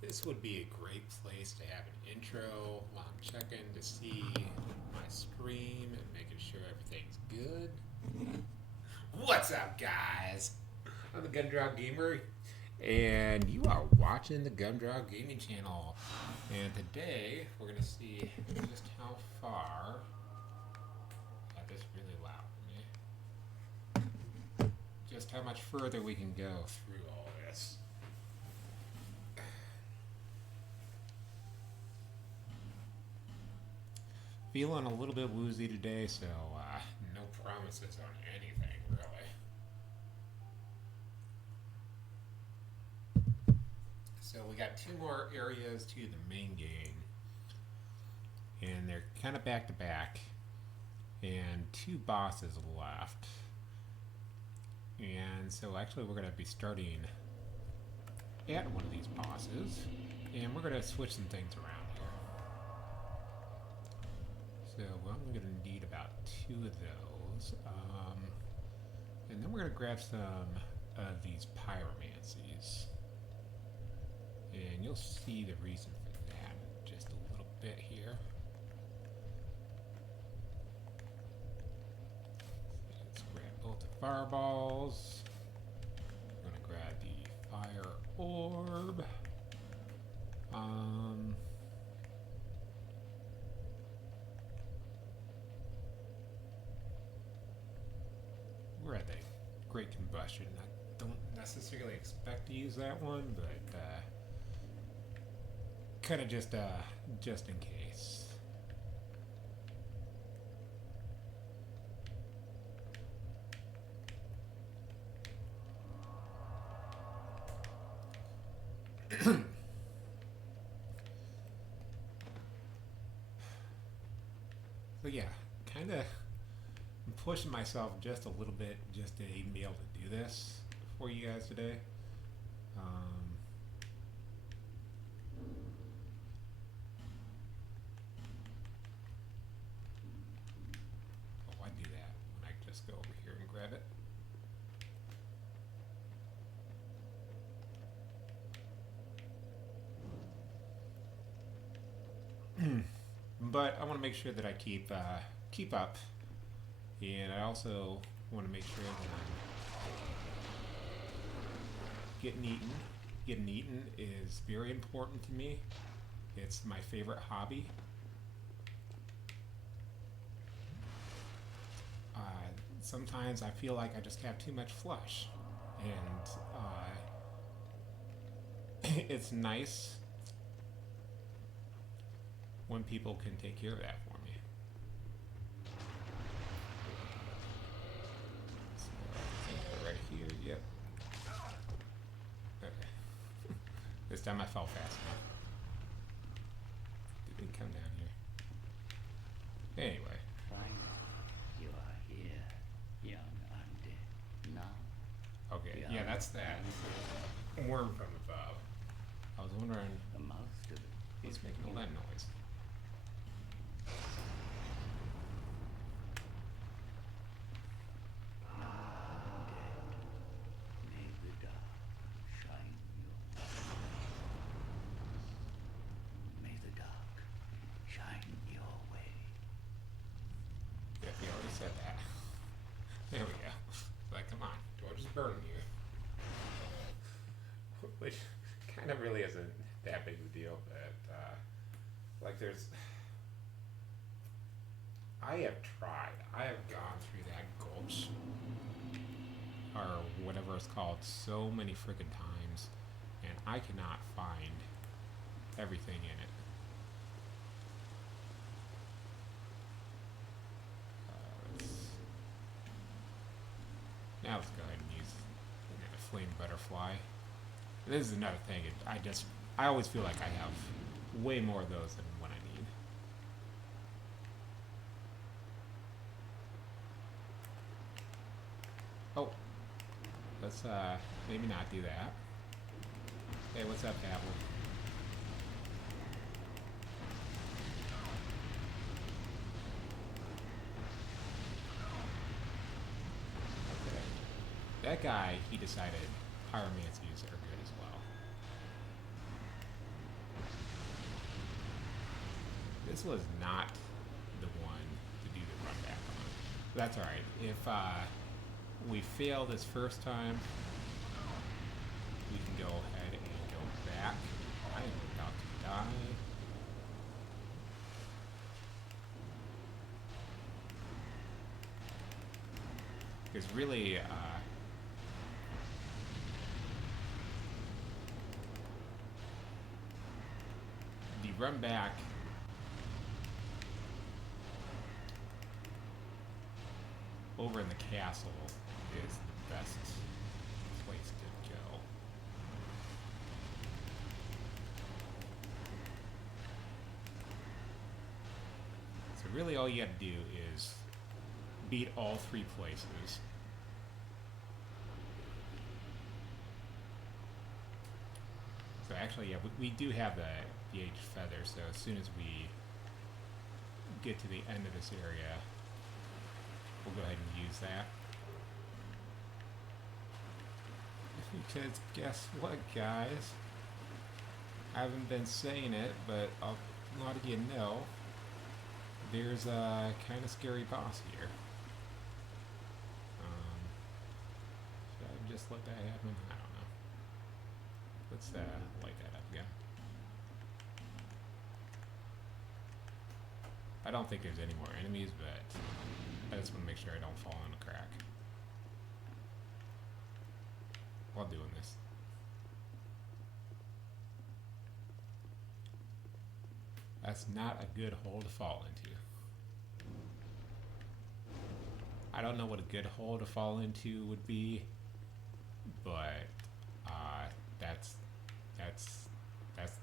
This would be a great place to have an intro while I'm checking to see my stream and making sure everything's good. What's up, guys? I'm the Gumdrop Gamer, and you are watching the Gumdrop Gaming channel. And today we're gonna see just how far. Yeah, this is really loud for me. Just how much further we can go through all this. Feeling a little bit woozy today, so no promises on anything, really. So we got two more areas to the main game, and they're kind of back to back, and two bosses left. And so actually we're going to be starting at one of these bosses, and we're going to switch some things around here. So I'm going to need about two of those. And then we're going to grab some of these pyromancies. And you'll see the reason for that in just a little bit here. So let's grab both the fireballs. We're going to grab the fire orb. We're at the Great Combustion. I don't necessarily expect to use that one, but kind of just in case. So yeah, kind of pushing myself just a little bit just to even be able to do this for you guys today. Oh, why do that when I just go over here and grab it? But I want to make sure that I keep up, and I also want to make sure that I'm getting eaten. Getting eaten is very important to me. It's my favorite hobby. Sometimes I feel like I just have too much flesh, and it's nice when people can take care of that for me. So I think right here, yep. Okay. This time I fell fast enough. Didn't come down here. Anyway. Finally, you are here, young undead. Now, Okay, yeah, that's that worm from above. I was wondering, the most of it what's making all that noise? may the dark shine your way. May the dark shine your way. Yeah, he already said that. There we go. Like, come on, George is burning you. Which kind of really isn't that big of a deal, but, like, there's. I have tried. I have gone through that gulch, or whatever it's called, so many freaking times, and I cannot find everything in it. Now let's go ahead and use a flame butterfly. This is another thing. I always feel like I have way more of those than what I need. Oh, let's maybe not do that. Hey, what's up, Apple? Okay. That guy, he decided pyromancies are good as well. This was not the one to do the run back on. That's alright. If we fail this first time, we can go ahead and go back. I am about to die. Because really, the run back over in the castle is the best place to go. So really all you have to do is beat all 3 places. So actually, yeah, we do have the H feather, so as soon as we get to the end of this area, we'll go ahead and use that. Because guess what, guys? I haven't been saying it, but a lot of you know, there's a kind of scary boss here. Should I just let that happen? I don't know. Let's light that up again. I don't think there's any more enemies, but I just want to make sure I don't fall in a crack while doing this. That's not a good hole to fall into. I don't know what a good hole to fall into would be, but that's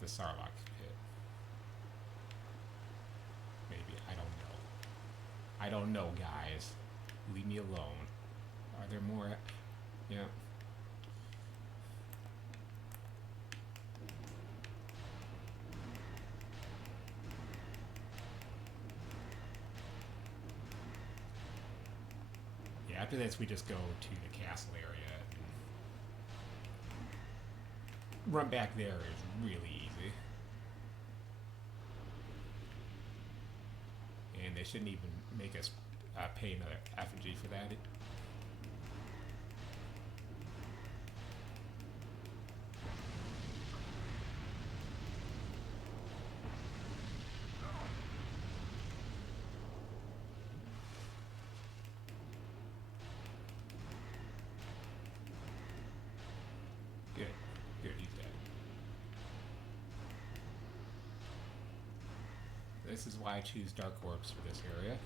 the Sarlacc pit. Maybe, I don't know. I don't know, guys. Leave me alone. Are there more? Yeah. Yeah, after this we just go to the castle area. Run back there is really easy. And they shouldn't even make us pay another effigy for that. Good. Good, he's dead. This is why I choose Dark Orbs for this area.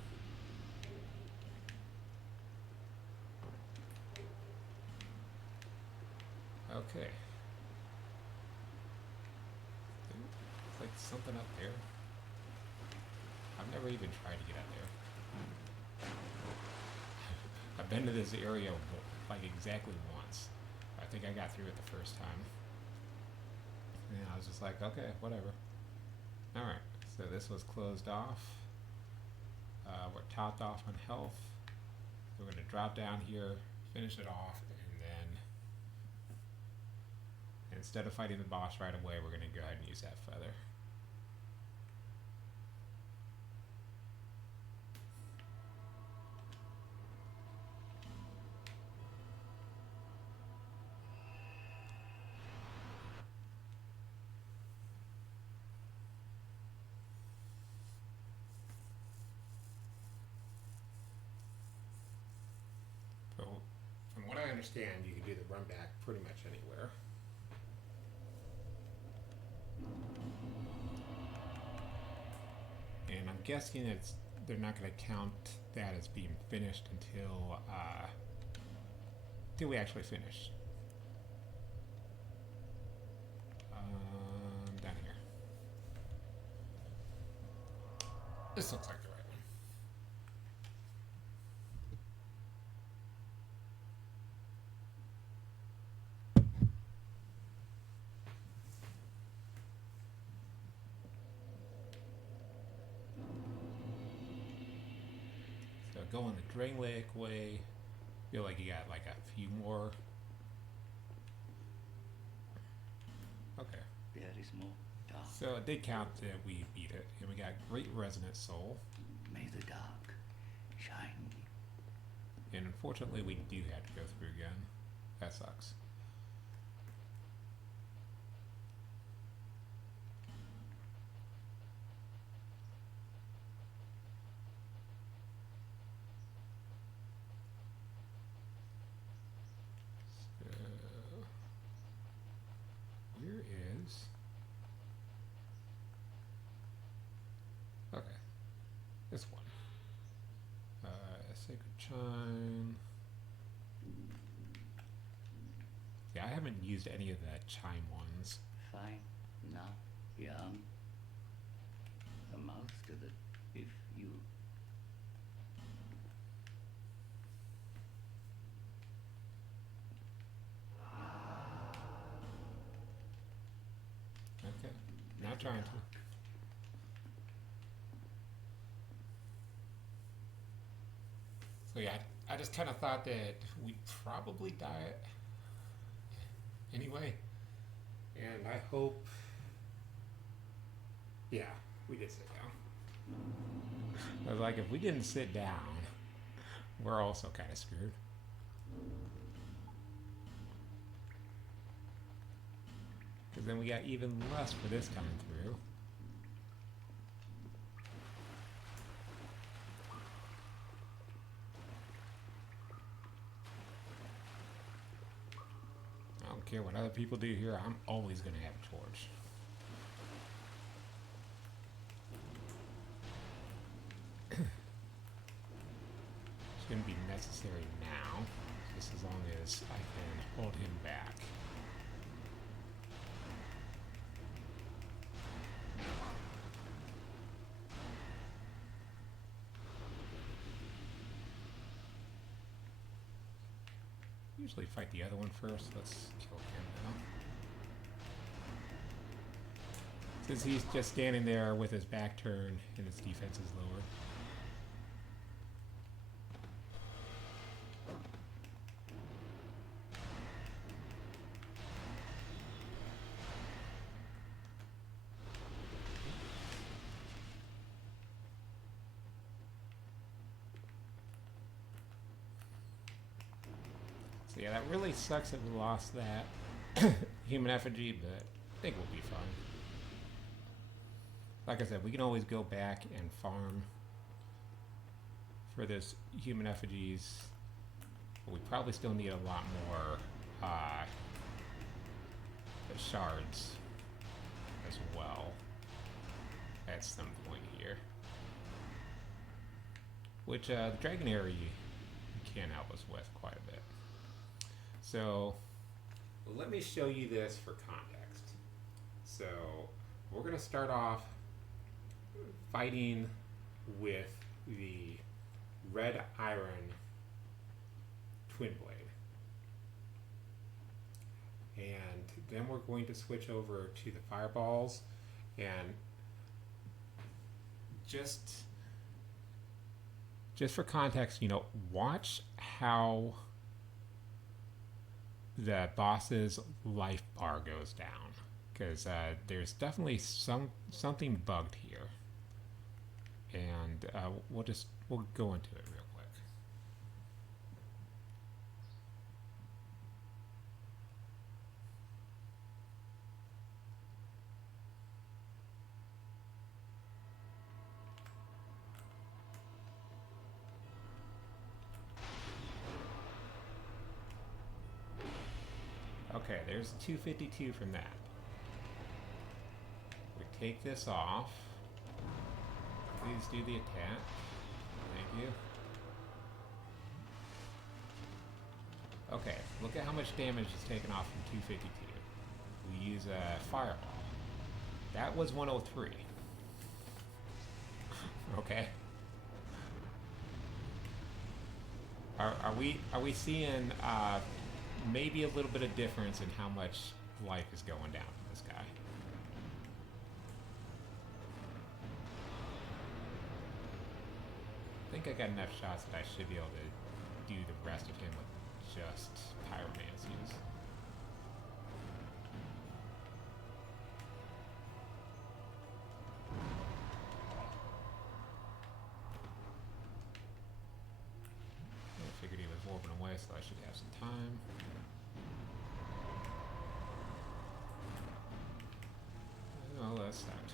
Okay. It's like something up there. I've never even tried to get up there. I've been to this area like exactly once. I think I got through it the first time. And I was just like, okay, whatever. Alright, so this was closed off. We're topped off on health. We're going to drop down here, finish it off, and then instead of fighting the boss right away, we're going to go ahead and use that feather. So, from what I understand, you can do the run back pretty much anywhere. And I'm guessing they're not going to count that as being finished until we actually finish. Down here. This looks like the right one. So going the Drain Lake way. Feel like you got like a few more. Okay. There is more So it did count that we beat it, and we got Great Resonant Soul. May the dark shine with you. And unfortunately, we do have to go through again. That sucks. Where is... Okay. This one. Sacred Chime. Yeah, I haven't used any of the chime ones. Fine. Now, young. The mouse to the if you. Okay. Not trying to. So yeah, I just kind of thought that we'd probably die anyway. And I hope... Yeah, we did sit down. I was like, if we didn't sit down, we're also kind of screwed. Because then we got even less for this coming through. I don't care what other people do here, I'm always going to have a torch. Shouldn't be necessary now, just as long as I can hold him back. Usually fight the other one first. Let's kill him now. Since he's just standing there with his back turned and his defense is lower. So yeah, that really sucks that we lost that human effigy, but I think we'll be fine. Like I said, we can always go back and farm for this human effigies, but we probably still need a lot more shards as well at some point here. Which the Dragon Area can help us with quite a bit. So let me show you this for context. So we're going to start off fighting with the red iron twin blade. And then we're going to switch over to the fireballs, and just for context, you know, watch how the boss's life bar goes down, because there's definitely something bugged here, and we'll go into it real quick. Okay, there's 252 from that. We take this off. Please do the attack. Thank you. Okay, look at how much damage is taken off from 252. We use a fireball. That was 103. Okay. Are we seeing maybe a little bit of difference in how much life is going down for this guy? I think I got enough shots that I should be able to do the rest of him with just pyromancies. should have some time. Oh, that sucked.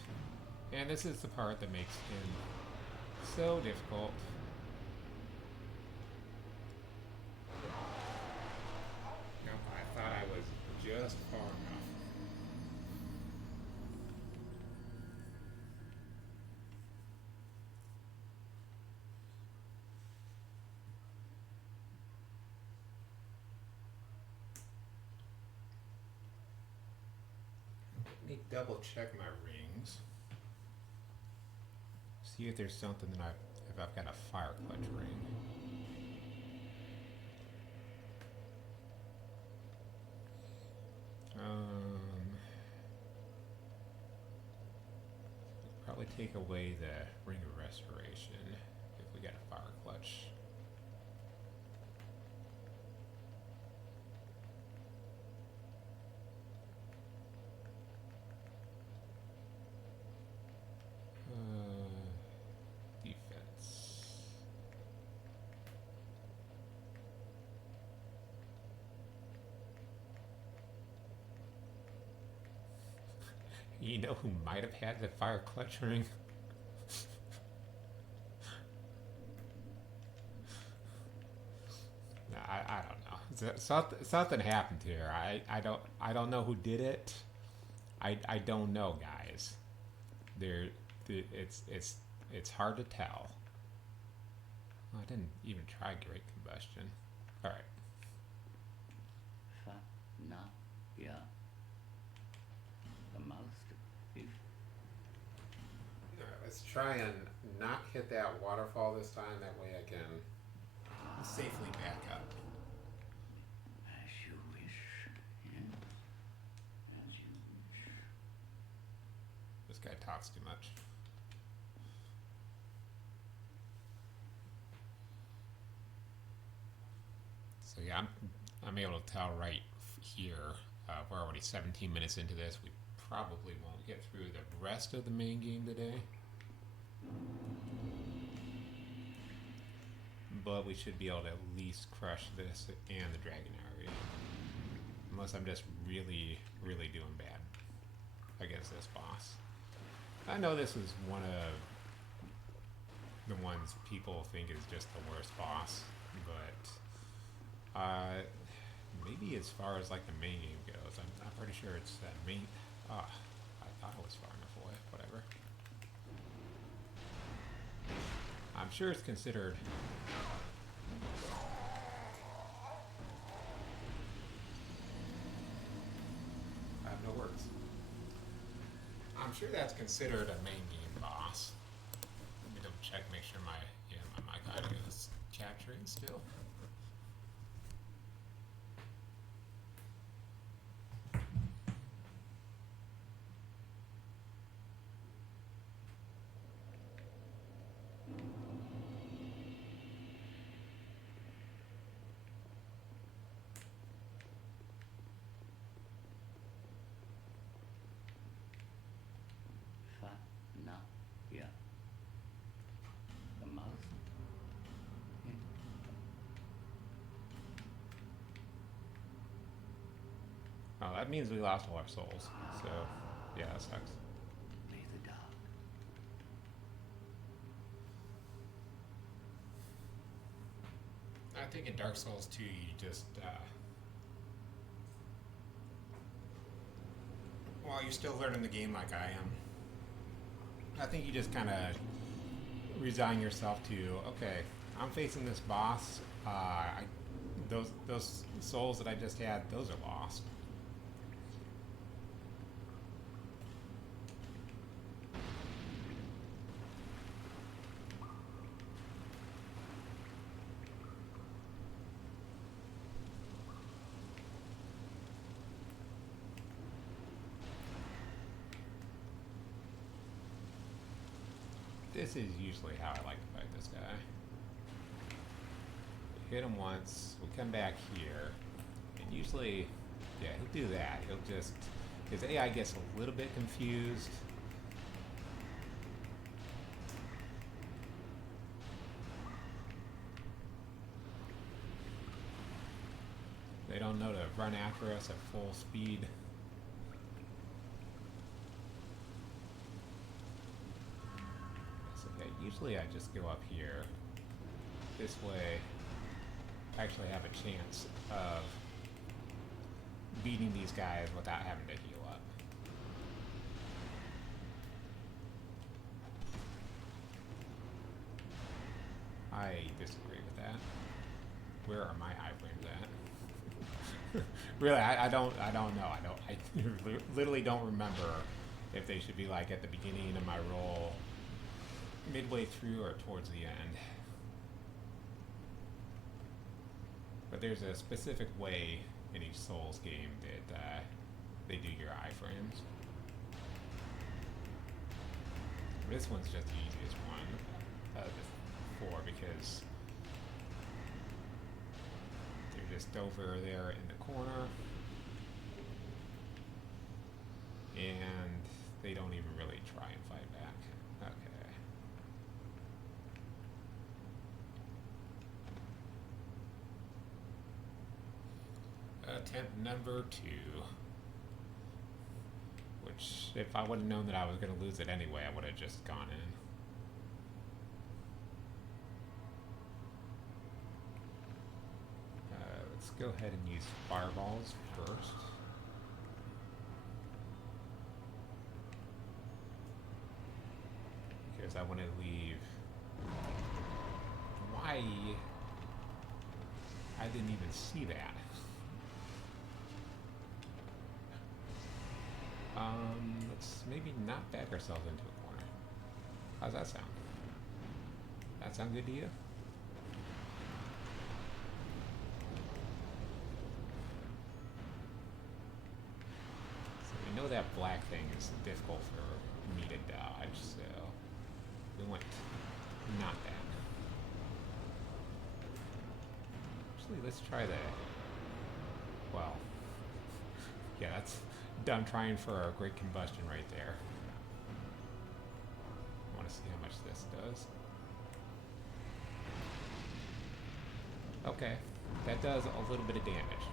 And this is the part that makes him so difficult. Nope, I thought I was just far enough. Let me double check my rings. See if there's something that if I've got a fire clutch ring. Probably take away the ring of restoration if we got a fire clutch. Defense. You know who might have had the fire clutch ring? I don't know. Something happened here. I don't know who did it. I don't know, guys. It's hard to tell. Oh, I didn't even try great combustion. All right. Yeah. The most. Let's try and not hit that waterfall this time. That way I can safely back up. As you wish. Yes. As you wish. This guy talks too much. So yeah, I'm able to tell right here. We're already 17 minutes into this. We probably won't get through the rest of the main game today. But we should be able to at least crush this and the Dragon Area. Unless I'm just really, really doing bad against this boss. I know this is one of the ones people think is just the worst boss, but maybe as far as like the main game goes, I'm pretty sure it's that main. I thought it was far enough away. Whatever. I'm sure it's considered. I have no words. I'm sure that's considered a main game boss. Let me double check, make sure my mic audio is capturing still. Yeah. The most. Yeah. Oh, that means we lost all our souls. So, yeah, that sucks. May the dark. I think in Dark Souls 2, you just, while you're still learning the game like I am, I think you just kind of resign yourself to, okay, I'm facing this boss. Those souls that I just had, those are lost. This is usually how I like to fight this guy. Hit him once, we'll come back here, and usually, yeah, he'll do that. He'll just, his AI gets a little bit confused. don't know, to run after us at full speed. So yeah, usually I just go up here. This way I actually have a chance of beating these guys without having to heal up. I disagree with that. Where are my iframes at? Really, I don't know. I literally don't remember if they should be like at the beginning of my roll, midway through, or towards the end. But there's a specific way in each Souls game that they do your iframes. This one's just the easiest one of the four because they're just over there in the corner and they don't even really try and fight back. Okay. Attempt number 2. Which, if I would have known that I was going to lose it anyway, I would have just gone in. Let's go ahead and use fireballs first. Because I want to leave... Why? I didn't even see that. Let's maybe not back ourselves into a corner. How's that sound? That sound good to you? So we know that black thing is difficult for me to dodge, so we went not that. Actually, let's try the... Well, yeah, that's done trying for a great combustion right there. I want to see how much this does. Okay, that does a little bit of damage.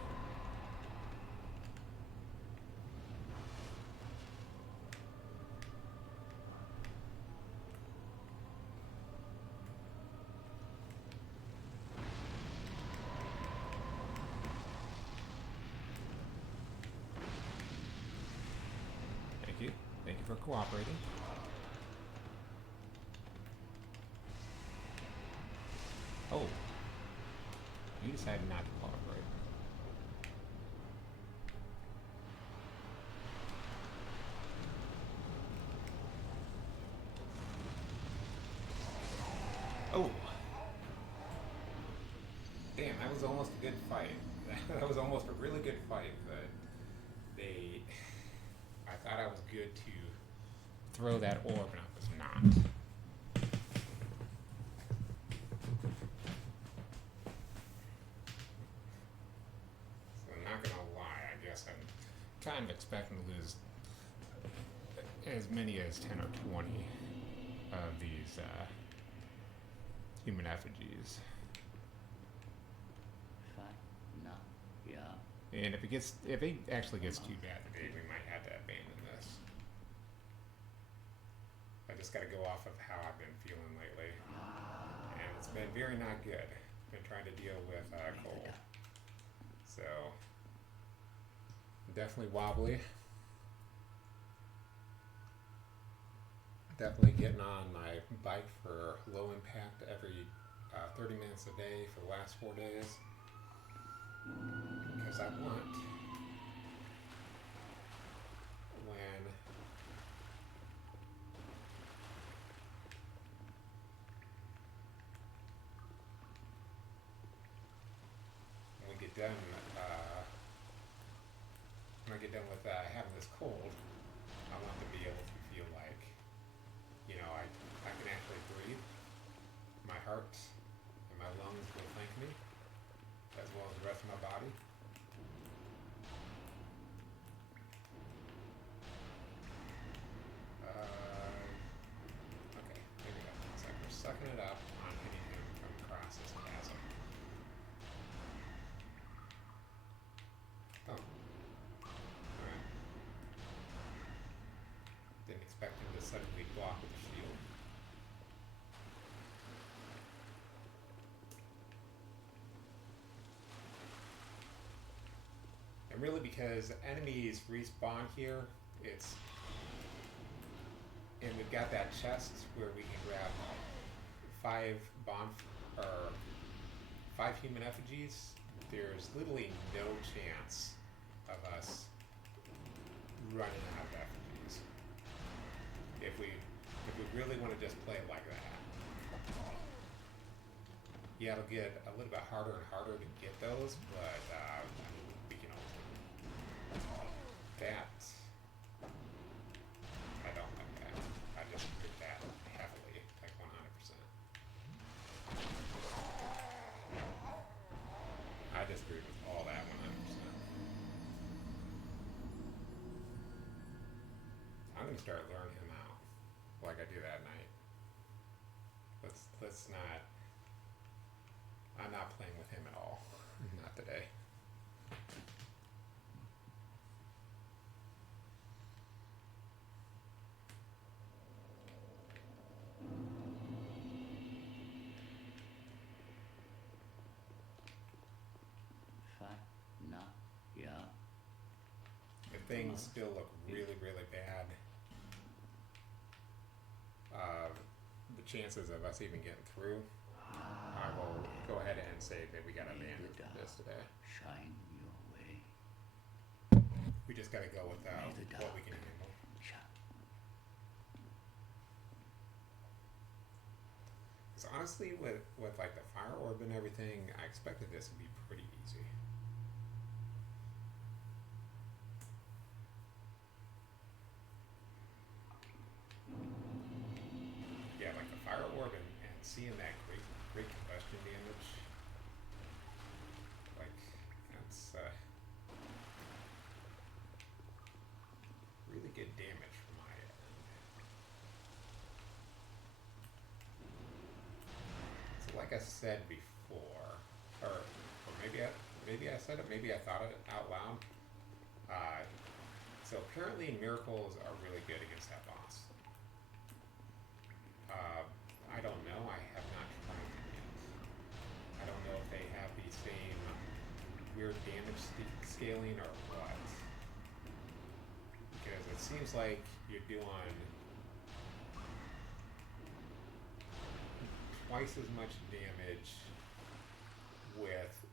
Thank you for cooperating. Oh, you decided not to cooperate. Oh, damn, that was almost a good fight. That was almost a really good fight, but I thought I was good to throw that orb, and I was not. So I'm not gonna lie, I guess I'm kind of expecting to lose as many as 10 or 20 of these human effigies. No. Yeah. And if it actually gets too bad today, we might have to abandon this. I just got to go off of how I've been feeling lately, and it's been very not good. Been trying to deal with cold, so definitely wobbly. Definitely getting on my bike for low impact every 30 minutes a day for the last 4 days. Because I want, when we get done, when I get done with having this cold, I want to be able to feel like, you know, I can actually breathe. My heart and my lungs will thank me, as well as the rest of my body. Okay, there we go. It's like we're sucking it up on hitting him from across this chasm. suddenly block with the shield. And really, because enemies respawn here, it's and we've got that chest where we can grab five or 5 human effigies. There's literally no chance of us running out of effigies if we really want to just play it like that. Yeah, it'll get a little bit harder and harder to get those, but I mean, we can also that. I don't like that. I disagree with that heavily, like 100%. I disagree with all that 100%. I'm gonna start learning him out, like I do that night. Let's not. I'm not playing with him at all. Not today. No. Yeah. If things still look really, really bad, the chances of us even getting through, I will go ahead and say that we got a man this today. Shine your way. We just got to go with what we can handle. Because honestly, with like the fire orb and everything, I expected this to be pretty easy. Yeah, like the fire orb and seeing that great combustion damage, like that's really good damage from my end. So like I said before, or maybe I said it, maybe I thought it out loud. So apparently miracles are really good against that boss. I don't know. I have not tried them yet. I don't know if they have the same weird damage scaling or what. Because it seems like you're doing twice as much damage with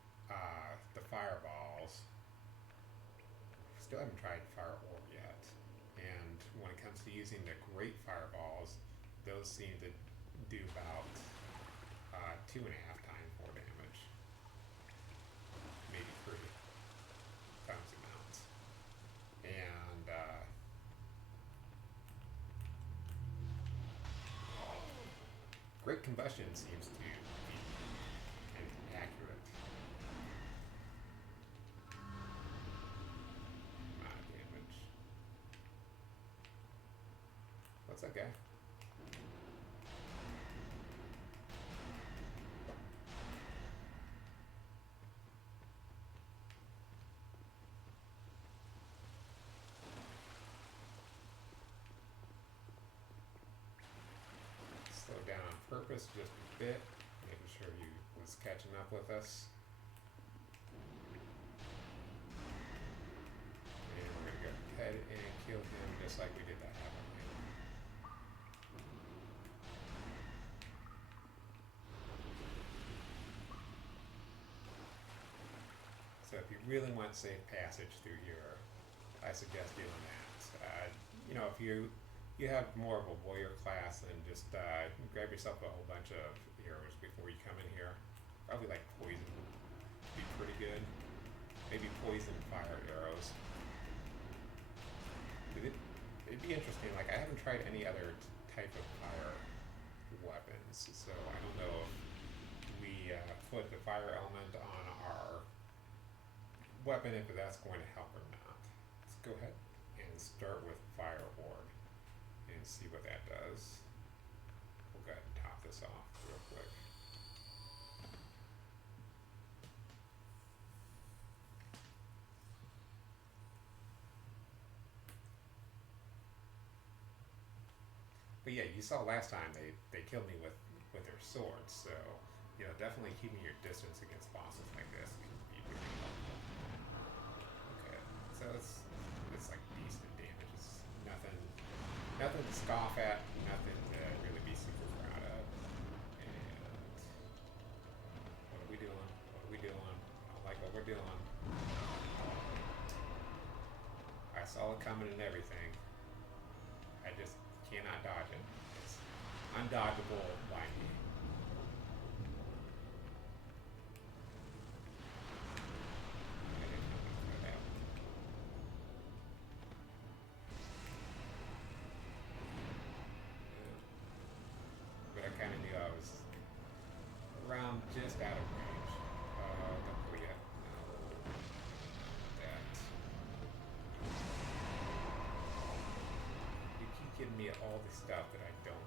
the fireballs. Still haven't tried Fire Orb yet. And when it comes to using the great fireballs, those seem to do about 2.5 times more damage. Maybe 3 times the amount. And great combustion seems to be inaccurate. Amount of damage. What's that guy? Slow down on purpose just a bit, making sure he was catching up with us. And we're gonna go ahead and kill him just like we did that half of him. So if you really want safe passage through here, I suggest doing that. If you have more of a warrior class, then just grab yourself a whole bunch of arrows before you come in here. Probably like poison would be pretty good. Maybe poison fire arrows. It'd be interesting. Like I haven't tried any other type of fire weapons, so I don't know if we put the fire element on our weapon if that's going to help or not. Let's go ahead and start with Fire Orb and see what that does. We'll go ahead and top this off real quick. But yeah, you saw last time they killed me with their swords, so definitely keeping your distance against bosses like this can be really helpful. Okay, so it's like decent damage. It's nothing to scoff at, nothing to really be super proud of. And what are we doing? What are we doing? I don't like what we're doing. I saw it coming and everything. I just cannot dodge it. It's undodgeable by me. I didn't know for that one. But I kind of knew I was around just out of range. Don't go yet. No. That. You keep giving me all the stuff that I don't want.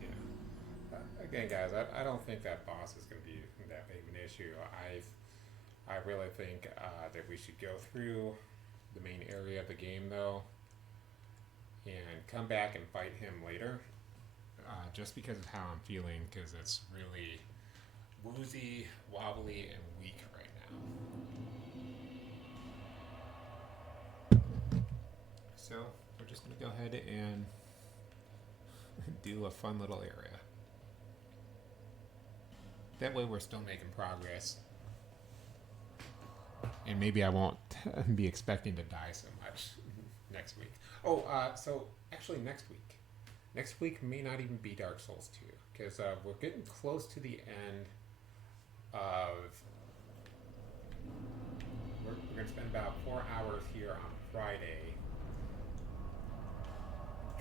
Yeah. Again, guys, I don't think that boss is going to be that big of an issue. I really think that we should go through the main area of the game, though, and come back and fight him later. Just because of how I'm feeling, because it's really woozy, wobbly, and weak right now. So we're just going to go ahead and do a fun little area. That way we're still making progress. And maybe I won't be expecting to die so much next week. Oh, so actually next week. Next week may not even be Dark Souls 2. Because we're getting close to the end of... We're going to spend about 4 hours here on Friday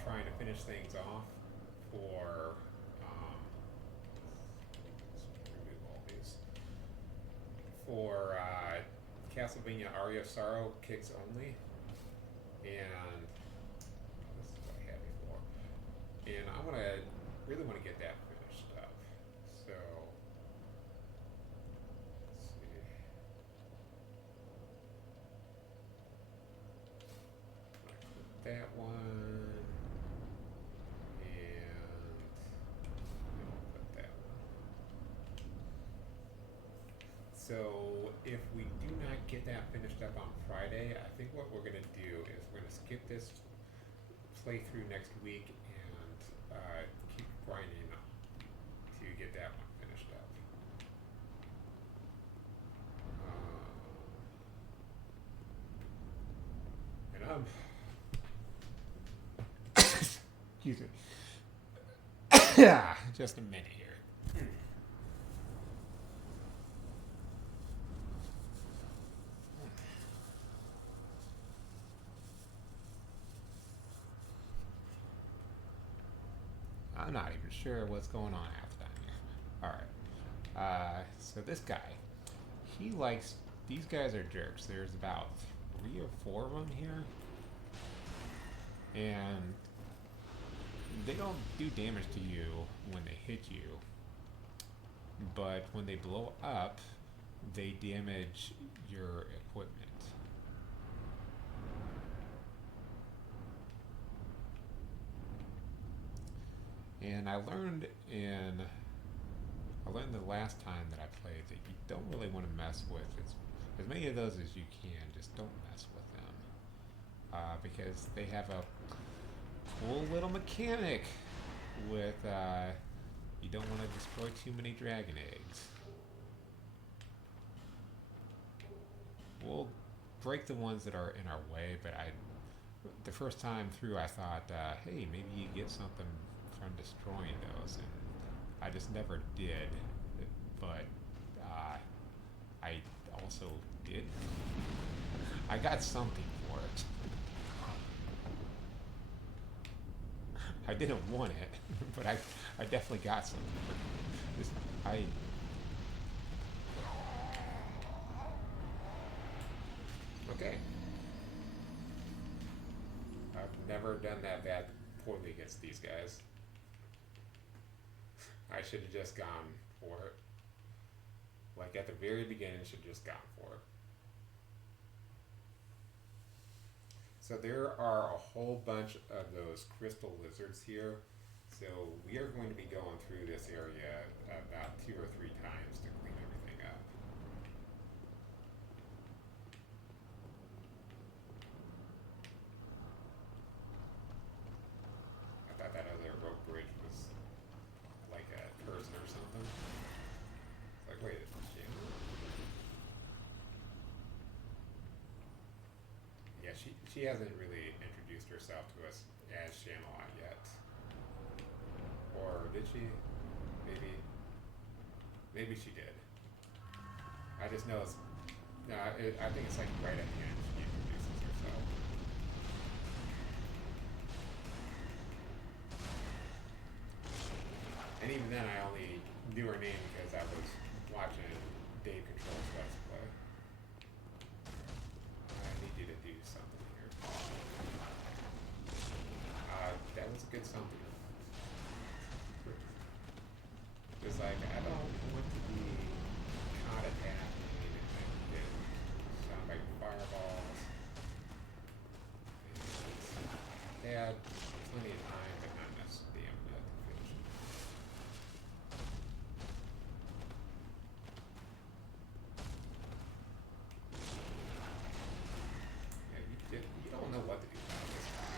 trying to finish things off for... let's remove all these. For Castlevania Aria of Sorrow kicks only. And this is what I had before. And I really want to get that finished up. So let's see. I'm gonna click that one. And we'll put that one. So if we do not get that finished up on Friday, I think what we're going to do is we're going to skip this playthrough next week and keep grinding to get that one finished up. And excuse me. Yeah, just a minute here. I'm not even sure what's going on half the time here. Alright. So this guy, he likes... These guys are jerks. There's about 3 or 4 of them here. And they don't do damage to you when they hit you. But when they blow up, they damage your equipment. And I learned the last time that I played that you don't really want to mess with as many of those as you can. Just don't mess with them because they have a cool little mechanic with you don't want to destroy too many dragon eggs. We'll break the ones that are in our way, but the first time through I thought, hey, maybe you get something from destroying those, and I just never did. But I also did. I got something for it. I didn't want it, but I definitely got something. Okay. never done that bad poorly against these guys. I should have just gone for it. Like at the very beginning, should have just gone for it. So there are a whole bunch of those crystal lizards here. So we are going to be going through this area about 2 or 3 times to clean everything up. I thought that other rope bridge was like a person or something. It's like, wait, yeah, she hasn't really introduced herself to us as Shanalot yet. Or did she? Maybe she did. I just know it's. No, I think it's like right at the end she introduces herself. And even then, I only knew her name because I was watching Dave Control's Let's Play. I need you to do something here. That was a good something. It's like, I don't want to be caught at that and get shot by fireballs. And they had plenty of time, but not enough stamina to finish it. Yeah, you don't know what to do about this guy.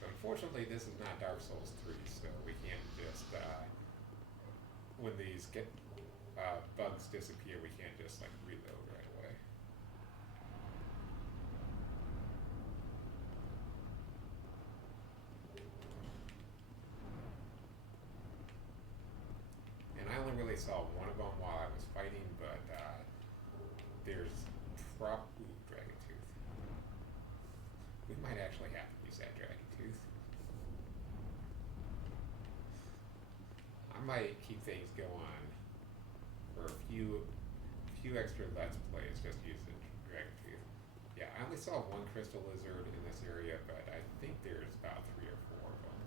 So unfortunately, this is not Dark Souls 3, so we can't just, when these bugs disappear, we can't just like reload right away. And I only really saw one of them while I was fighting, but there's Dragon Tooth. We might actually have to use that Dragon Tooth. I might keep things going for a few extra Let's Plays, just using Dragon Tooth. Yeah, I only saw one crystal lizard in this area, but I think there's about 3 or 4 of them.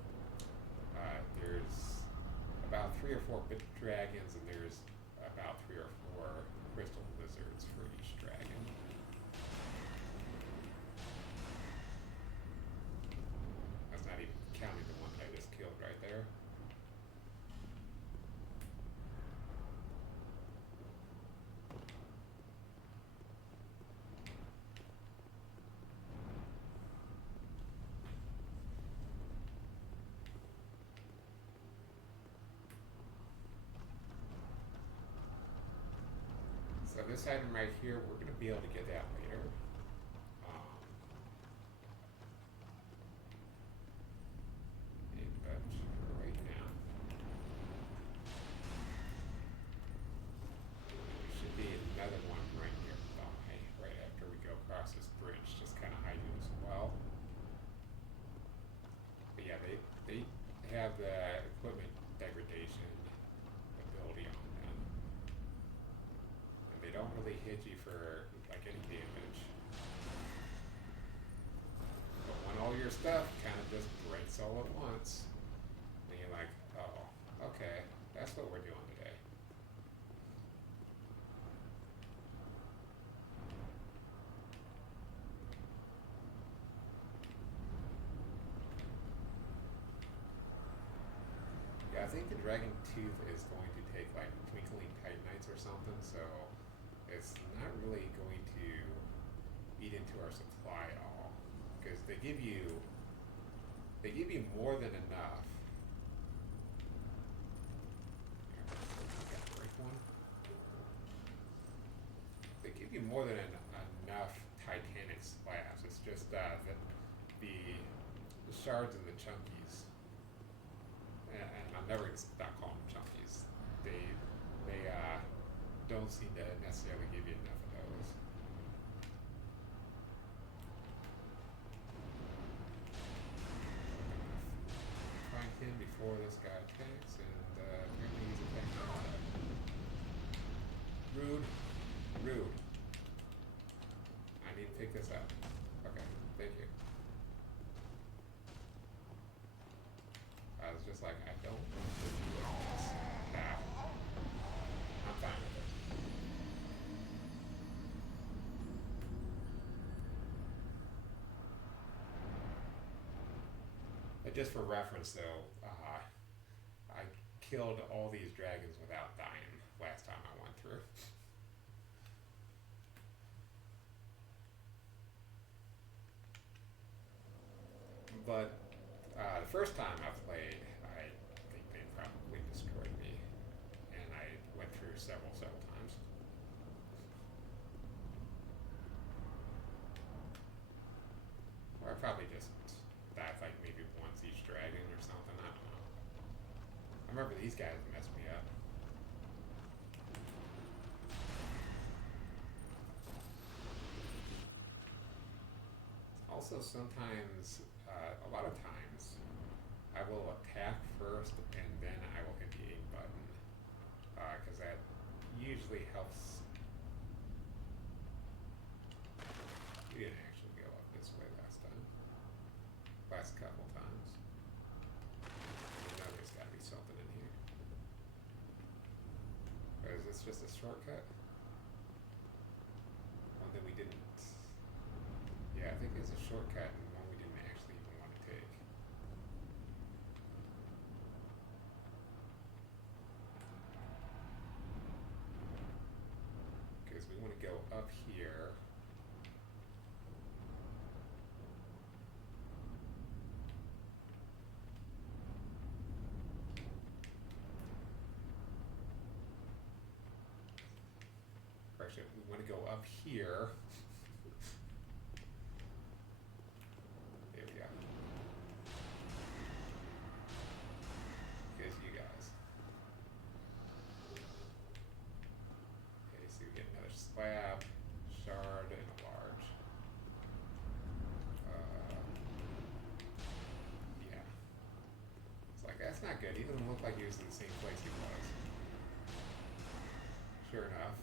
There's about 3 or 4 dragons, and there's about 3 or 4 crystal lizards for each dragon. That's not even counting the one that I just killed right there. So this item right here, we're going to be able to get that later. But right now, there should be another one right nearby, right after we go across this bridge, just kind of hiding as well. But yeah, they have the equipment degradation ability on them. And they don't really hit you for like any damage. But when all your stuff kind of just breaks all at once, and you're like, oh, okay, that's what we're doing today. Yeah, I think the Dragon Tooth is going to take like Twinkling Titanites or something, so it's not really going to eat into our supply at all. Because they give you more than enough. Break one. They give you more than enough Titanic slabs. It's just the shards and the chunkies. And I'm never gonna stop calling them chunkies. They don't seem to necessarily give you enough of those. Find him before this guy attacks, and apparently he's attacking a lot. Rude. I need to pick this up. Okay. Thank you. I was just like, I don't want to do this. Nah, I'm fine with it. But just for reference, though, I killed all these dragons without dying last time I went through. But the first time I played, I think they probably destroyed me, and I went through several times. Or I probably just died like maybe once each dragon or something. I don't know. I remember these guys messed me up. Also, sometimes, a lot of times, I will attack first and then I will hit the A button because that usually helps. We didn't actually go up this way last time. Last couple times. I know there's got to be something in here. Or is this just a shortcut? One that we didn't. Yeah, I think it's a shortcut and one we didn't actually even want to take. Because we want to go up here. Actually, we want to go up here. There we go. Because you guys. Okay, so we get another slab, shard, and a large. Yeah. It's like, that's not good. He doesn't look like he was in the same place he was. Sure enough.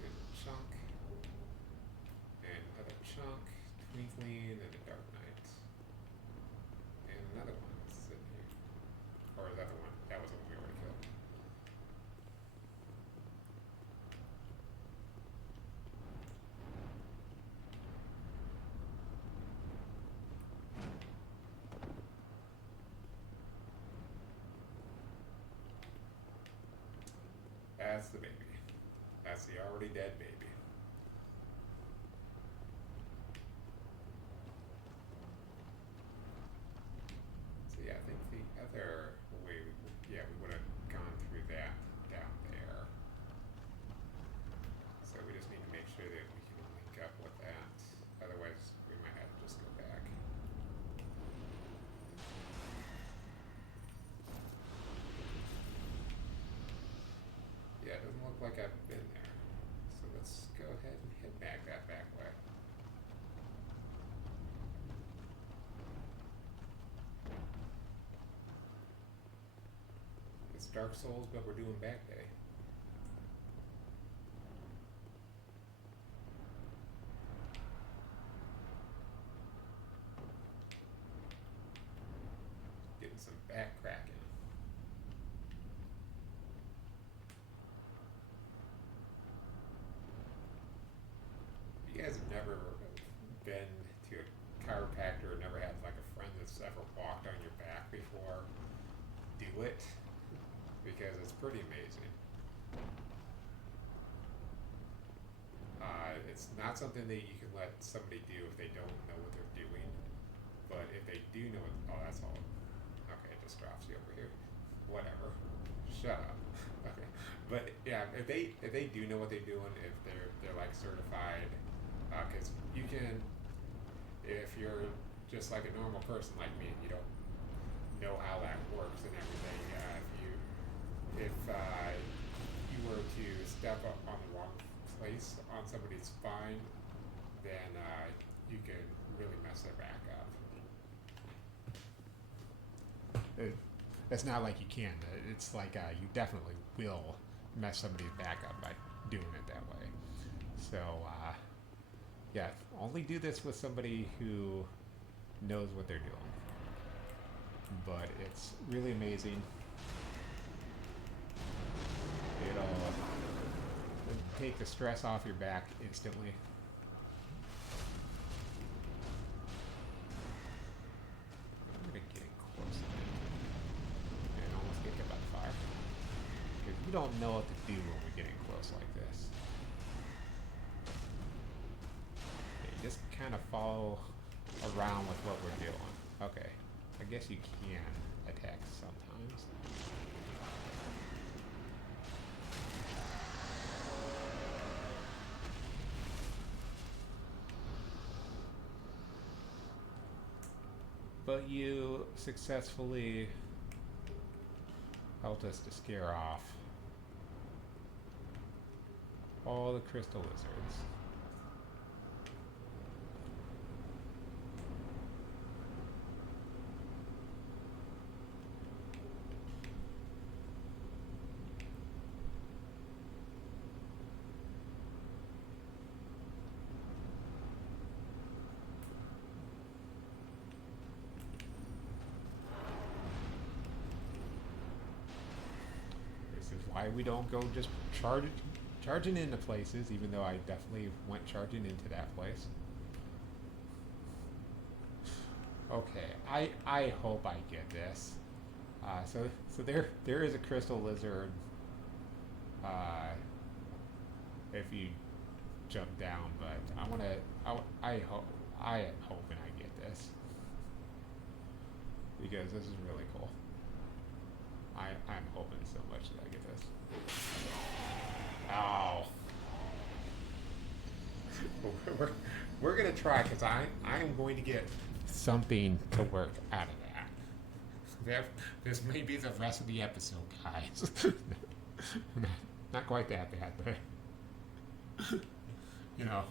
There's a chunk. And another chunk. Twinkling and a dark knight. And another one sitting here. Or is that the one? That was the one we already killed. That's the baby. That's the already dead baby. So yeah, I think the other way, yeah, we would have gone through that down there. So we just need to make sure that we can link up with that. Otherwise, we might have to just go back. Yeah, it doesn't look like I've been there. So let's go ahead and head back that back way. It's Dark Souls, but we're doing back day. Getting some back cracking. If you guys have never been to a chiropractor or never had like a friend that's ever walked on your back before, do it because it's pretty amazing. It's not something that you can let somebody do if they don't know what they're doing, but if they do know what, oh, that's all. Okay, it just drops you over here. Whatever. Shut up. Okay, but yeah, if they do know what they're doing, if they're like certified, because you can, if you're just like a normal person like me, and you don't know how that works and everything, if you were to step up on the wrong place on somebody's spine, then you could really mess their back up. It's not like you can. It's like you definitely will mess somebody's back up by doing it that way. So yeah, only do this with somebody who knows what they're doing. But it's really amazing. It'll take the stress off your back instantly. I'm gonna get in close and almost get hit by the fire. Because we don't know what to do when we get in close like this. You just kind of follow around with what we're doing. Okay, I guess you can attack sometimes. But you successfully helped us to scare off all the crystal lizards. Why we don't go just charging into places, even though I definitely went charging into that place. Okay, I hope I get this. So there is a crystal lizard. If you jump down, but I am hoping I get this because this is really cool. I'm hoping so much that I get this. Ow. We're gonna try because I am going to get something to work out of that. This may be the rest of the episode, guys. Not quite that bad, but you know,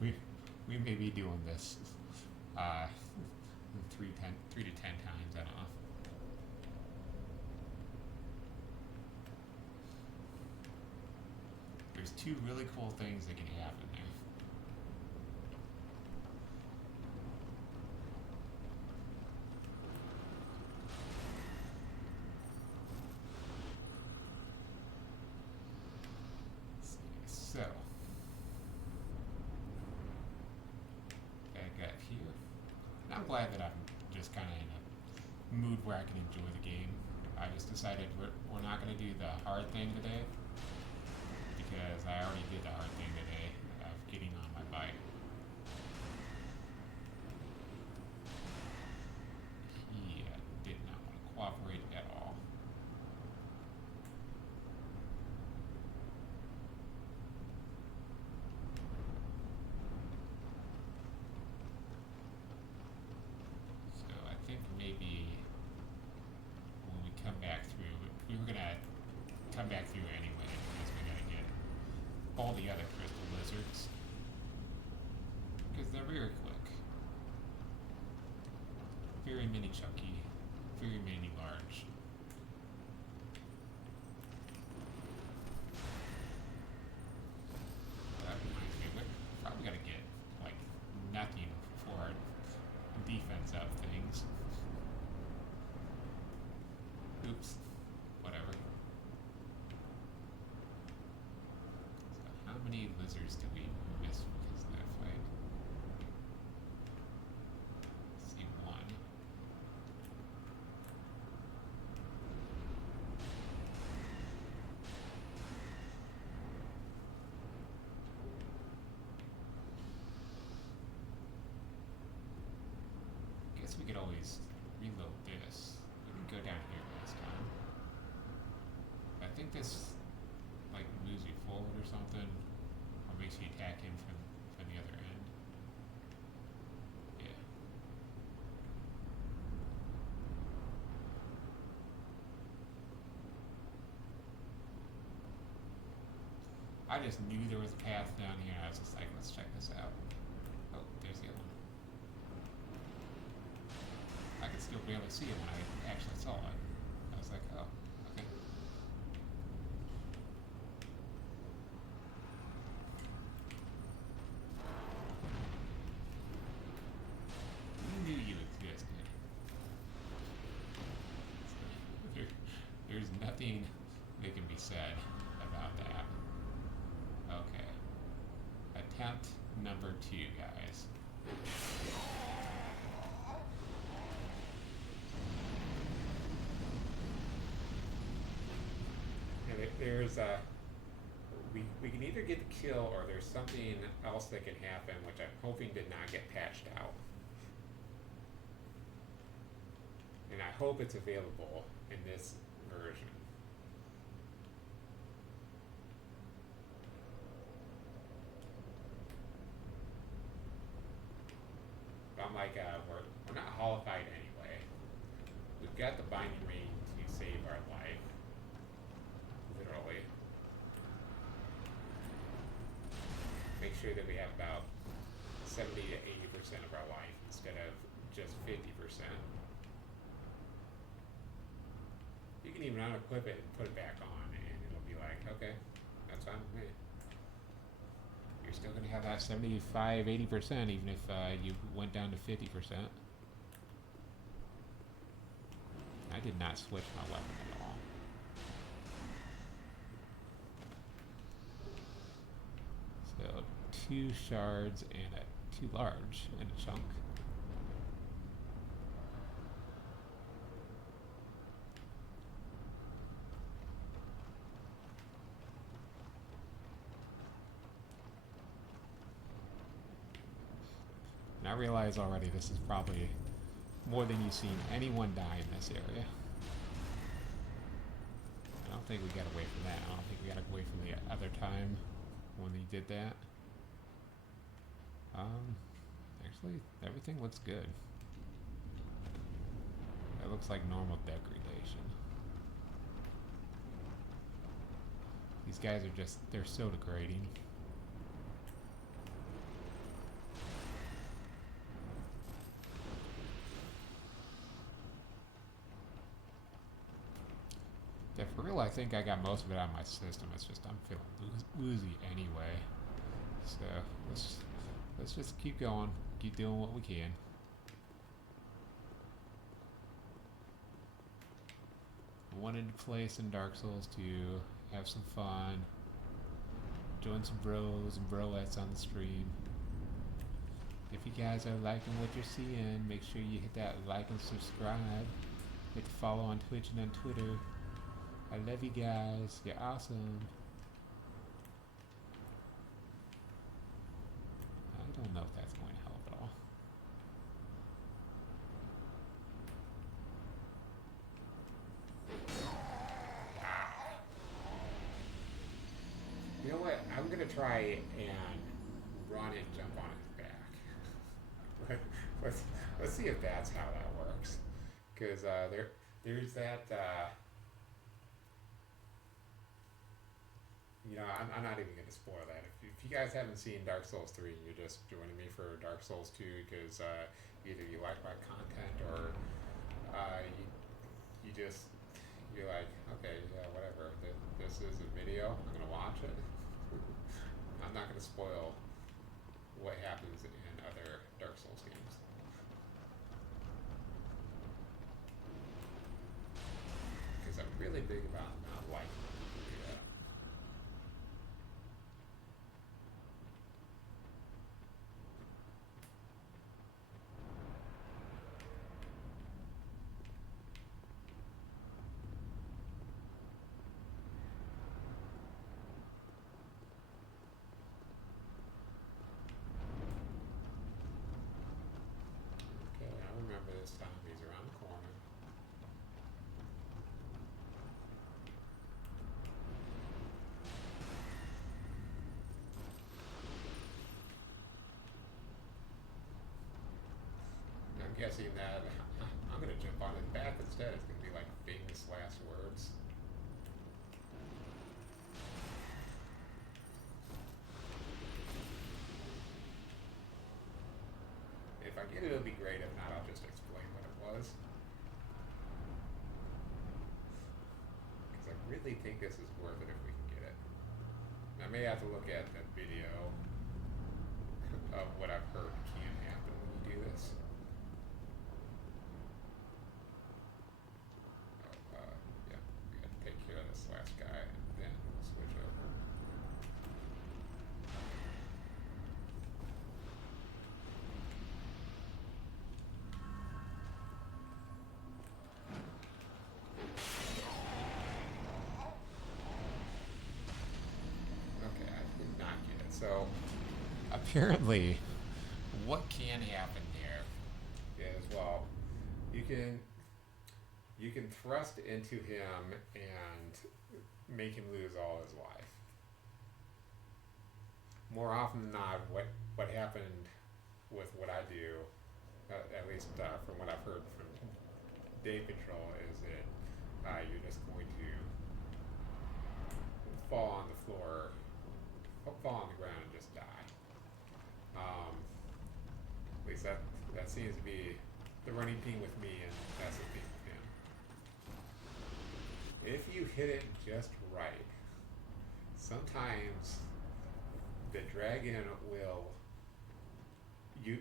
we may be doing this 3 to 10 times. I don't know. There's 2 really cool things that can happen there. So, back up here. And I'm glad that I'm just kind of in a mood where I can enjoy the game. I just decided we're not going to do the hard thing today. Because I already did the hard thing today of getting on my bike. He did not want to cooperate at all. So I think maybe when we come back through, we were going to come back through anyway because we got to get all the other crystal lizards because they're very quick, very mini chunky, very mini large. That reminds me, we're probably got to get like nothing for our defense up things. Oops, whatever. How many lizards did we miss because of that fight? Let's see, 1. Guess we could always reload this. We can go down here this time. I think this like moves you forward or something, or makes you attack him from the other end. Yeah. I just knew there was a path down here. I was just like, let's check this out. Oh, there's the other one. I could still barely see it when I actually saw it. I was like, oh, okay. be said about that. Okay. Attempt number 2, guys. And there's a we can either get the kill or there's something else that can happen, which I'm hoping did not get patched out. And I hope it's available in this version. But I'm like, we're not holified anyway. We've got the binding ring to save our life. Literally. Make sure that we have about 70 to 80% of our life instead of just 50%. You can even unequip it and put it back on, and it'll be like, okay, that's fine with me. You're still going to have that 75, 80%, even if you went down to 50%. I did not switch my weapon at all. So 2 shards and a 2 large and a chunk. And I realize already this is probably more than you've seen anyone die in this area. I don't think we got away from that. I don't think we got away from the other time when they did that. Actually, everything looks good. That looks like normal degradation. These guys are just, they're so degrading. Yeah, for real, I think I got most of it out of my system. It's just I'm feeling woozy anyway. So let's just keep going, keep doing what we can. I wanted to play some Dark Souls 2, have some fun, join some bros and broettes on the stream. If you guys are liking what you're seeing, make sure you hit that like and subscribe. Hit follow on Twitch and on Twitter. I love you guys. You're awesome. I don't know if that's going to help at all. You know what? I'm going to try and run and jump on his back. let's see if that's how that works. Because there's that... you know, I'm not even going to spoil that. If you guys haven't seen Dark Souls 3 and you're just joining me for Dark Souls 2 because either you like my content or you're like, okay, yeah, whatever. This is a video. I'm going to watch it. I'm not going to spoil what happens in other Dark Souls games. Because I'm really big about not liking to do that. Okay, I remember this time. He's around the corner. I'm guessing that I'm going to jump on his back instead. It's going to be like famous last words. If I get it, it'll be great. If not, I'll just explain what it was. Because I really think this is worth it if we can get it. I may have to look at the video of what I've heard can happen when you do this. Yeah, we got to take care of this last guy. So apparently, what can happen there is, well, you can you can thrust into him and make him lose all his life. More often than not, what happened with what I do, at least from what I've heard from Day Patrol, is that you're just going to fall on the floor, fall on the ground, and just die. At least that seems to be the running theme with me, and that's the theme with him. If you hit it just right, sometimes the dragon will you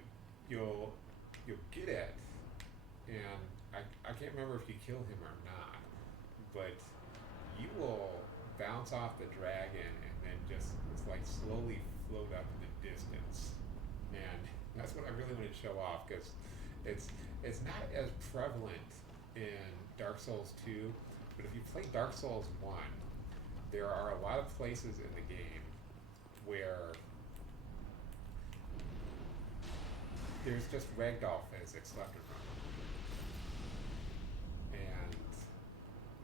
you'll get it, and I can't remember if you kill him or not, but you will bounce off the dragon and then just it's like slowly float up in the distance, and that's what I really want to show off because it's not as prevalent in Dark Souls 2, but if you play Dark Souls 1, there are a lot of places in the game where there's just ragdoll physics left and right, and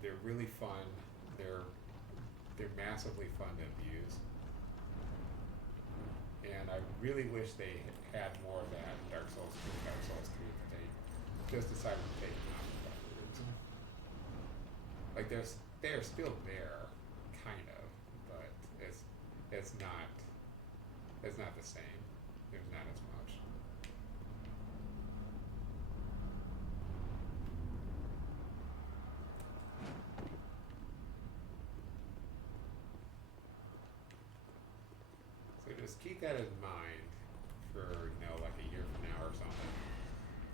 they're really fun. They're massively fun to abuse, and I really wish they had more of that in Dark Souls 2 and Dark Souls 3, but they just decided to take them out for whatever reason. Like they're still there, kind of, but it's not the same. There's not as much. So just keep that in mind for like a year from now or something,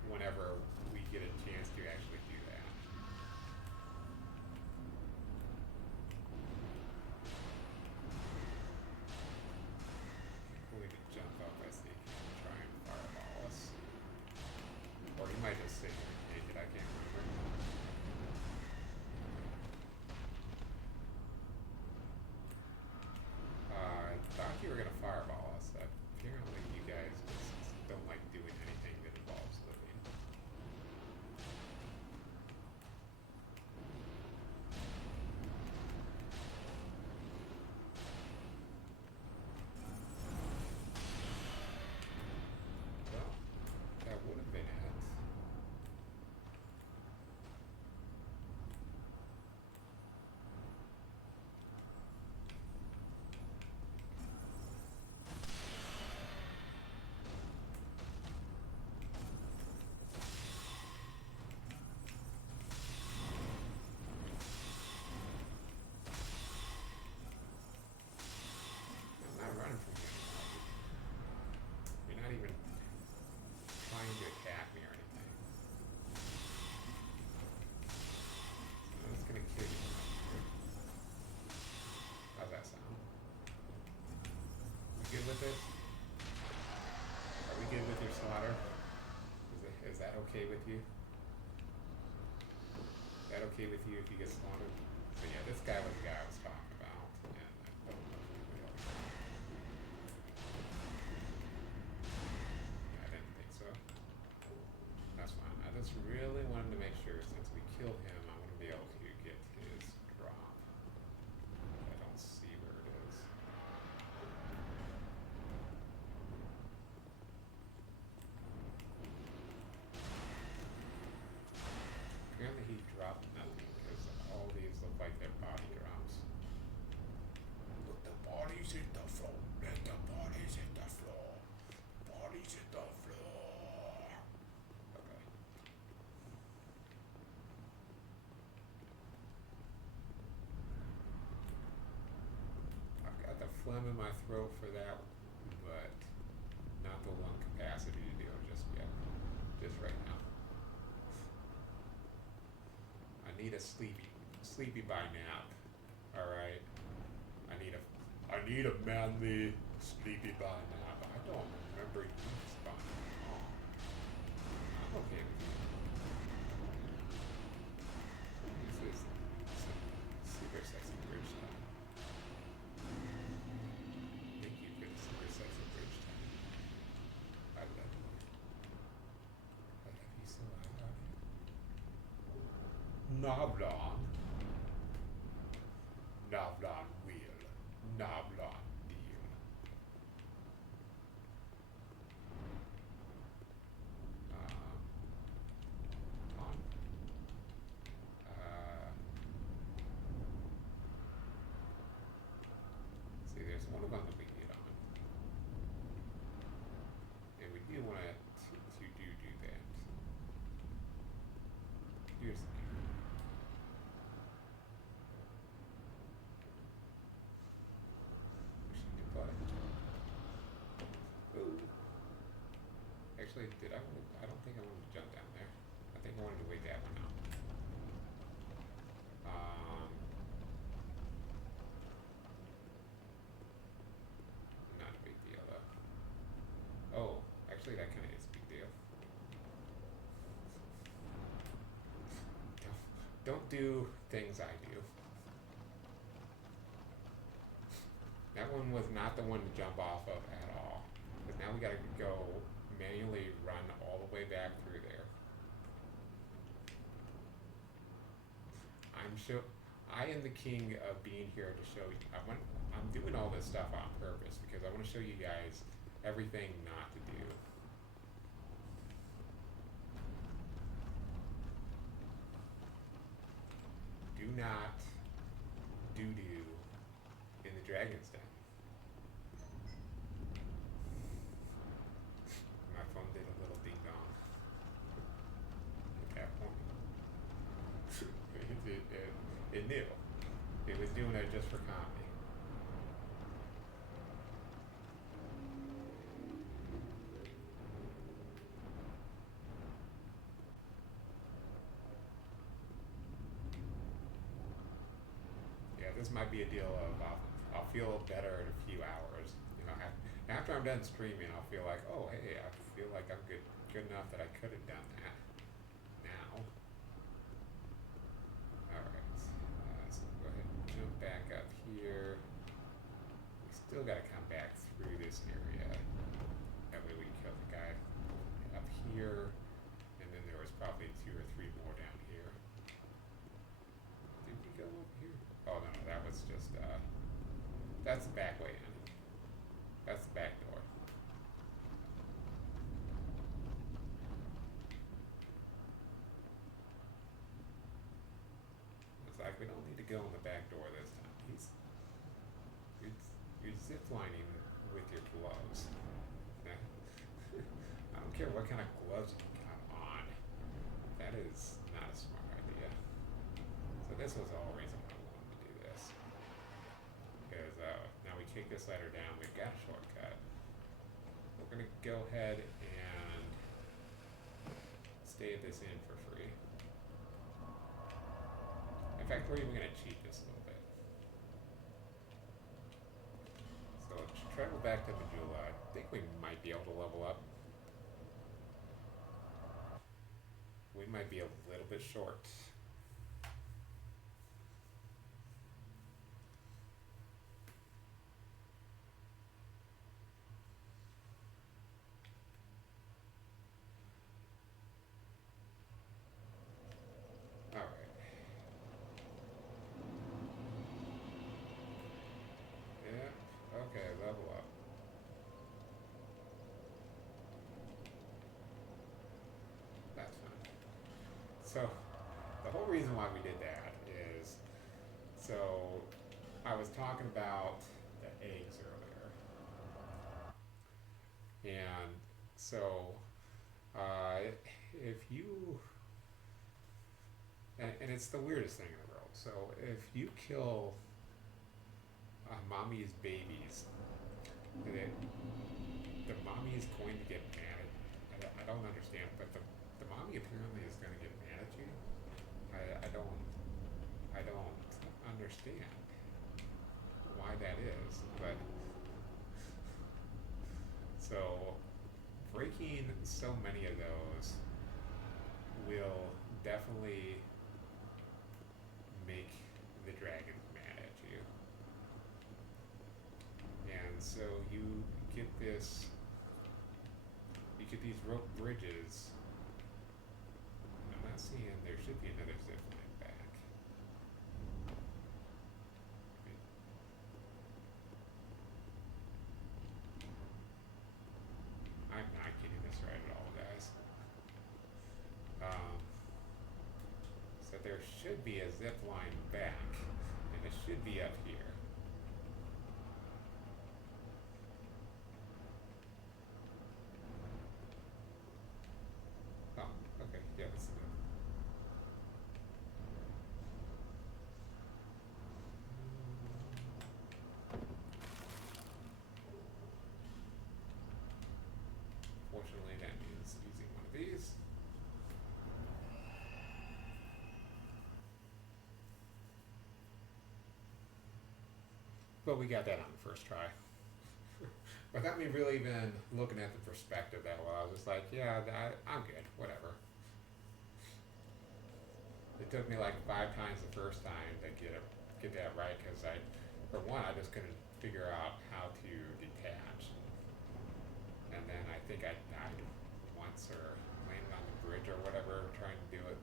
whenever we get a chance to actually do that. Going to jump up, I think, and try and fireball us. Or he might just sit here and take it, I can't remember. I thought you were going to fireball us. Apparently you guys just don't like doing anything that involves living. Well, that would have been it. I'm not running from you anymore. You're not even trying to attack me or anything. So I'm just gonna kill you. How's that sound? We good with it? Are we good with your slaughter? Is that okay with you? Is that okay with you if you get slaughtered? So yeah, this guy was the guy I was talking about, and I don't know if anybody else. I didn't think so. That's fine. I just really wanted to make sure, since we killed him, I want to be able to get his drop. I don't see where it is. Apparently he dropped nothing because all these look like they're body drops. Let the bodies hit the floor. Let the bodies hit the floor. Bodies hit the floor. Okay. I've got the phlegm in my throat for that, but not the lung capacity to do it just yet. Just right now. I need a sleepy by nap. Alright? I need a manly sleepy by nap. I don't remember you responding. Oh. I'm okay with you. This is some super sexy bridge stuff. Thank you for the super Noblon. Noblon will. Noblon deal. On. See, there's one of them that we get on. And we do want to do that. Here's the deal. Pushing the button. Ooh. Actually, I don't think I wanted to jump down there. I think I wanted to wait that one out. Not a big deal though. Oh, actually that kinda is a big deal. Don't do things I do. That one was not the one to jump off of at all. But now we gotta go manually run all the way back through there. I am the king of being here to show you. I'm doing all this stuff on purpose because I want to show you guys everything not to do. Do not do in the dragon's den. My phone did a little ding dong at that point. It knew. It was doing it just for comedy. Yeah, this might be a deal of I'll feel better in a few hours. You know, after I'm done streaming, I'll feel like, oh, hey, I feel like I'm good enough that I could have done that now. Alright, so go ahead and jump back up here. We still gotta come back through this area. That way we can kill the guy up here. And then there was probably 2 or 3 more down here. Did we go up here? Oh no, that was just, that's the back way in. That's the back door. It's like we don't need to go in the back door this time. You're ziplining with your gloves. I don't care what kind of gloves you got on. That is not a smart idea. So this was the whole reason why I wanted to do this. Because now we kick this ladder down, we've got a shortcut. We're gonna go ahead and stay this in for free. In fact, we're even gonna cheat this a little bit. So let's travel back to Majula. I think we might be able to level up. We might be a little bit short. Alright. Yeah, okay, level up. That's fine. So, the whole reason why we did that is, so I was talking about the eggs earlier. And so, if you, and it's the weirdest thing in the world. So if you kill mommy's babies, the mommy is going to get mad at, I don't understand, but the mommy apparently is going to get mad at you. I don't understand why that is, but so breaking so many of those will definitely make the dragons mad at you. And so you get these rope bridges. I'm not seeing, there should be another zip line back. should be a zip line back, and it should be up here. Oh, okay, yeah, this is it. Fortunately, that means using one of these. But we got that on the first try. Without me really even looking at the perspective that well, I was just like, yeah, I'm good, whatever. It took me like 5 times the first time to get that right because for one, I just couldn't figure out how to detach, and then I think I died once or landed on the bridge or whatever trying to do it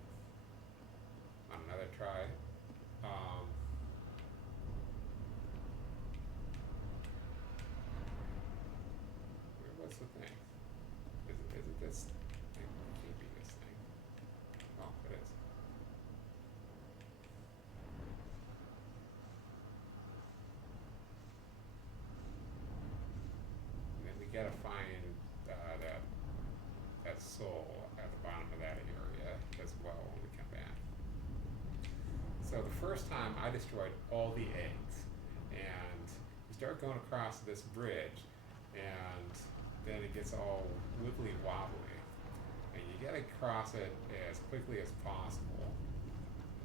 on another try. Um, what's the thing? Is it this thing? It can't be this thing. Oh, it is. And then we gotta find that soul at the bottom of that area as well when we come back. So the first time I destroyed all the eggs, and you start going across this bridge, and then it gets all wibbly wobbly, and you gotta cross it as quickly as possible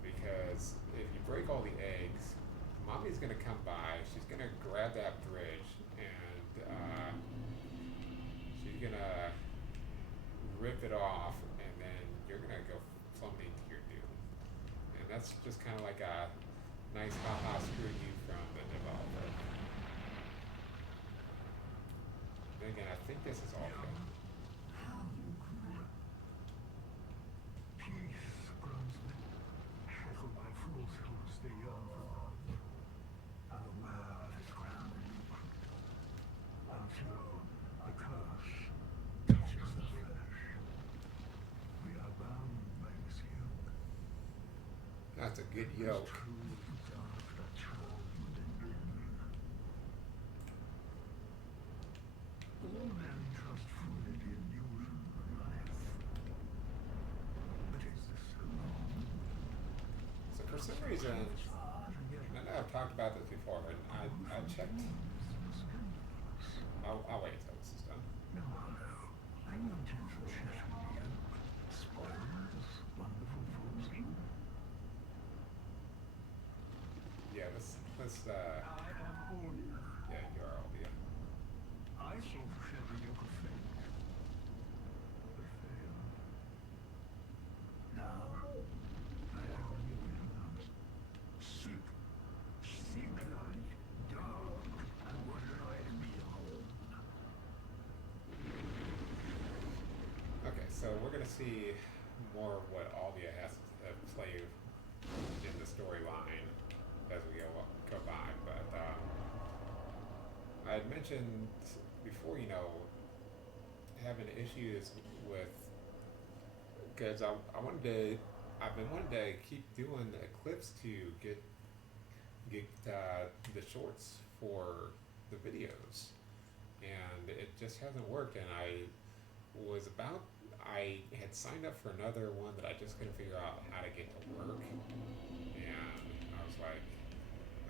because if you break all the eggs, mommy's gonna come by, she's gonna grab that bridge, and she's gonna rip it off, and then you're gonna go plummeting to your doom. And that's just kind of like a nice haha screw you from the developer. Then again, I think this is all good. That's a good yoke. So for some reason, I know I've talked about this before, but I checked. I'll wait until this is done. Yeah, let's yeah, you are all yeah. Okay, so we're gonna see more of what Albia has to play in the storyline as we go by. But I had mentioned before, having issues with because I wanted to. I've been wanting to keep doing the clips to get the shorts for the videos, and it just hasn't worked. And I had signed up for another one that I just couldn't figure out how to get to work, and I was like,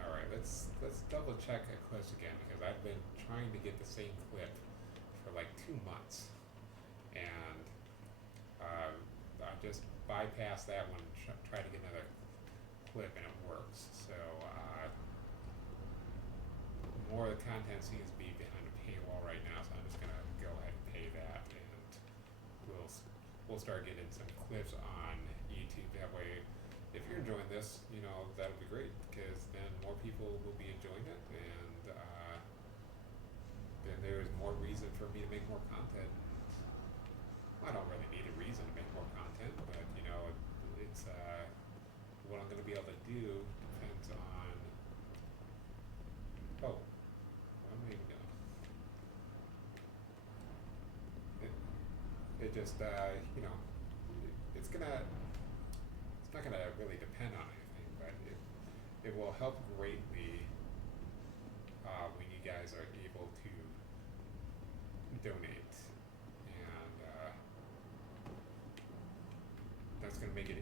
all right, let's double check a clips again because I've been trying to get the same clip for like 2 months, and I just bypassed that one, try to get another clip, and it works. So more of the content seems to be behind a paywall right now, so I'm just gonna go ahead and pay that, and we'll start getting some clips on YouTube. That way, if you're enjoying this, that'll be great because then more people will be enjoying it, and then there's more reason for me to make more content. I don't really need a reason to make more content, but it's what I'm gonna be able to do depends on. Oh, what am I even doing? It just it's not going to really depend on anything, but it will help greatly when you guys are able to donate, and that's going to make it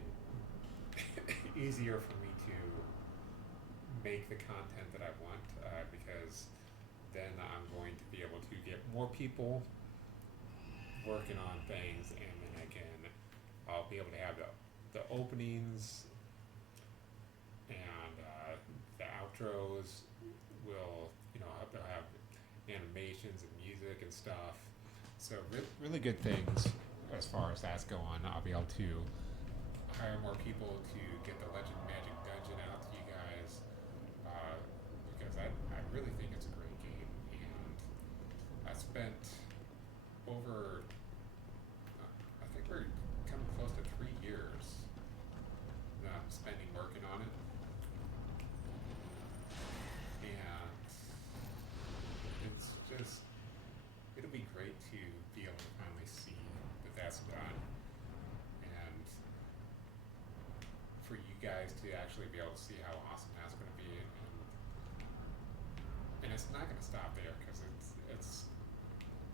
easier for me to make the content that I want, because then I'm going to be able to get more people working on things, and then I'll be able to have the openings and the outros will, they'll have animations and music and stuff. So really good things as far as that's going. I'll be able to hire more people to get the Legend Magic Dungeon out to you guys, because I really think it's a great game, and I spent over, I think we're coming close to 3 years spending working on it, and it's just, it'll be great to be able to finally see that that's done, and for you guys to actually be able to see how awesome that's going to be, and it's not going to stop there, because it's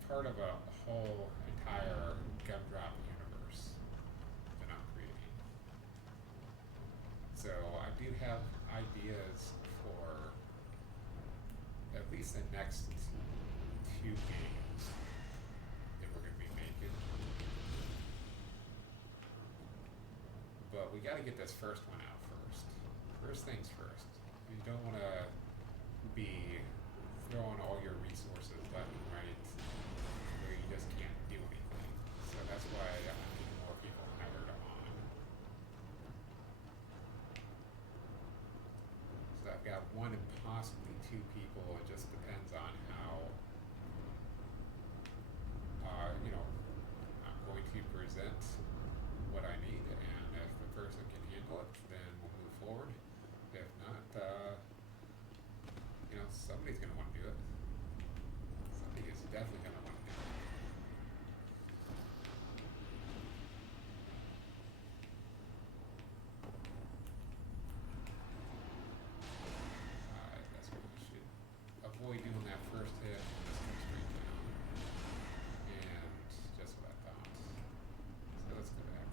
part of a whole entire Gumdrop universe that I'm creating. So I do have ideas for at least the next 2 games that we're going to be making. But we got to get this first one out first. First things first. You don't want to be throwing all your resources left and right where you just can't do anything. So that's why I'm getting more people hired on. So I've got 1 and possibly 2 people. It just depends on how, I'm going to present what I need, and if the person can handle it, then we'll move forward. If not, somebody's going to want to do it. Somebody is definitely going to want to do it. That's what we should avoid doing that first hit. Just come straight down. And just what I thought. So let's go back.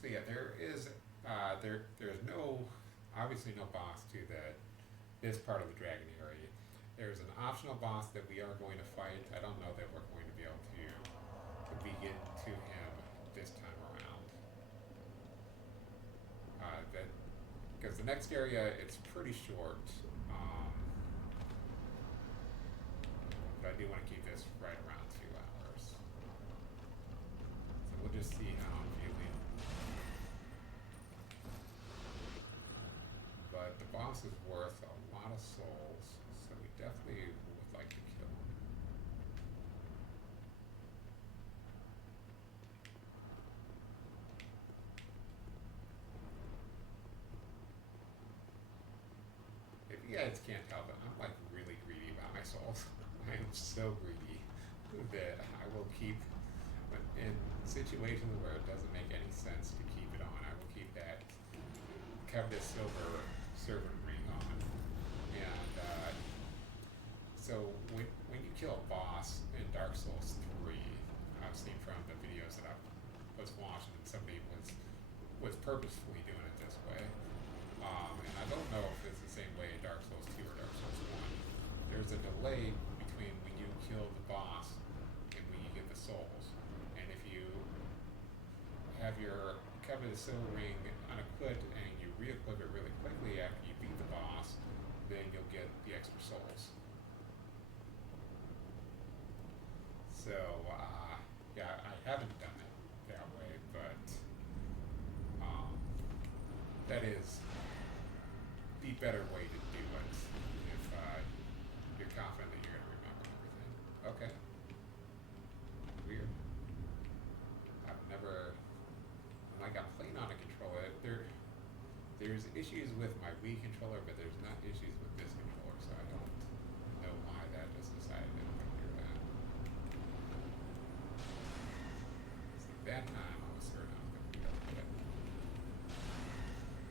So yeah, there's obviously no boss to this part of the dragon area. There's an optional boss that we are going to fight. I don't know that we're going to be able to be getting to him this time around. Because the next area, it's pretty short. But I do want to keep this right around 2 hours. So we'll just see how I'm feeling. But the boss is worth a lot of souls, so we definitely would like to kill him. If you guys can't tell, but I'm like really greedy about my souls. I am so greedy that I will keep, in situations where it doesn't make any sense to keep it on, I will keep that Covetous Silver servant ring on. And so when you kill a boss in Dark Souls 3, I've seen from the videos that I was watching, and somebody was purposefully doing it this way. And I don't know if it's the same way in Dark Souls 2 or Dark Souls 1. There's a delay between when you kill the boss and when you get the souls. And if you have your Covetous Silver ring unequipped and you re-equip it really quickly after you beat the boss, then you'll get the extra souls. So, yeah, I haven't done it that way, but that is the better way to do it if you're confident that you're going to remember everything. Okay. Weird. I'm playing on a controller. There's issues with my Wii controller, but there's not issues with this controller, so I don't that time I was certain I was going to be able to get it.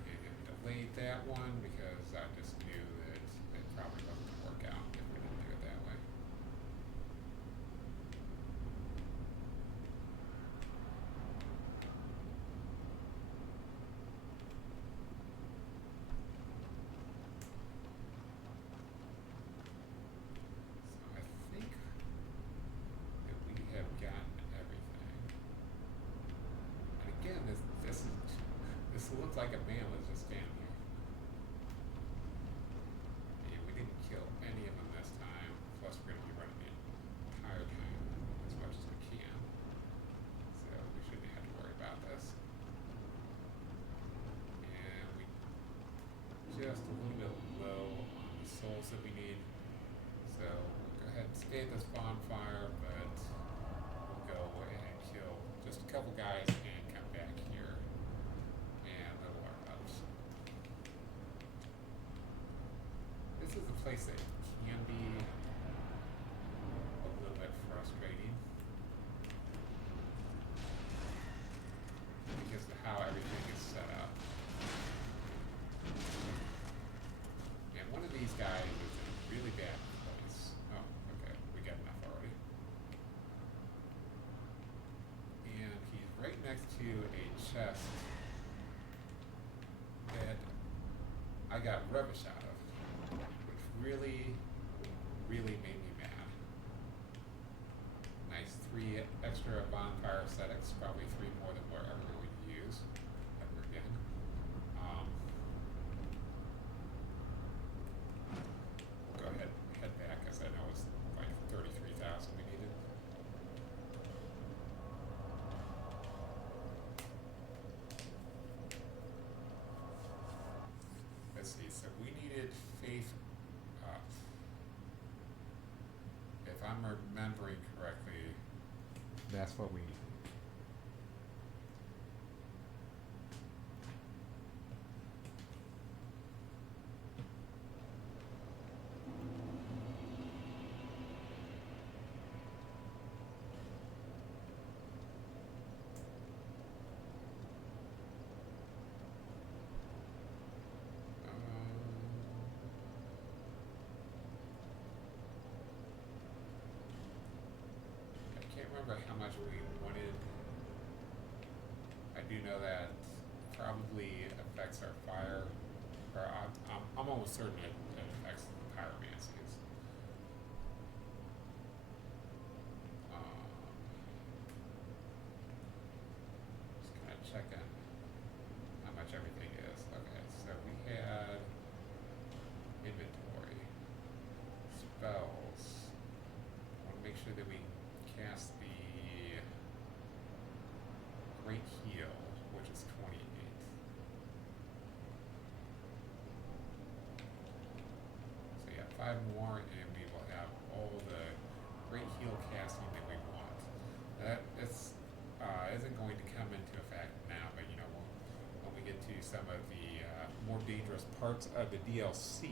And delayed that one because I just knew that it probably wasn't going to work out if we didn't do it that way. So I think that we have gotten everything. And again, this looks like a man was just standing here. And we didn't kill any of them this time. Plus, we're going to be running the entire time as much as we can. So we shouldn't have to worry about this. And we just a little bit low on the souls that we need. So we'll go ahead and stay at this bonfire, but we'll go and kill just a couple guys and come back here and level our ups. This is a place that can be a little bit frustrating because of how everything is set up. And one of these guys is in a really bad place. Oh, okay, we got enough already. And he's right next to a chest that I got rubbish out of, which really, really made me mad. Nice 3 extra bonfire aesthetics, probably 3 more than we're ever going to use ever again. We'll go ahead and head back, as I know it's like 33,000 we needed. Let's see, so we needed faith up. If I'm remembering correctly, that's what we need. I can't remember how much we wanted. I do know that probably affects our fire, or I'm almost certain it affects pyromancies. Just kind of checking how much everything is. Okay, so we had inventory, spells. I want to make sure that we cast the Great Heal, which is 28. So yeah, 5 more, and we will have all the Great Heal casting that we want. That isn't going to come into effect now, but you know, when we get to some of the more dangerous parts of the DLC,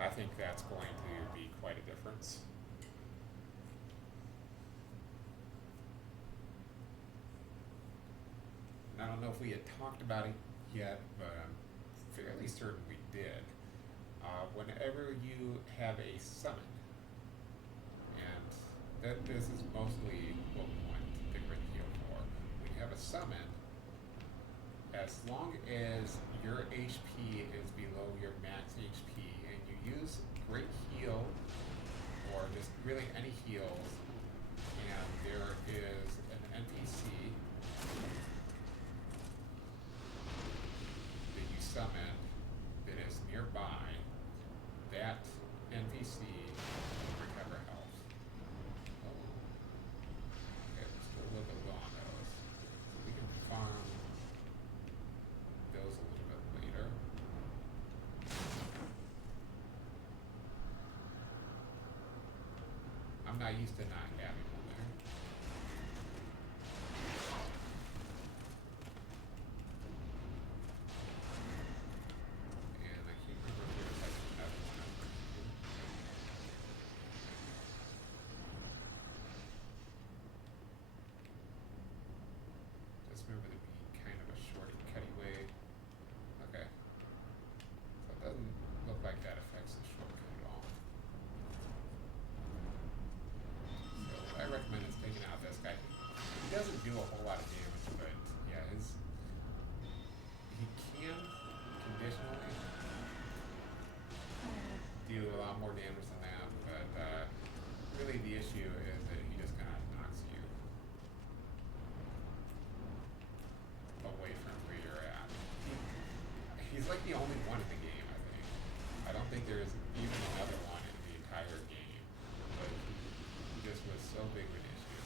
I think that's going to be quite a difference. I don't know if we had talked about it yet, but I'm fairly certain we did. Whenever you have a summon, and this is mostly what we want the Great Heal for. When you have a summon, as long as your HP is below your max HP and you use Great Heal or just really any heals, and there is an NPC that you summon that is nearby, that NPC will recover health. Oh. Okay, we're still a little bit low on those. So we can farm those a little bit later. I'm not used to not having one there. And I can't remember if there was like another one over here. remember there being kind of a short and cutty way. Okay. So it doesn't look like that affects the shortcut at all. So what I recommend is taking out this guy. He doesn't do a whole lot of damage, but yeah, he can conditionally do a lot more damage than that, but really the issue is that he just kind of knocks you away from where you're at. He's like the only one in the game, I think. I don't think there's even another one in the entire game, but he just was so big of an issue.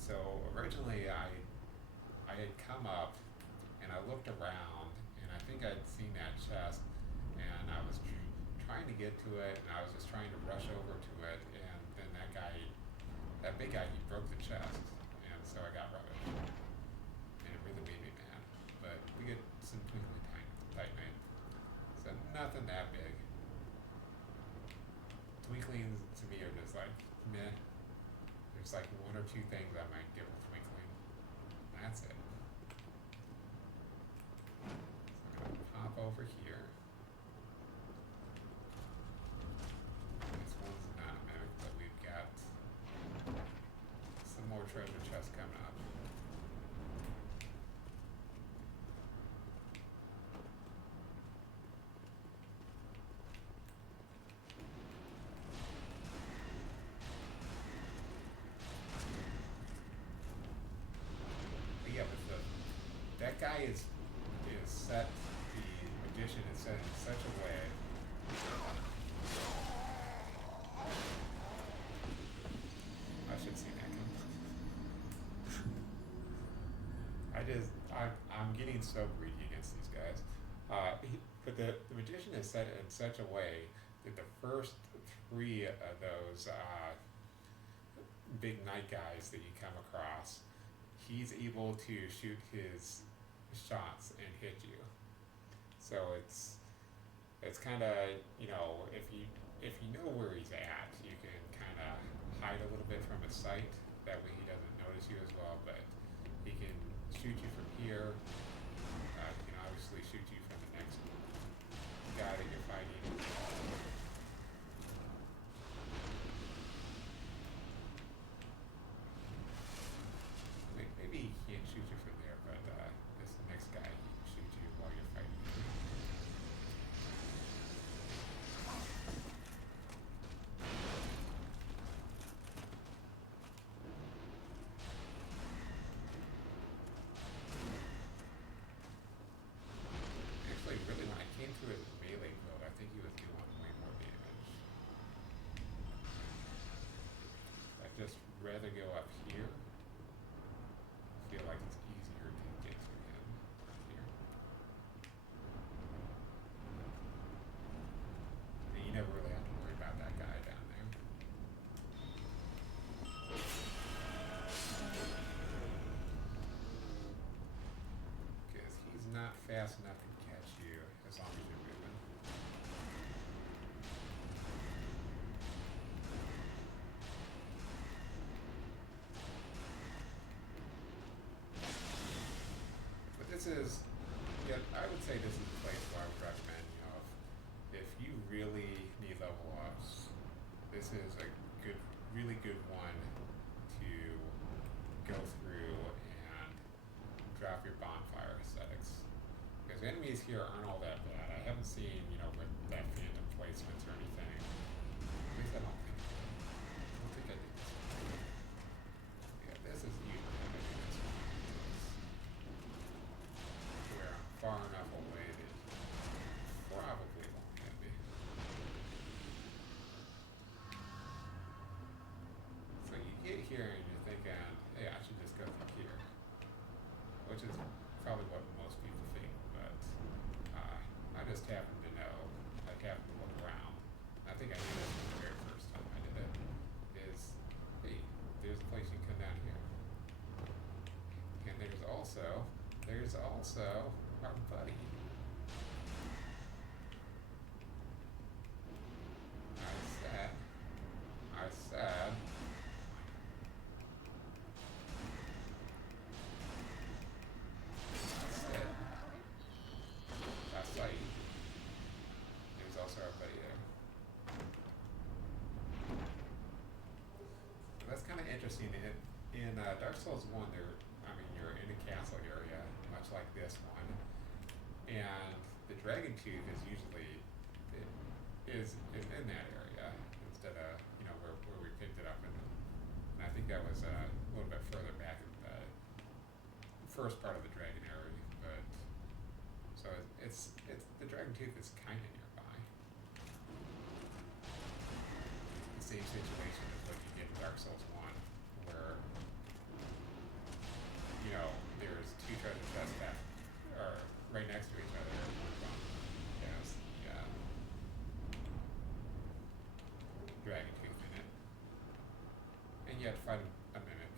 So originally I had come up and I looked around and I think I'd seen that chest and I was trying to get to it and I was just trying to rush over to it and then that big guy, he broke the chest and so I got rubbish and it really made me mad. But we get some twinkly titanite, so nothing that big. Twinklings to me are just like meh. There's like one or two things I might give a twinkling. That's it. So I'm gonna pop over here. This one's not a mimic, but we've got some more treasure chests coming up. But yeah, but that guy is set, the magician is set in such a way. I should see that coming. I'm getting so greedy against these guys. But the magician is set in such a way that the first three of those big knight guys that you come across, he's able to shoot his shots and hit you. So it's kind of, if you know where he's at, you can kind of hide a little bit from his sight. That way he doesn't notice you as well. But he can shoot you from here. He can obviously shoot you from the next guy that you're fighting. Maybe he can't shoot you from there, but this next guy, he can shoot you while you're fighting. Actually, really, when I came to his melee build, I think he was doing way more damage. I'd just rather go up here. Feel like it's easier to get to him here. And you never really have to worry about that guy down there. Because he's not fast enough to catch you as long as you're moving. But this is, yeah, I would say this is a place where I would recommend, if you really need level ups, this is a really good one to go through and drop your bonfire aesthetics. Because enemies here aren't all that bad. I haven't seen, with that phantom placements or anything. At least I don't think I did this. Yeah, this is even where I'm far enough away that he probably won't hit me. So you get here and you're thinking, hey, I should just go through here. Which is probably what most people think, but I just happen to know, I happen to look around. I think I knew this the very first time I did it, is, hey, there's a place you can come down here. And there's also our buddy. I said, that's kind of interesting. In Dark Souls 1, I mean, you're in a castle area, much like this one, and the dragon tooth is usually it is in that area instead of where we picked it up, and I think that was a little bit further back in the first part of the dragon area, but so it's the dragon tooth is kind of nearby. The same situation as what you get in Dark Souls 1, where there's two treasure chests that are right next to each other. One of them has dragon tooth in it, and you have to fight a mimic.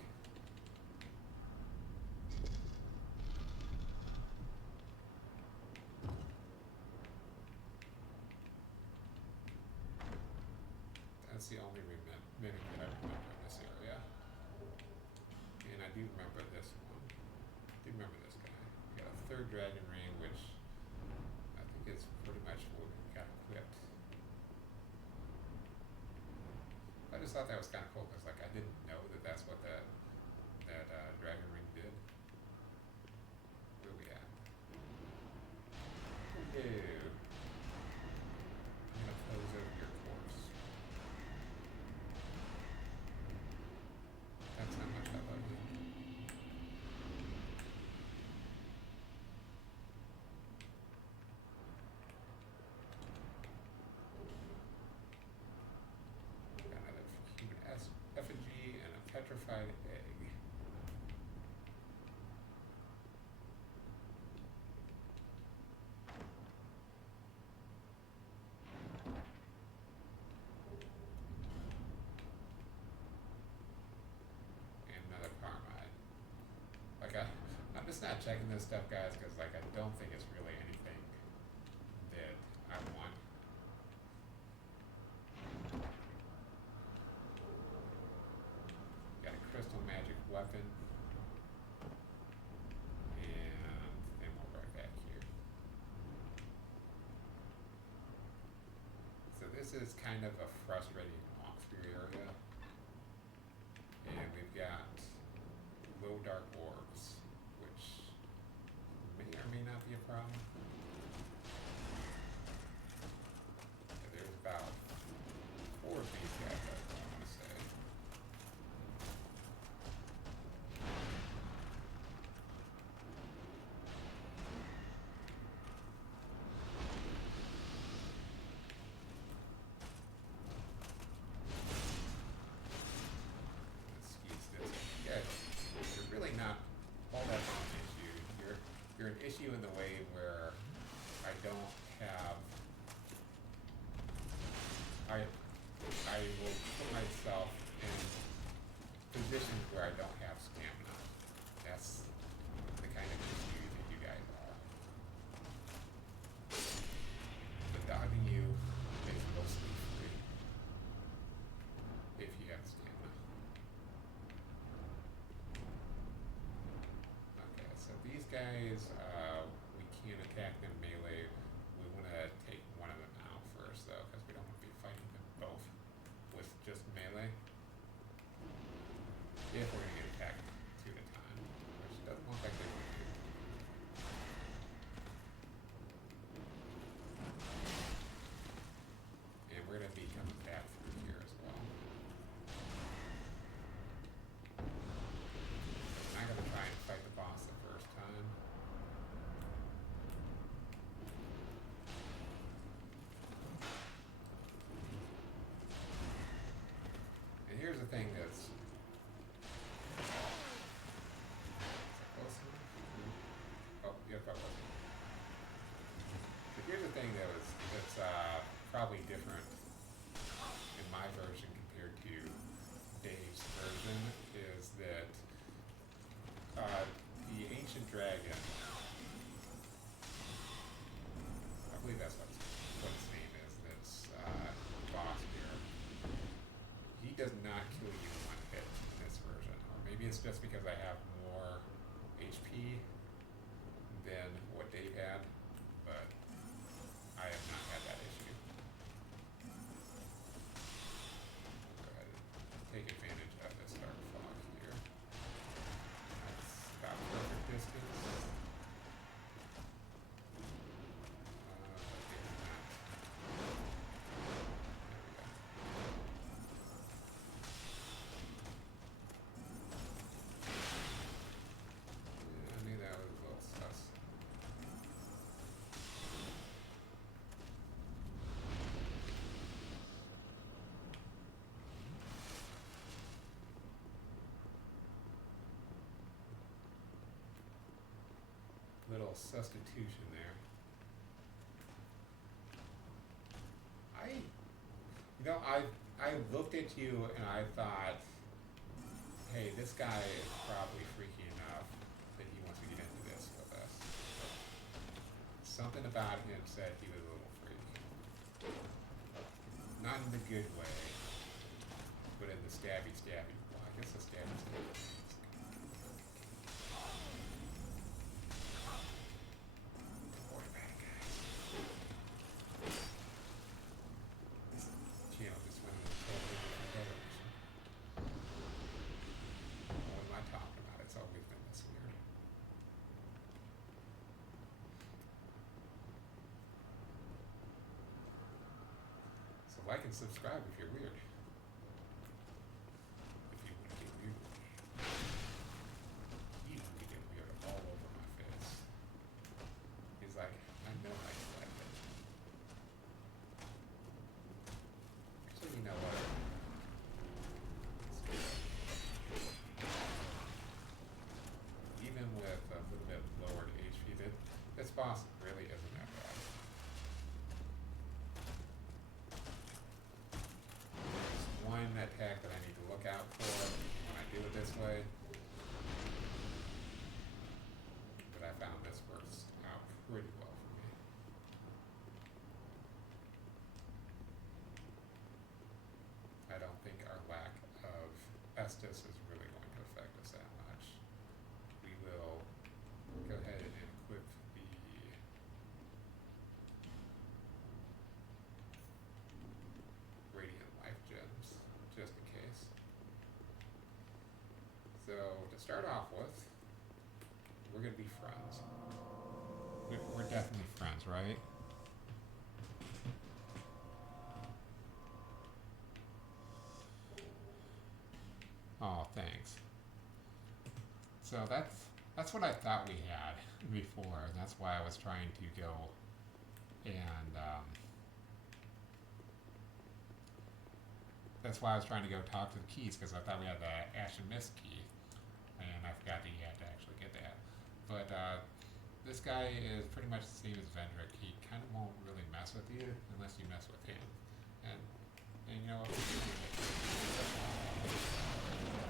That's the only mimic that I remember in this area. And I do remember this one. I do remember this guy. We got a third dragon ring, which I think is pretty much what we got equipped. I just thought that was kind of cool because I didn't know that that's what that dragon ring did. Where we at? Ew. I'm gonna close over your course. That's how much I love you. Got another human effigy and a petrified egg. And another Carmine. I'm just not checking this stuff, guys, because I don't think it's really anything that I want. Got a crystal magic weapon, and then we'll right back here. So this is kind of a frustrating walkthrough area, and we've got low dark orbs, which may or may not be a problem. There's about 4 of these guys, I want to say. Excuse this. Yeah, you're really not all that much an issue. You're an issue in the way where I don't have. I will put myself in positions where I don't have stamina. That's the kind of issue that you guys are. But dodging you is mostly free if you have stamina. Okay, so these guys, we can't attack them melee. We want to take one of them out first, though, because we don't want to be fighting them both with just melee. If we're going to get attacked 2 at a time, which doesn't look like they would do. And we're going to be coming back through here as well. I'm not going to try and fight the boss the first time. And here's the thing that's. Is that close enough? Oh, yeah, probably. But here's the thing that's probably different in my version compared to Dave's version is that the ancient dragon, I believe that's what its name is, that's boss here. He does not kill you in one hit in this version, or maybe it's just because I have more HP than what Dave had, but I have not had that issue. Go ahead and take advantage of this little substitution there. I looked at you and I thought, hey, this guy is probably freaky enough that he wants to get into this with us. Something about him said he was a little freak. Not in the good way, but in the stabby. Well, I guess the stabby. Poor bad guys. This channel just went in a totally different direction. What am I talking about? It's always been this weird. So like and subscribe if you're weird. If you want to get weird. You want to get weird all over my face. He's like, I know I like it. So you know what? Even with a little bit lowered HP, this boss really isn't that bad. There's one attack that I need to look out for when I do it this way. But I found this works out pretty well for me. I don't think our lack of Estus is really going to affect us that much. We will go ahead and equip the Radiant Life Gems, just in case. So, to start off with, we're going to be friends. We're definitely friends, right? Oh, thanks. So that's what I thought we had before, and that's why I was trying to go and that's why I was trying to go talk to the keys, because I thought we had the Ash and Mist key, and I forgot that you had to actually get that. But this guy is pretty much the same as Vendrick. He kind of won't really mess with you unless you mess with him. And you know what? In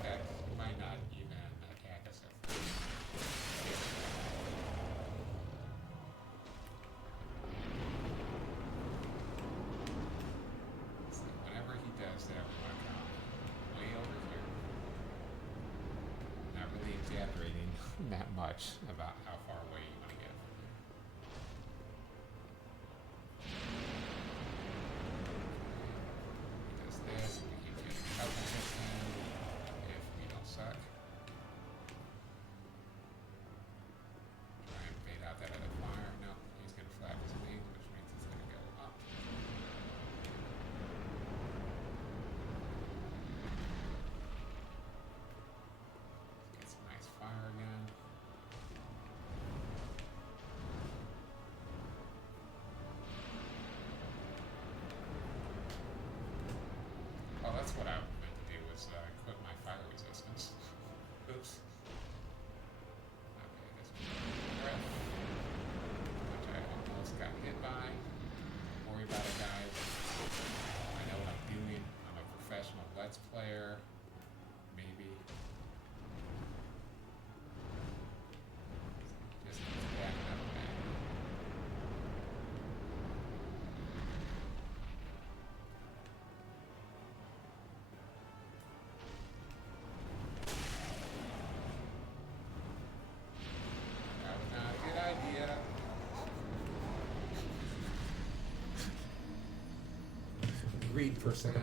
fact, he might not even attack us at first. So whenever he does that, we want to come way over here. Not really exaggerating that much about how far away you want to get from here. He does this, we can get a couple hits in if we don't suck. Try and bait out that other fire. No, he's going to flap his wings, which means he's going to go up. Get some nice fire again. Oh, that's what I meant to do, was equip my fire resistance. Oops. Okay, this breath, which I almost got hit by. Don't worry about it, guys. I know what I'm doing. I'm a professional Let's Player. Maybe. Just backing up a bit. That was not a good idea. Greed percent.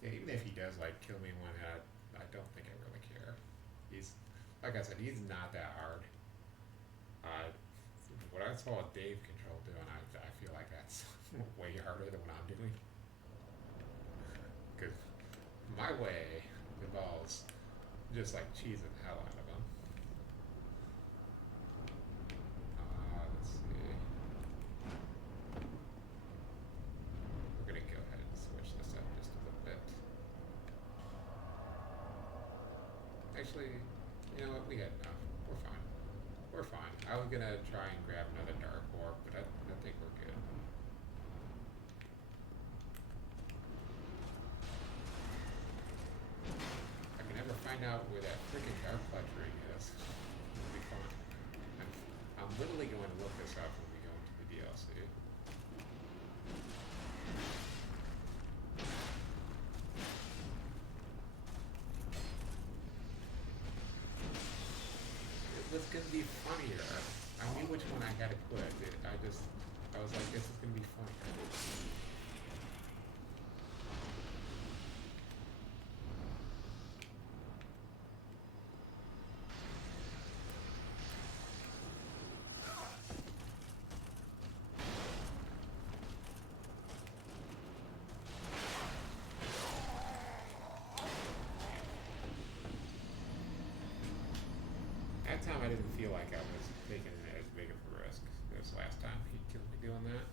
Yeah, even if he does like kill me in one hit, I don't think I really care. He's, like I said, he's not that hard. What I saw Dave Control doing, I feel like that's way harder than what I'm doing. Because my way involves just like cheesing the hell out of him. Let's see. We're gonna go ahead and switch this up just a little bit. Actually, you know what? We got enough. We're fine. We're fine. I was gonna try and grab another dark orb, but I think we're good. I can never find out where that freaking dark clutch ring is. It'll be fun. I'm literally going to look this up when we go into the DLC. It was gonna be funnier. I knew which one I had to quit. I was like, this is gonna be funnier. That time I didn't feel like I was taking as big of a risk as last time he killed me doing that.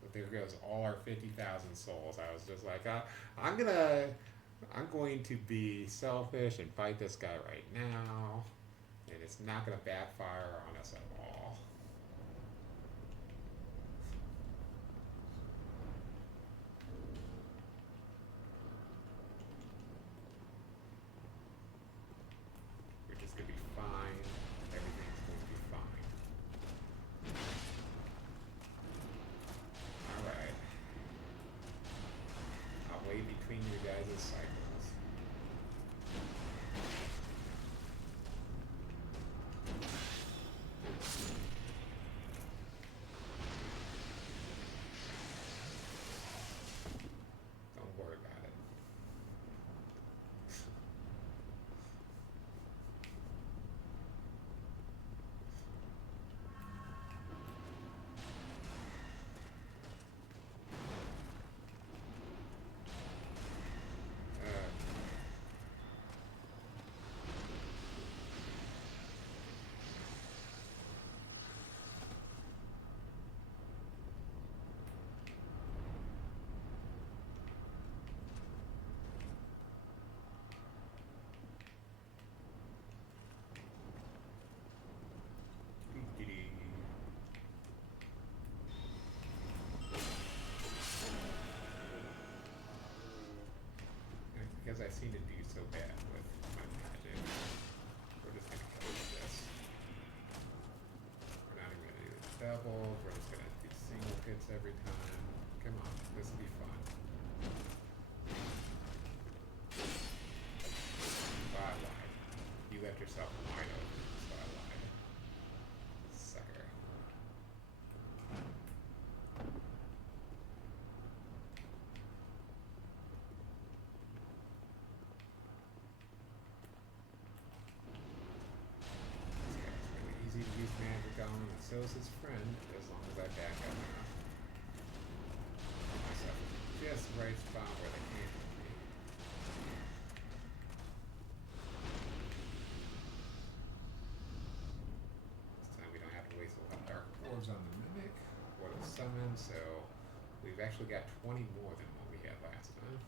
So there goes all our 50,000 souls. I was just like, I'm going to be selfish and fight this guy right now, and it's not gonna backfire on us at all. We're just gonna be fine. Everything's going to be fine. Alright. I'll wait between you guys' cycles. Don't worry about it. Because I seem to do so bad with my magic, we're just gonna go with this. We're not even gonna do doubles, we're just gonna do single hits every time. Come on, this will be fun. Oh, I lied. You left yourself wide open, so I lied. Sucker. This guy's really easy to use magic on, and so is his friend, as long as I back up enough. Put myself in just the right spot where they can't hit me. This time we don't have to waste a lot of dark orbs on the mimic or the summon, so we've actually got 20 more than what we had last time.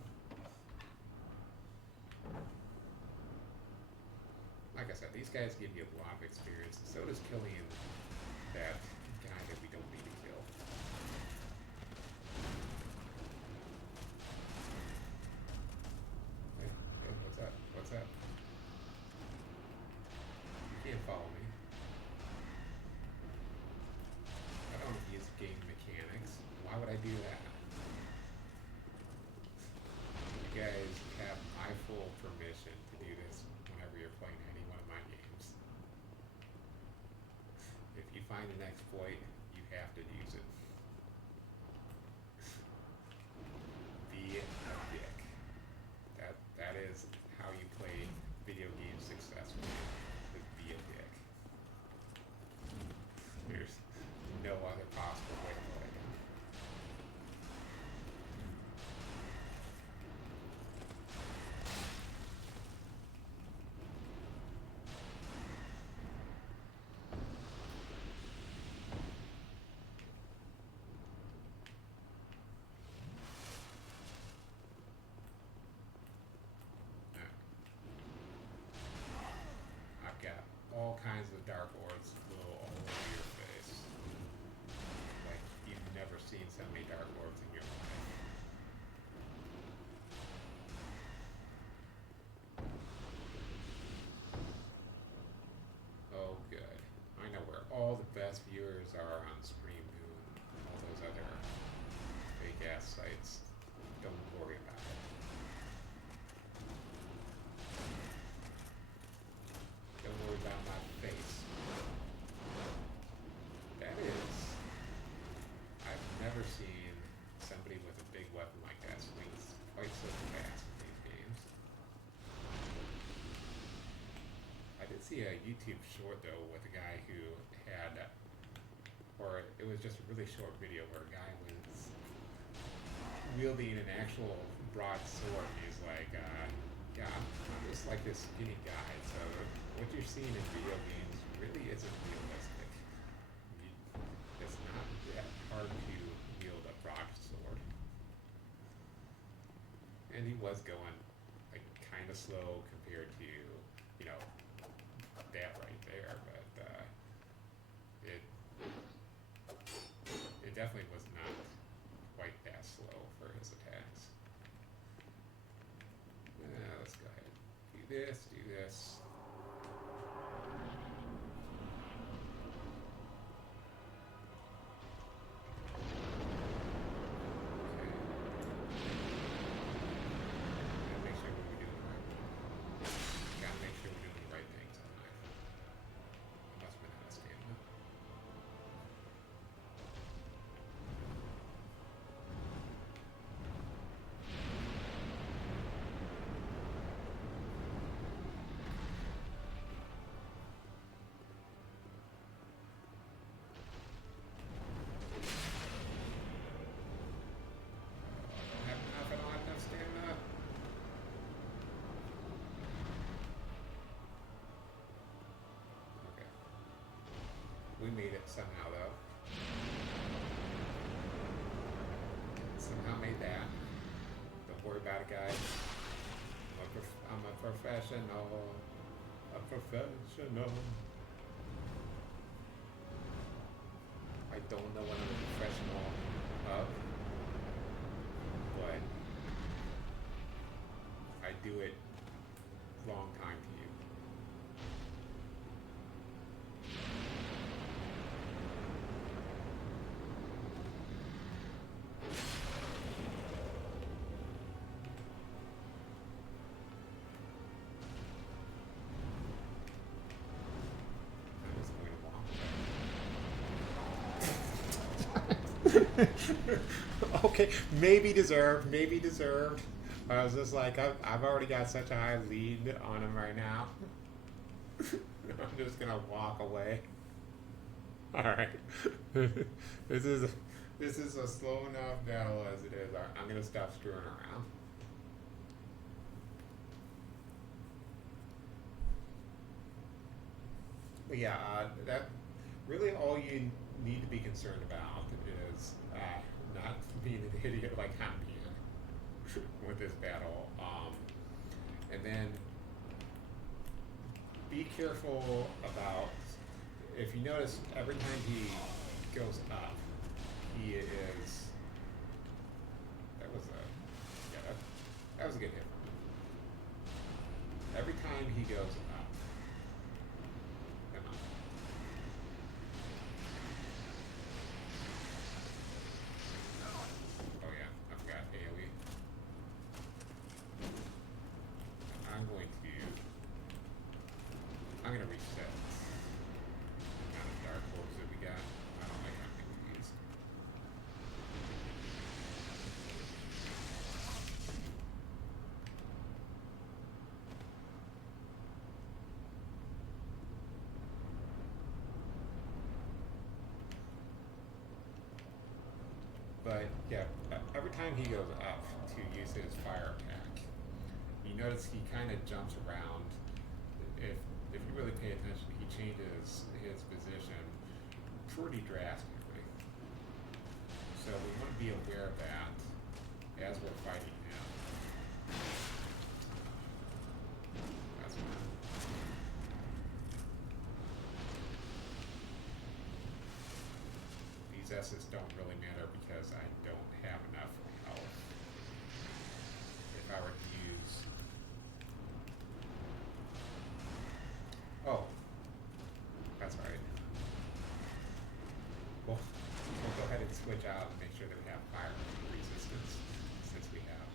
Like I said, these guys give you a lot of experience. So does killing that guy that we don't need to kill. Hey, hey, what's up? What's up? You can't follow me. I don't use game mechanics. Why would I do that? You guys have my full permission to do this whenever you're playing any one of my games. If you find an exploit, you have to use it. Be a dick. That is how you play video games successfully. Is be a dick. There's no other possible way to play them. all kinds of dark orbs glow all over your face. Like you've never seen so many dark orbs in your life. Oh, good. I know where all the best viewers are on Scream Moon. All those other fake ass sites. Don't worry about it. Don't worry about my face. That is, I've never seen somebody with a big weapon like that swing quite so fast in these games. I did see a YouTube short though with a guy who had, or it was just a really short video where a guy was wielding an actual broadsword. He's like, yeah, I'm just like this skinny guy, so what you're seeing in video games really isn't realistic. It's not that hard to wield a broadsword. And he was going like kind of slow compared to, you know, that right there, but it definitely was not quite that slow for his attacks. Let's go ahead. Do this, do this. Okay. Gotta make sure we're doing the right. Gotta make sure we're doing the right things on life. Must have been out of stamina. I don't have enough stamina. Okay. We made it somehow though. Somehow made that. Don't worry about it, guys. I'm a professional. A professional. I don't know what I'm a professional of, but I do it long time to you. I was going a long way. Okay, maybe deserved, maybe deserved. I was just like, I've already got such a high lead on him right now. I'm just gonna walk away. All right. this is a slow enough battle as it is. I'm gonna stop screwing around. But yeah, that really all you need to be concerned about is not being an idiot like I'm being with this battle. And then be careful about, if you notice, every time he goes up, he is. That was a, yeah, that was a good hit from him. Every time he goes up, come on. Oh yeah, I forgot AoE. I'm gonna reset the amount of dark orbs that we got. I don't like how many we used. But yeah, every time he goes up to use his fire attack, you notice he kind of jumps around. If you really pay attention, he changes his position pretty drastically. So we want to be aware of that as we're fighting him. That's fine. successes don't really matter because I don't have enough health. If I were to use... Oh, that's right. We'll go ahead and switch out and make sure that we have fire resistance since we have.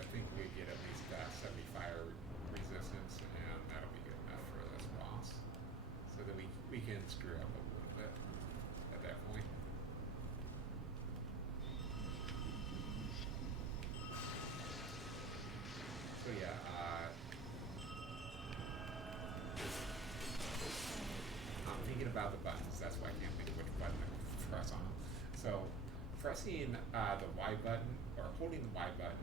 I think we get at least 70 fire resistance, and that'll be good enough for this boss. So that we can screw up a little bit at that point. So yeah, I'm thinking about the buttons. That's why I can't think of which button to press on them. So pressing the Y button or holding the Y button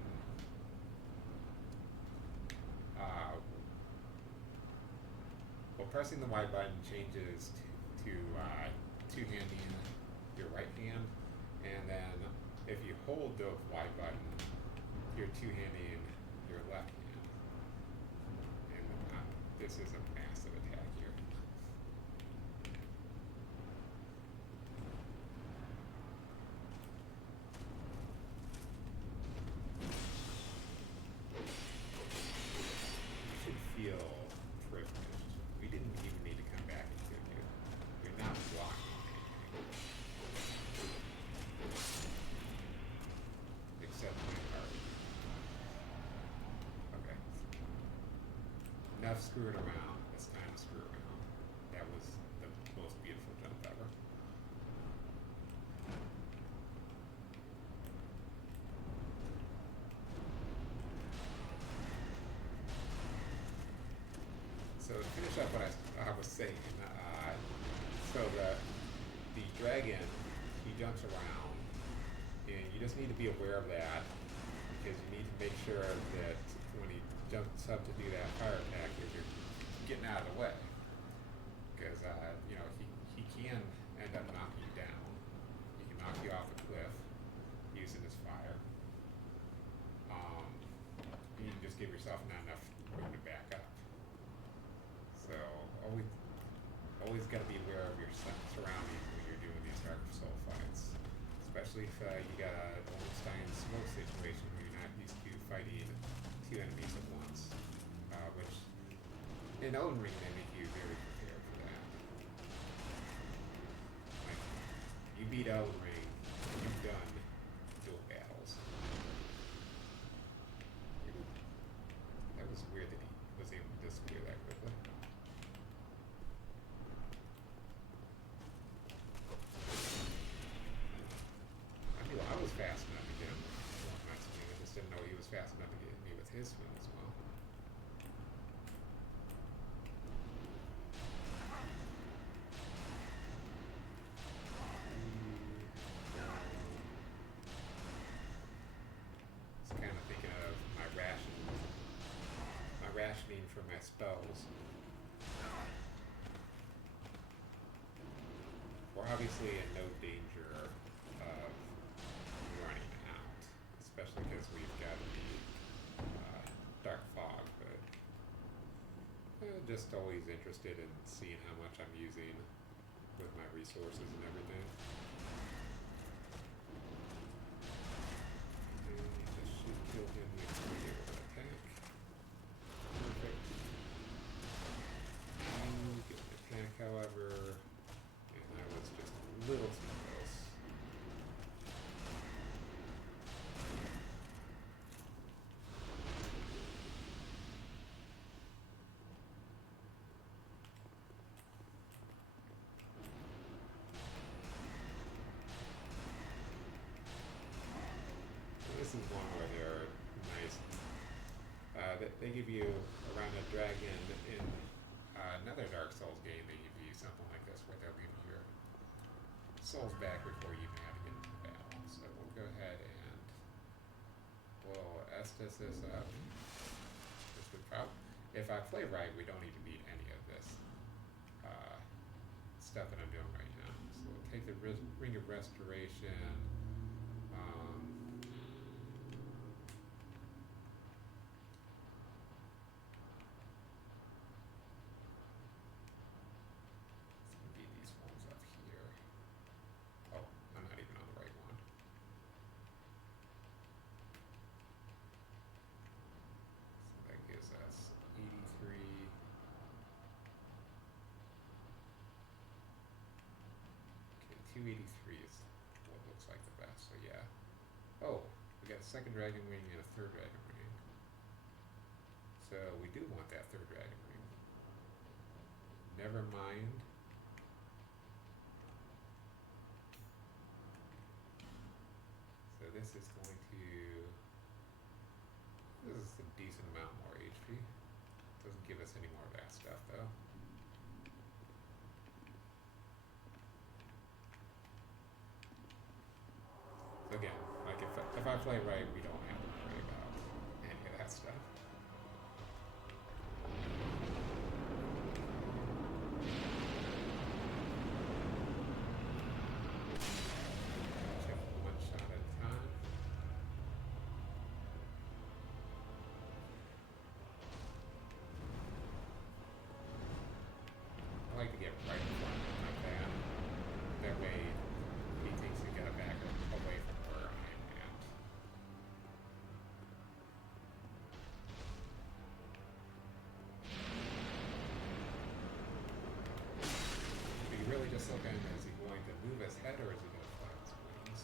well, pressing the Y button changes to two-handing your right hand, and then if you hold the Y button, you're two-handing your left hand. And this is a massive attack here. You should feel privileged. We didn't even need to come back into you. You're not blocking anything. Except my heart. Okay. Enough screwing around. It's time to screw around. That was the most beautiful jump ever. So to finish up what I was saying, so the dragon, he jumps around, and you just need to be aware of that because you need to make sure that when he jumps up to do that fire attack, that you're getting out of the way because you know he can end up knocking you down. He can knock you off the cliff using his fire. You can just give yourself not enough room to back up. So always got to be aware of your surroundings when you're doing these Dark Soul fights, especially if you got a Wolfenstein smoke situation where you're not used to fighting two enemies at once, which in Elden Ring they make you very prepared for that. Like you beat Elden Ring, you've done dual battles. That was weird that he was able to disappear that quickly. I was fast enough to get him with my swing. I just didn't know he was fast enough to get me with his swing as well. Just kind of thinking of my rationing for my spells. We're obviously in no danger of running out, especially because we've got the dark fog, but just always interested in seeing how much I'm using with my resources and everything. And this should kill him next to be able to attack. Perfect. Get an attack, however, and I was just a little too close. This is one where they're nice. They give you around a dragon in another Dark Souls game. They give you something like this where they'll give you your souls back before you even have to get into battle. So we'll go ahead and we'll Estus this up. This would probably, if I play right, we don't need to beat any of this stuff that I'm doing right now. So we'll take the Ring of Restoration. 283 is what looks like the best, so yeah. Oh, we got a second dragon wing and a third dragon wing. So we do want that third dragon wing. Never mind. So this is going to... This is a decent amount more HP. Doesn't give us any more of that stuff though. Again, like if I play right, we don't have to worry about any of that stuff. Check one shot at a time. I like to get right in front of him like that. That way he thinks he got to back away from where I am at. Are you really just looking, is he going to move his head or is he going to fly his wings?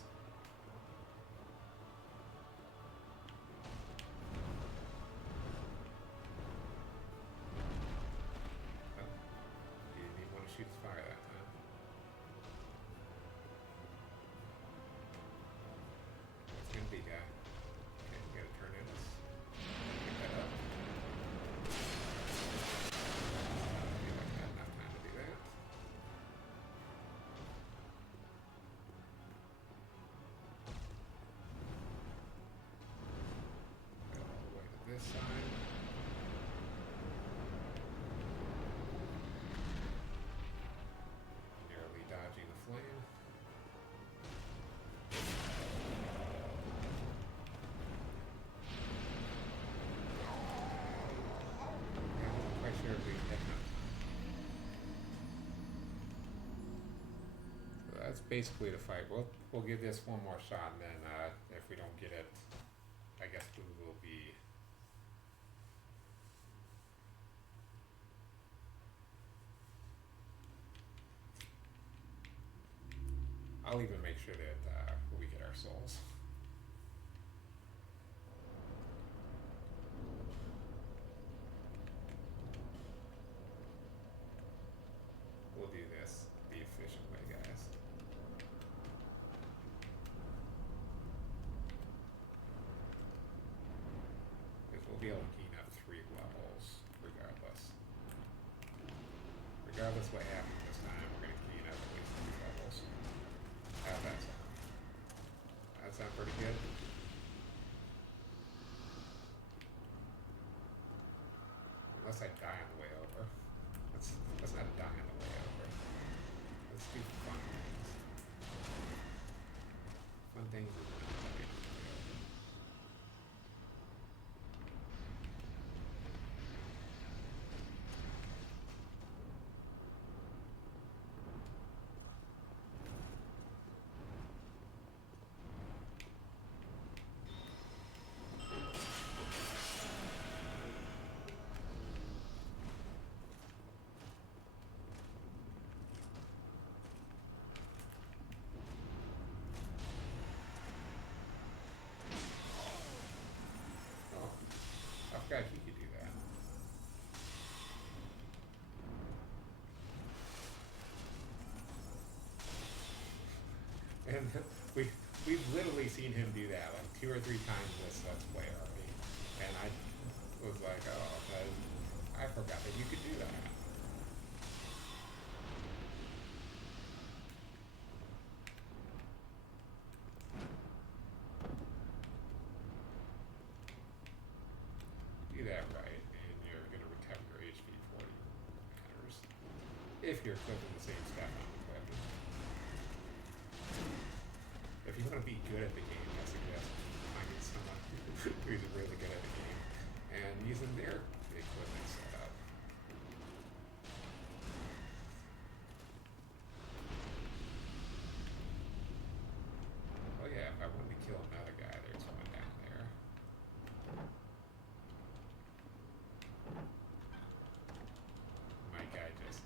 Oh, he didn't even want to shoot his fire that time. What's it going to be, guy? Okay, we got to turn in this. Pick that up. Feel like I had enough time to do that. Go all the way to this side. Narrowly dodging the flame. Yeah, I wasn't quite sure if we hit him. So that's basically the fight. We'll give this one more shot, and then if we don't get it, I guess we will be. I'll even make sure that we get our souls. We'll do this the efficient way, guys. Because we'll be able to gain up 3 levels regardless. Regardless what happens this time, we're going to gain up at least 3 levels. How's that sound? That sound pretty good? Unless I die on the way over. Let's not die on the way over. Let's do fun things. Fun things is not dying on the way over. Oh, I forgot he could do that. And we've literally seen him do that like 2 or 3 times this Let's Play already. And I was like, oh, I forgot that you could do that. Do that right, and you're going to recover your HP 40 matters. If you're equipping the same stuff on the weapon. If you want to be good at the game, I suggest finding someone who's really good at the game and using their equipment setup. Oh yeah, if I wanted to kill another guy, there's one down there. My guy just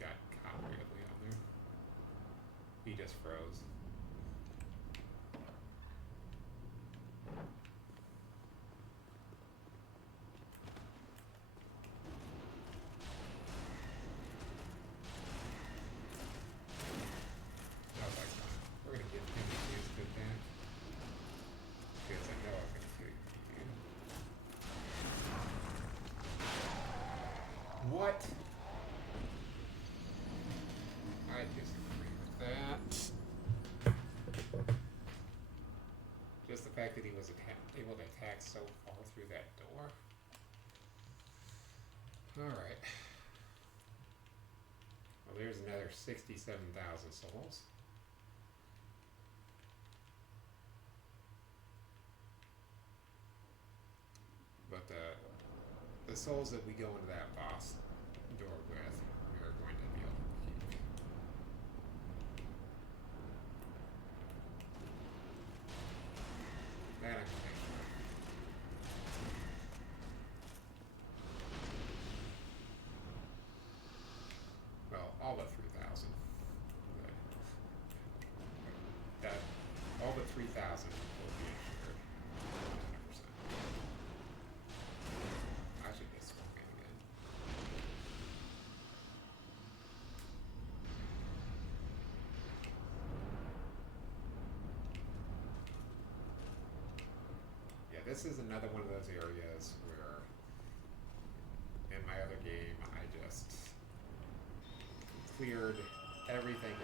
got caught weirdly on there. He just what? I disagree with that. Just the fact that he was able to attack so far through that door. Alright. Well, there's another 67,000 souls. But the souls that we go into that boss door with, we are going to be able to keep. That I can make sure. Well, all but 3,000. That all but 3,000 will be insured. 100%. I should get swung in again. Yeah, this is another one of those areas where in my other game I just cleared everything.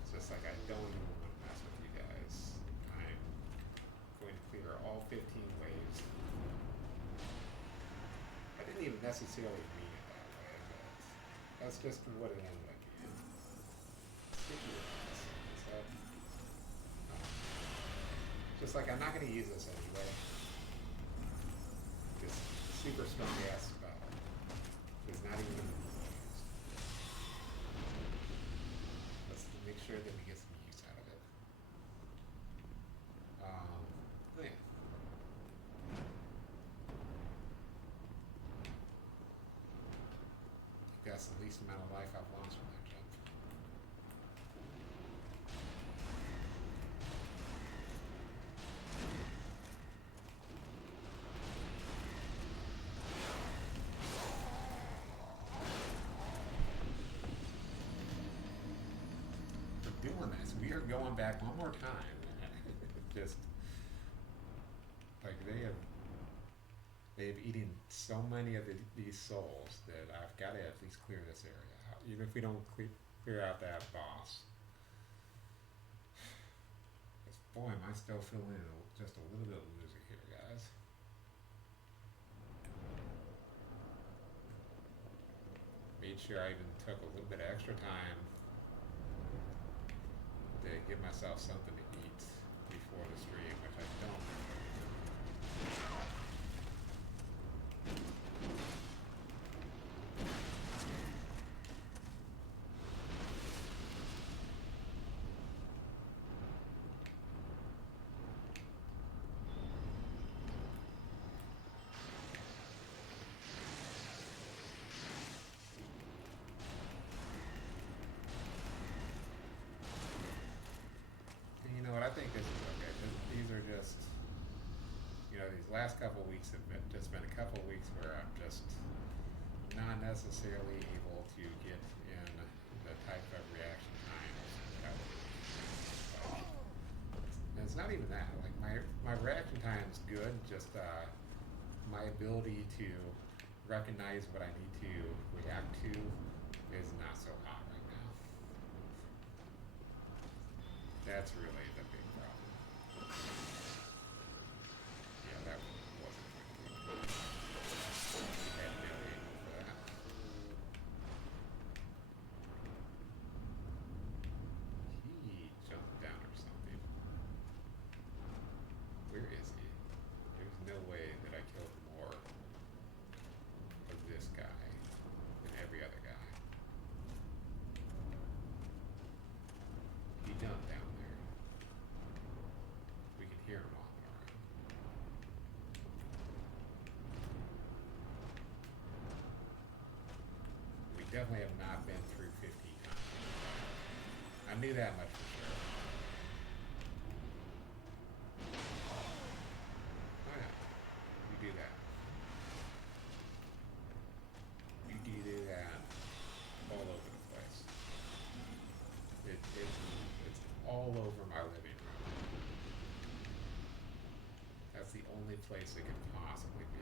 It's just like I don't even want to mess with you guys. I'm going to clear all 15 waves. I didn't even necessarily mean it that way, but that's just what it ended up being. Sticky ones. So, just like I'm not going to use this anyway. This super strong ass spell is not even going to be used. Let's make sure that we get some use out of it. Oh yeah. That's the least amount of life I've lost from that jump. We're doing this. We are going back one more time. Just like they've eaten so many of these souls that I've got to at least clear this area out, even if we don't clear out that boss. Boy, am I still feeling just a little bit woozy here, guys. Made sure I even took a little bit of extra time to give myself something to eat before the stream, which I don't. And you know what? I think this is okay. These are just, these last couple of weeks have just been a couple of weeks where I'm just not necessarily able to get in the type of reaction times that I would like. And it's not even that. Like my reaction time is good. Just my ability to recognize what I need to react to is not so hot right now. That's really the big problem. Yeah, that wasn't going to be good. We had no aim for that. He jumped down or something. Where is he? There's no way that I killed more of this guy than every other guy. He jumped down there. We can hear him walking around. We definitely have not been through 15 times. I knew that much for sure. Oh yeah, you do that. You do that all over the place. It's all over my living room. That's the only place it could possibly be.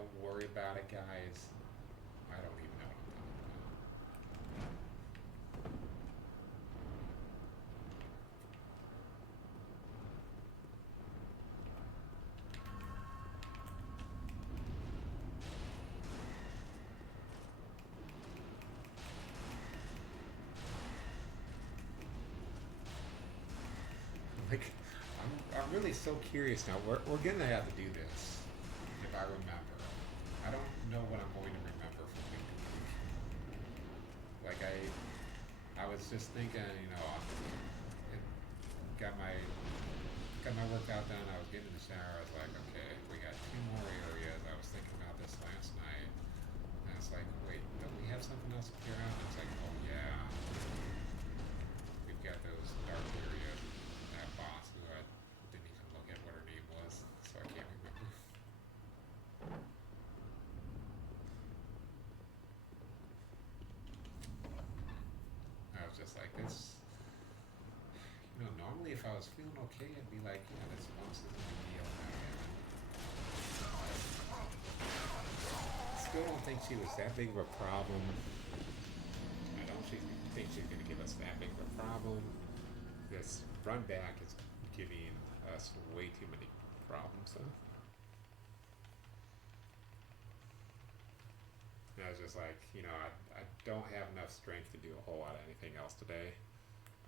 don't worry about it, guys. I don't even know what I'm talking about. Like, I'm really so curious now. We're gonna have to do this if I remember. I don't know what I'm going to remember from week to week. Like I was just thinking, it got my workout done. I was getting in the shower. I was like, okay, we got two more areas. I was thinking about this last night, and I was like, wait, don't we have something else to clear out? And I was like, oh yeah, we've got those dark areas. That boss who I didn't even look at what her name was, so I can't remember. I was just like, this. Normally if I was feeling okay, I'd be like, yeah, this boss isn't a big deal. Still don't think she was that big of a problem. I don't think she's going to give us that big of a problem. This run back is giving us way too many problems. Huh? And I was just like, I don't have enough strength to do a whole lot of anything else today.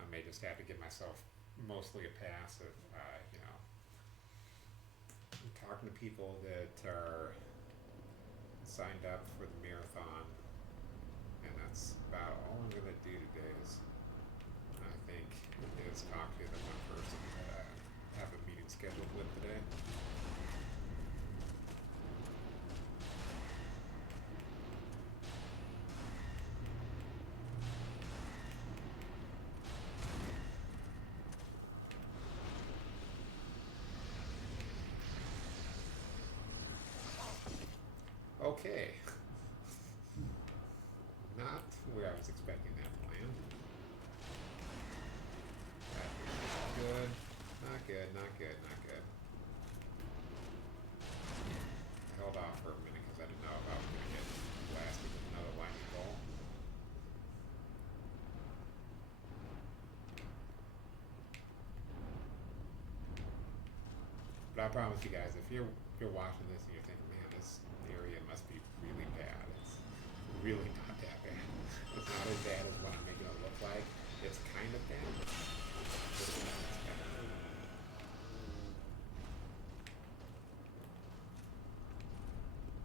I may just have to give myself mostly a pass of, talking to people that are signed up for the marathon, and that's about all I'm going to do today is, I think, is talk to the one person that I have a meeting scheduled with today. Okay. Not where I was expecting that to land. That was good. Not good, not good, not good. I held off for a minute because I didn't know if I was going to get blasted with another lightning bolt. But I promise you guys, if you're watching this and you're thinking, man, this area must be really bad, it's really not that bad. It's not as bad as what I'm making it look like. It's kind of bad. It's not as bad.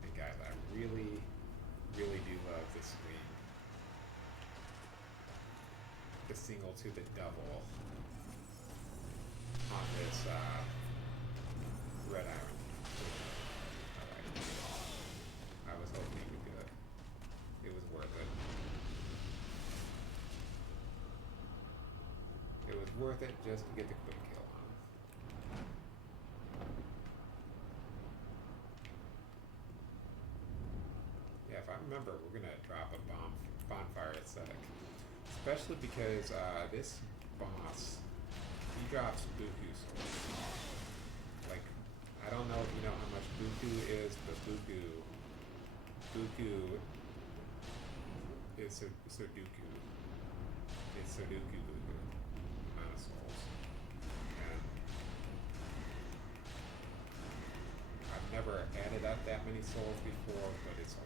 And guys, I really, really do love the swing. The single to the double on this red iron. I was hoping he would do it. It was worth it. It was worth it just to get the quick kill on him. Yeah, if I remember, we're gonna drop a bonfire aesthetic, especially because this boss, he drops buku souls. Like, I don't know if you know how much buku is, but buku is Sudoku. It's Sudoku buku amount of souls. And I've never added up that many souls before, but it's a lot.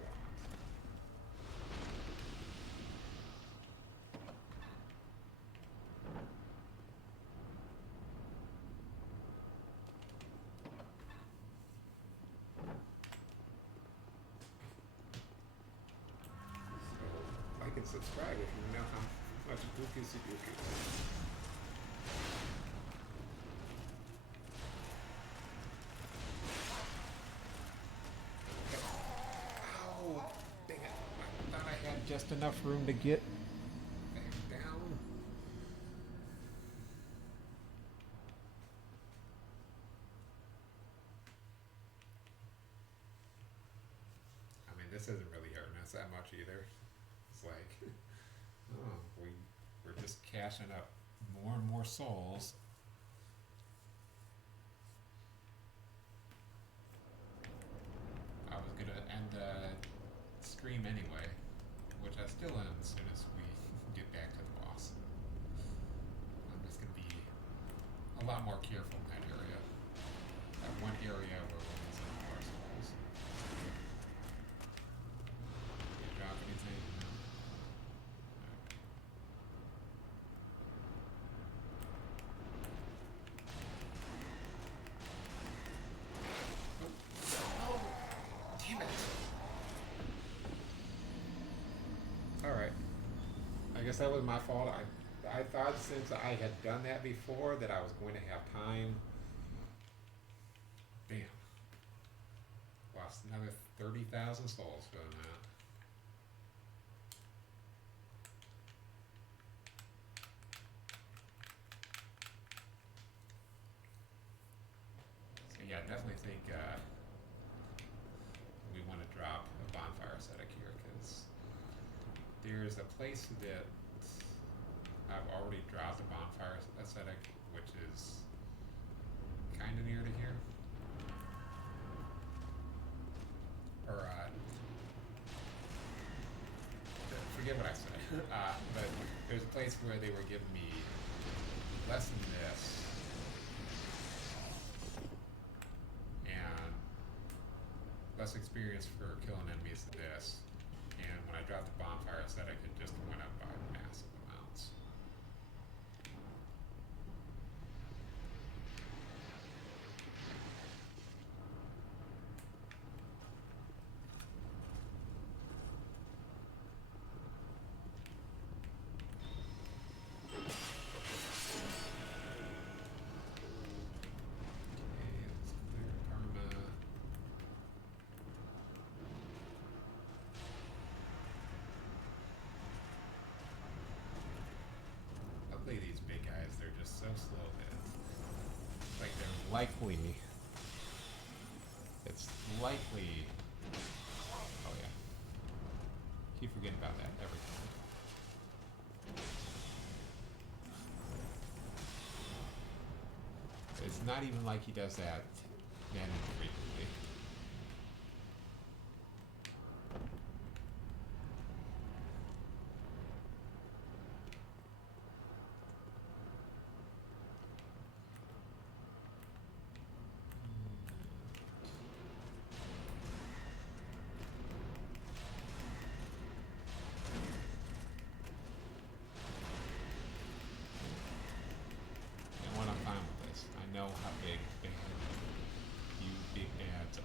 Like and subscribe if you know how much Buku Sudoku is. Ow! Dang it. I thought I had just enough room to get back down. I mean, this isn't really hurting us that much either. It's like, we're just cashing up more and more souls. I was gonna lot more careful in that area. That one area where we're missing all our souls. Did you drop anything? No. Oh, damn it! All right. I guess that was my fault. I thought since I had done that before that I was going to have time. Damn. Lost another 30,000 souls for that. So yeah, I definitely think we want to drop a bonfire ascetic here because there's a place that I've already dropped a bonfire ascetic, which is kind of near to here. Or, forget what I said. But there's a place where they were giving me less than this and less experience for killing enemies than this. And when I dropped the bonfire ascetic, it just went up by massive amounts. These big guys, they're just so slow that it's like they're likely. It's likely. Oh yeah. Keep forgetting about that every time. It's not even like he does that infrequently. Know how big you big ads are.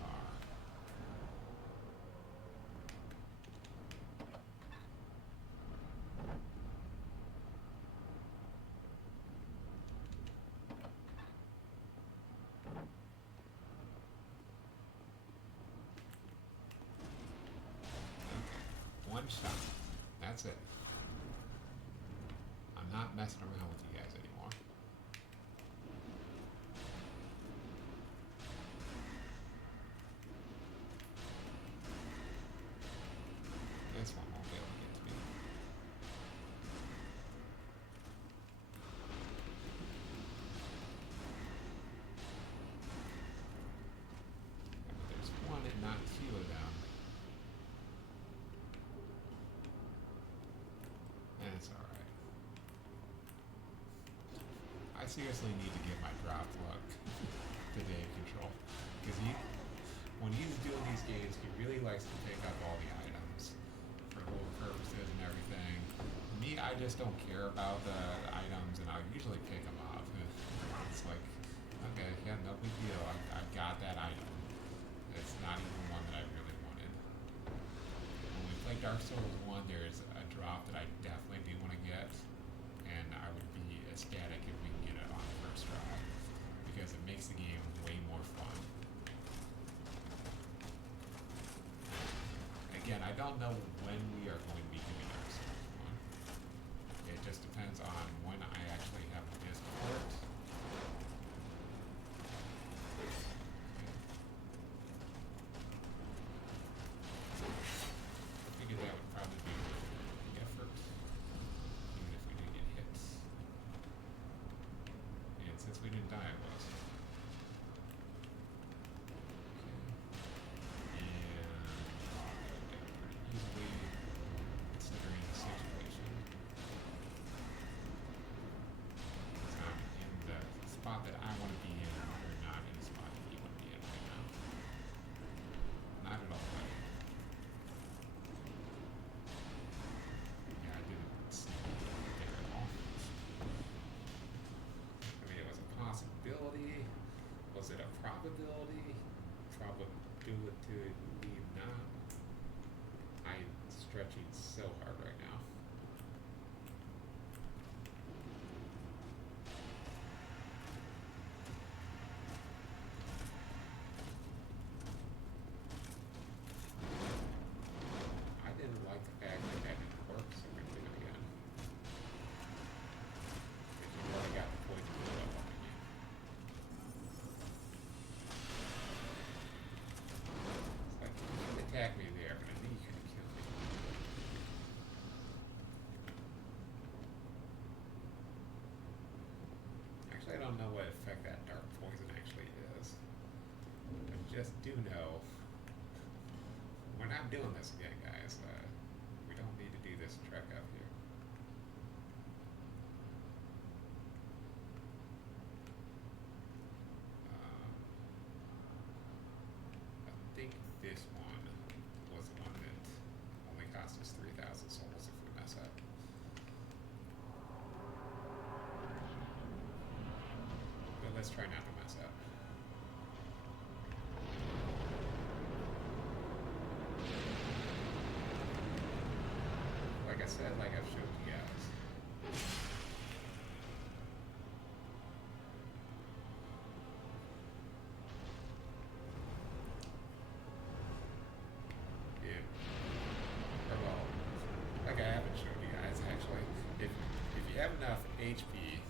Okay. One shot. That's it. I'm not messing around with you guys anymore. This one won't be able to get to me. Yeah, but there's one and not two of them. And it's alright. I seriously need to get my drop luck today in control. Because when he's doing these games, he really likes to pick up all the items for gold purposes and everything. Me, I just don't care about the items, and I usually pick them up. It's like, okay, yeah, no big deal. I got that item. It's not even one that I really wanted. When we play Dark Souls 1, there's a drop that I definitely do want to get, and I would be ecstatic if we can get it on the first try, because it makes the game way more fun. Again, I don't know when we are going to be doing Dark Souls 1. It just depends on when I actually have the disc port. I figured that would probably be the effort, even if we did get hits. And since we didn't die, it was. Easily, considering the situation. Because I'm in the spot that Probability not. I'm stretching so hard right now. I didn't like the fact that that didn't work, so we're gonna do it again. Because you already got the points built up on you. It's like, you can attack me there, but I knew you couldn't kill me. Actually, I don't know what effect that dark poison actually is. I just do know we're not doing this again, guys. We don't need to do this trek up here. I think this one was the one that only cost us 3,000 souls if we mess up. But let's try not to mess up. Like I said, like I've showed you guys. Yeah. Or well, like I haven't showed you guys actually. If you have enough HP,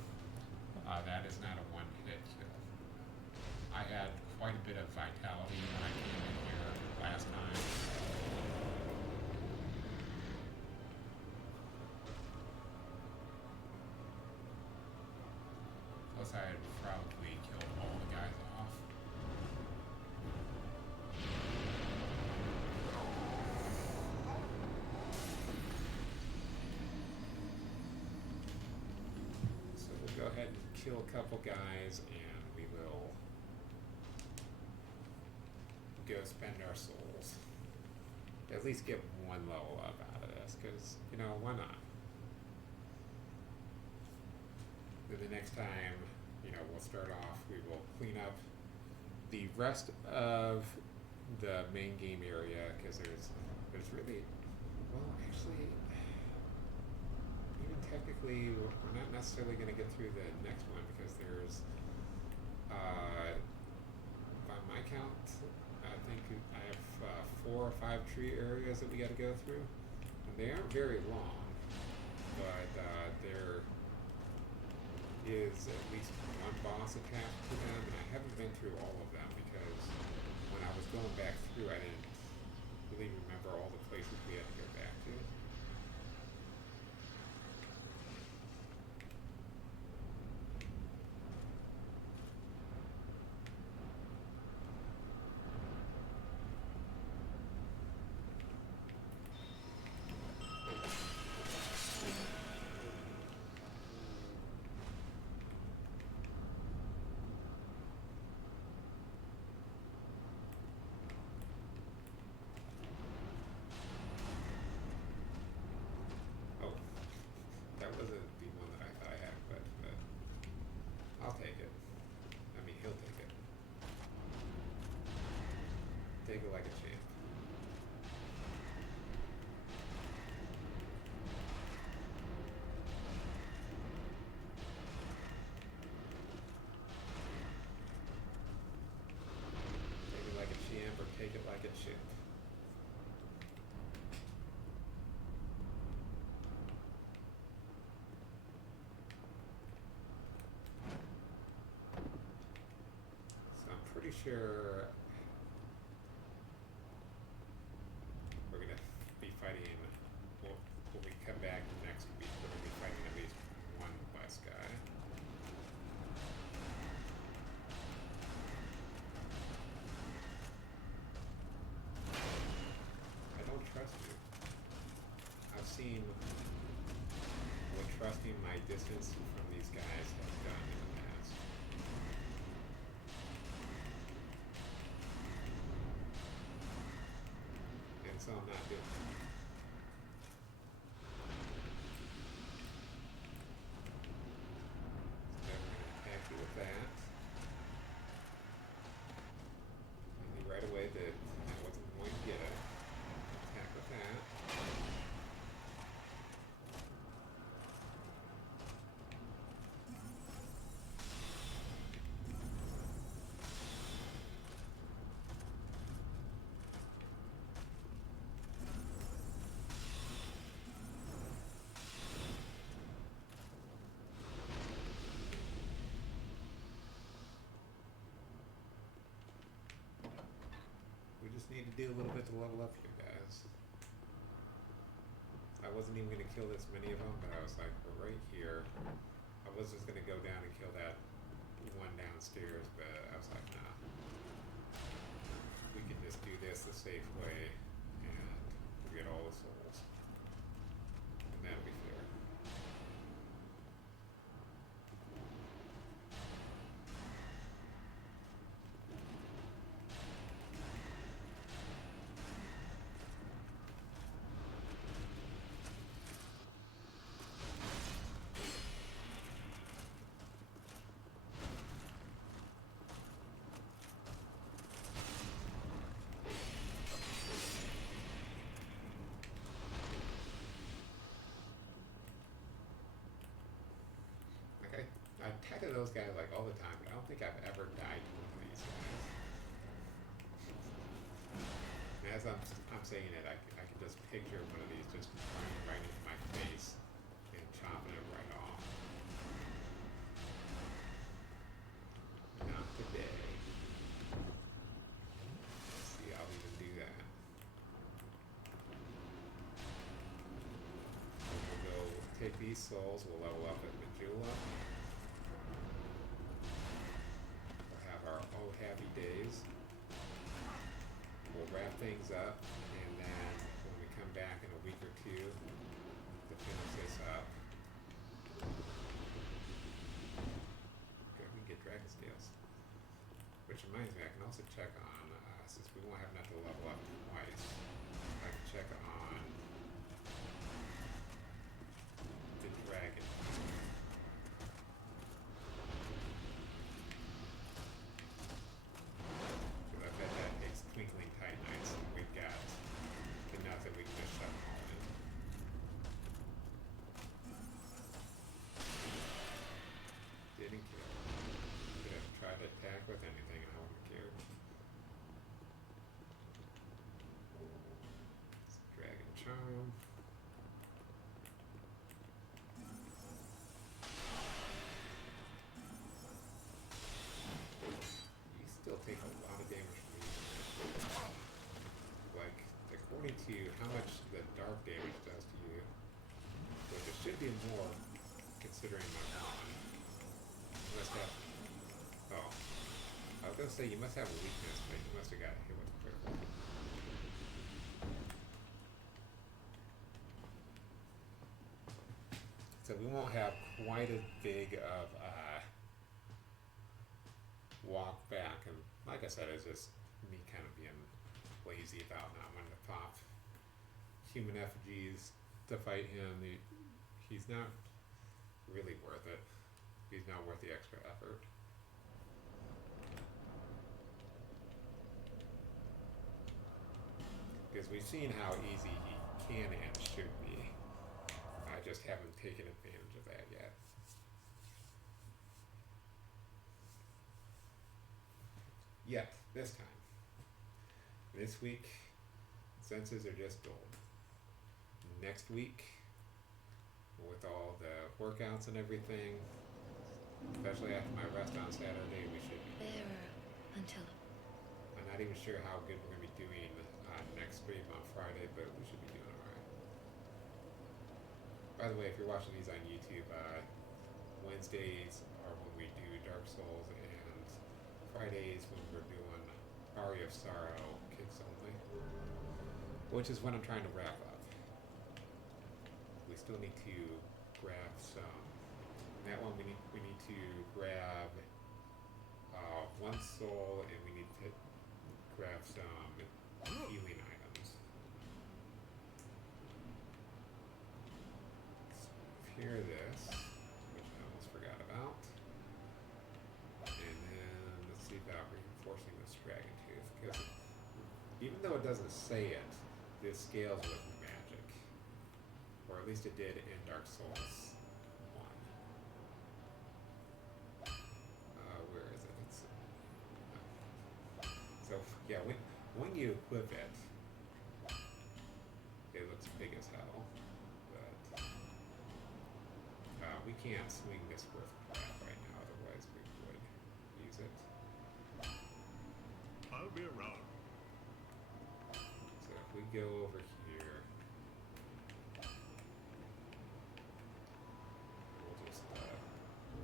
that is not a one hit kill. I had quite a bit of vitality when I came in here last time. Plus I had probably killed all the guys off. So we'll go ahead and kill a couple guys and we will go spend our souls. At least get one level up out of this, because, you know, why not? Then the next time, you know, we'll start off, we will clean up the rest of the main game area, because there's really, well, actually, even technically, we're not necessarily going to get through the next one, because there's, by my count, I think I have 4 or 5 tree areas that we got to go through, and they aren't very long, but there is at least one boss attached to them, and I haven't been through all of them because when I was going back through, I didn't really remember all the places we had to go back to. Oh, that wasn't the one that I thought I had, but I'll take it. I mean, he'll take it. Take it like a champ. Take it like a champ or take it like a chimp. So I'm pretty sure we're gonna be fighting. Well, when we come back next week, we're gonna be fighting at least one boss guy. I don't trust you. I've seen what trusting my distance from these guys has done in the past. And so I'm not doing it. So then we're gonna attack you with that. need to do a little bit to level up here, guys. I wasn't even gonna kill this many of them, but I was like, we're right here. I was just gonna go down and kill that one downstairs, but I was like, nah. We can just do this the safe way and we'll get all the souls. And that'll be fair. I attack those guys like all the time, but I don't think I've ever died to one of these guys. And as I'm saying it, I can just picture one of these just running right into my face and chopping it right off. Not today. Let's see, I'll even do that. We'll go take these souls, we'll level up at Majula. Happy days. We'll wrap things up, and then when we come back in a week or two to finish this up, good, we can get dragon scales. Which reminds me, I can also check on, since we won't have enough to level up twice, I can check on the dragon. Twinkling Titanites, and we've got enough that we can just shut them all in. Didn't kill. Could have tried to attack with anything and I wouldn't have cared. Dragon Charm. You still take a lot of damage from these. Like, according to how much the dark damage does to you, which it should be more considering my con. You must have. Oh. I was gonna say you must have a weakness, but you must have got hit with critical. So we won't have quite as big of a walk back, and like I said, it's just me kind of being lazy about not wanting to pop human effigies to fight him. He's not really worth it. He's not worth the extra effort. Because we've seen how easy he can and should be. I just haven't taken advantage of that yet. Yet, this time. This week, senses are just gold. Next week, with all the workouts and everything, especially after my rest on Saturday, we should be until I'm not even sure how good we're going to be doing next stream on Friday, but we should be doing alright. By the way, if you're watching these on YouTube, Wednesdays are when we do Dark Souls, and Fridays when we're doing Aria of Sorrow kits only, which is when I'm trying to wrap up. We still need to grab some. That one we need to grab one soul, and we need to grab some healing items. Let's hear this, which I almost forgot about. And then let's see about reinforcing this dragon tooth, because even though it doesn't say it, this scales with magic. Or at least it did in Dark Souls 1. Where is it? So yeah, when you equip it, it looks big as hell. But we can't swing this with crap right now, otherwise we would use it. I'll be around. go over here, we'll just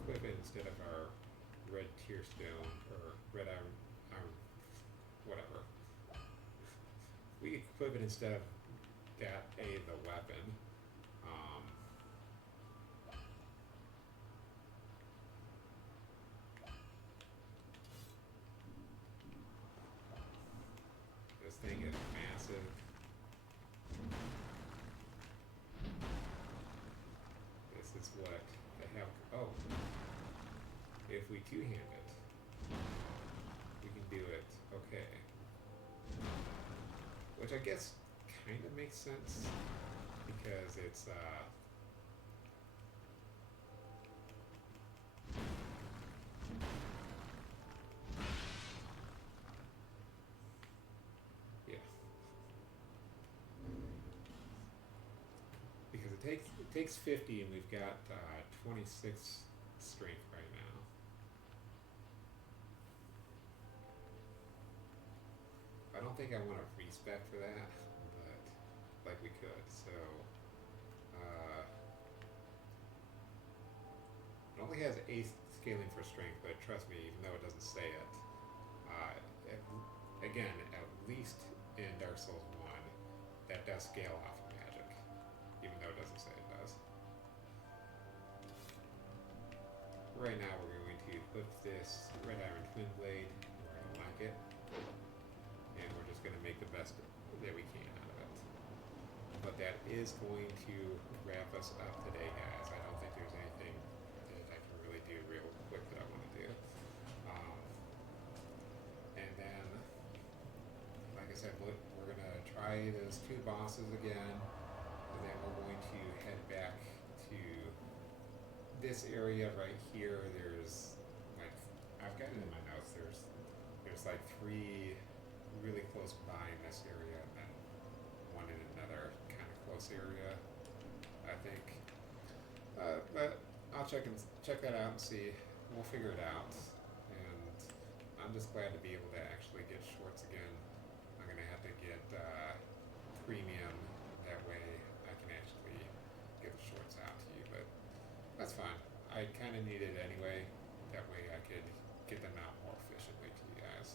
equip it instead of our red tear stone or red iron whatever. We equip it instead of that the weapon. Um, this thing is massive. This is what they have. Oh, if we two-hand it, we can do it. Okay. Which I guess kind of makes sense because it's yeah, because it takes 50 and we've got 26 strength right now. I don't think I want to respec for that, but like we could. So it only has a scaling for strength, but trust me, even though it doesn't say it, again, at least in Dark Souls 1, that does scale off of magic, even though it doesn't say it does. Right now we're going to put this red iron twin blade, we're going to lock it, and we're just going to make the best that we can out of it. But that is going to wrap us up today, guys. I don't think there's anything that I can really do real quick that I want to do. And then, like I said, we're going to try those two bosses again, and then we're going to head back to this area right here. There's like, I've got it in my notes, there's like 3 really close by in this area, and then one in another kind of close area, I think. But I'll check that out and see. We'll figure it out. And I'm just glad to be able to actually get shorts again. I'm gonna have to get premium. That way I can actually get the shorts out to you. But that's fine. I kind of need it anyway. That way I could get them out more efficiently to you guys.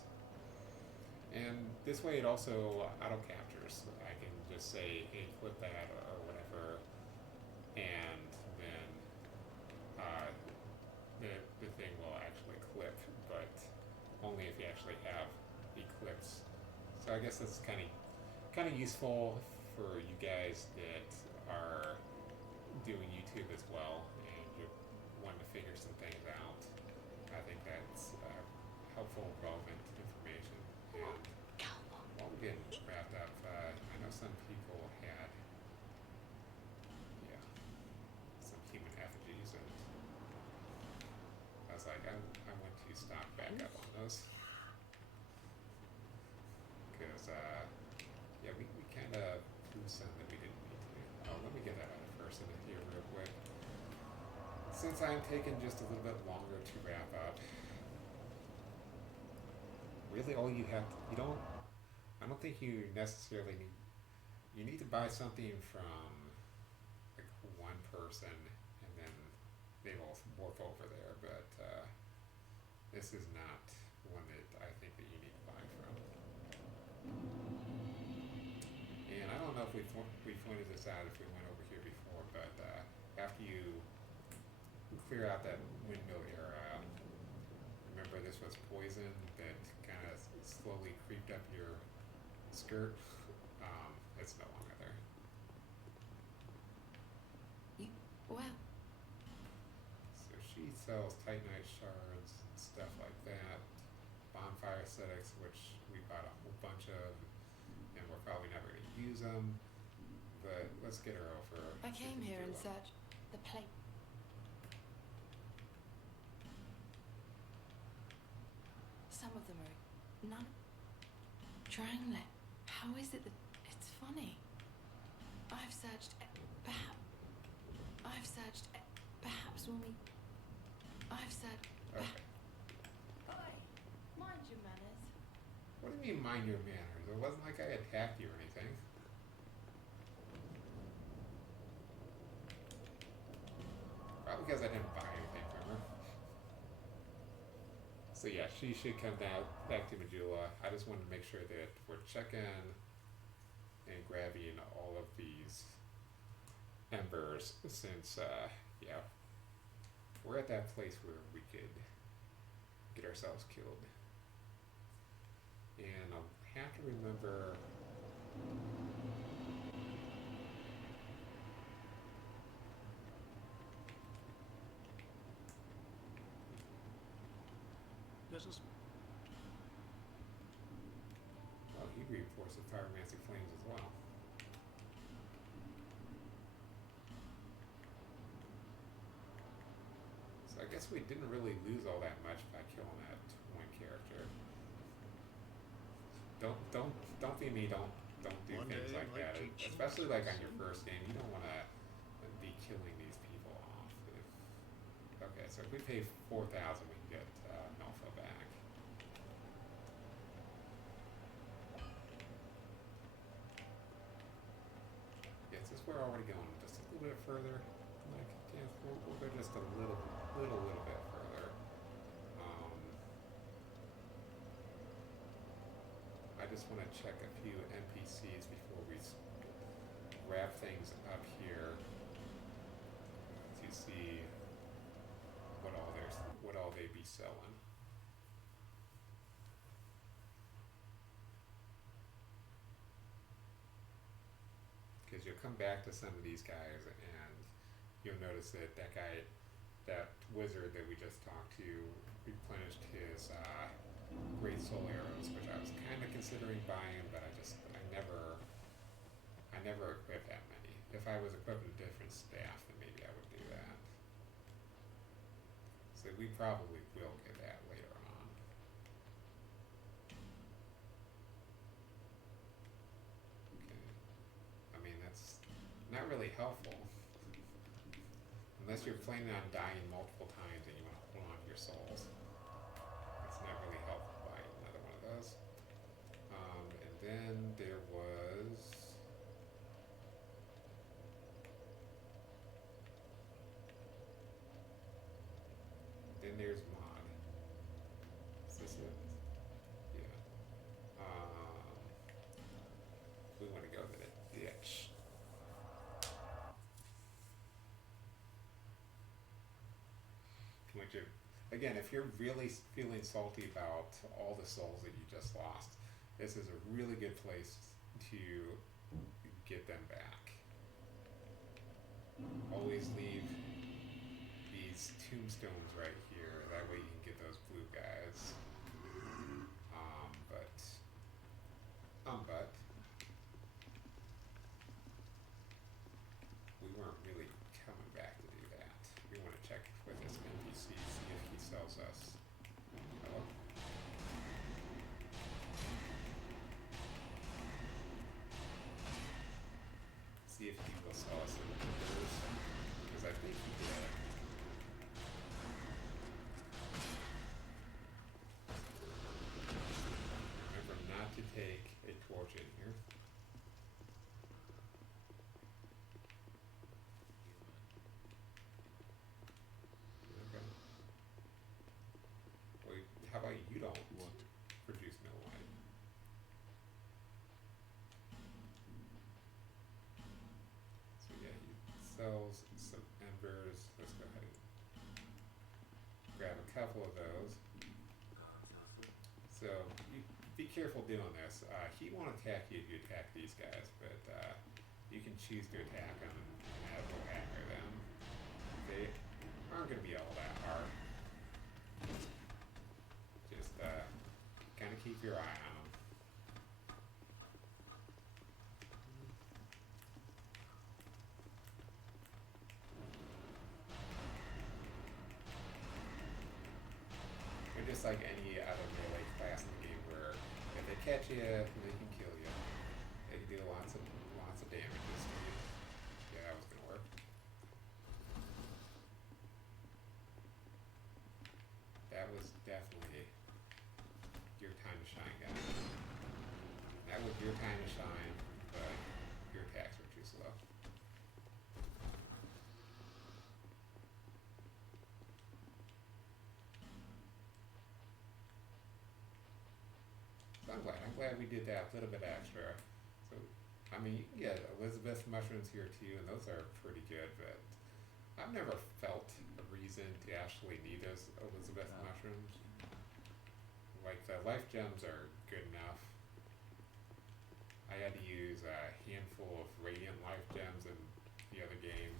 And this way it also auto captures. I can just say, hey, clip that or whatever, and then the thing will actually clip, but only if you actually have the clips. So I guess that's kind of useful for you guys that are doing YouTube as well and you're wanting to figure some things out. I think that's helpful, relevant information. And while we're getting wrapped up, I know some people had, some human effigies, and I was like, I want to stock back up on those. Because, we kind of blew some that we didn't need to. Oh, let me get that other person in here real quick. Since I'm taking just a little bit longer to wrap up, really all you have to, I don't think you necessarily you need to buy something from like one person and then they will work over there, but this is not one that I think that you need to buy from. And I don't know if we pointed this out if we went over here before, but after you clear out that windmill era, remember this was poison that kind of slowly creeped up your skirt? It's no longer there. Well. So she sells titanite shards and stuff like that. Bonfire aesthetics, which we bought a whole bunch of, and we're probably never going to use them. But let's get her over. I came here in search the plate. Some of them are none. Triangle. How is it that it's funny? I've searched perhaps when we. I've said. Okay. Oi, mind your manners. What do you mean mind your manners? It wasn't like I attacked you or anything. because I didn't buy anything from her. So yeah, she should come back to Majula. I just wanted to make sure that we're checking and grabbing all of these embers since, yeah, we're at that place where we could get ourselves killed. And I'll have to remember. Well, he reinforced the pyromancy flames as well. So I guess we didn't really lose all that much by killing that one character. Don't be me. Don't do One things day, like like that. teaching Especially like on your first game, you don't want to be killing these people off. Okay, so if we pay 4,000, we can get Melfa back. Yeah, since we're already going just a little bit further, like yeah, we'll go just a little bit further. I just want to check a few NPCs before we wrap things up here to see what all they be selling. Because you'll come back to some of these guys and you'll notice that that wizard that we just talked to replenished his great soul arrows, which I was kind of considering buying, but I never equipped that many. If I was equipping a different staff, then maybe I would do that. So we probably will get that later on. Okay. I mean, that's not really helpful. Unless you're planning on dying multiple times and you want to hold on to your souls. It's not really helpful buying another one of those. And then there was... Then there's mod. Is this it? Yeah. We want to go to the ditch. Which, again, if you're really feeling salty about all the souls that you just lost, this is a really good place to get them back. Always leave these tombstones right here, that way you can get those blue guys. But we weren't really coming back to do that. We want to check with this NPC, see if he sells us. Hello? See if he will sell us some numbers, because I think he did. Remember not to take a torch in here. Okay. Wait, how about you don't produce no light? So yeah, he sells some embers. Let's go ahead and grab a couple of those. So you be careful doing this. He won't attack you if you attack these guys, but you can choose to attack them and have to anger them. They aren't going to be all that hard. Just kind of keep your eye on them. They're just like any other melee class in the game where if they catch you, they can kill you. They can do lots of damages to you. Yeah, that was gonna work. That was definitely your time to shine, guys. That was your time to shine, but your attacks were too slow. I'm glad we did that little bit extra. So, I mean, you can get Elizabeth mushrooms here too, and those are pretty good. But I've never felt a reason to actually need those Elizabeth No. mushrooms. Like the life gems are good enough. I had to use a handful of radiant life gems in the other game.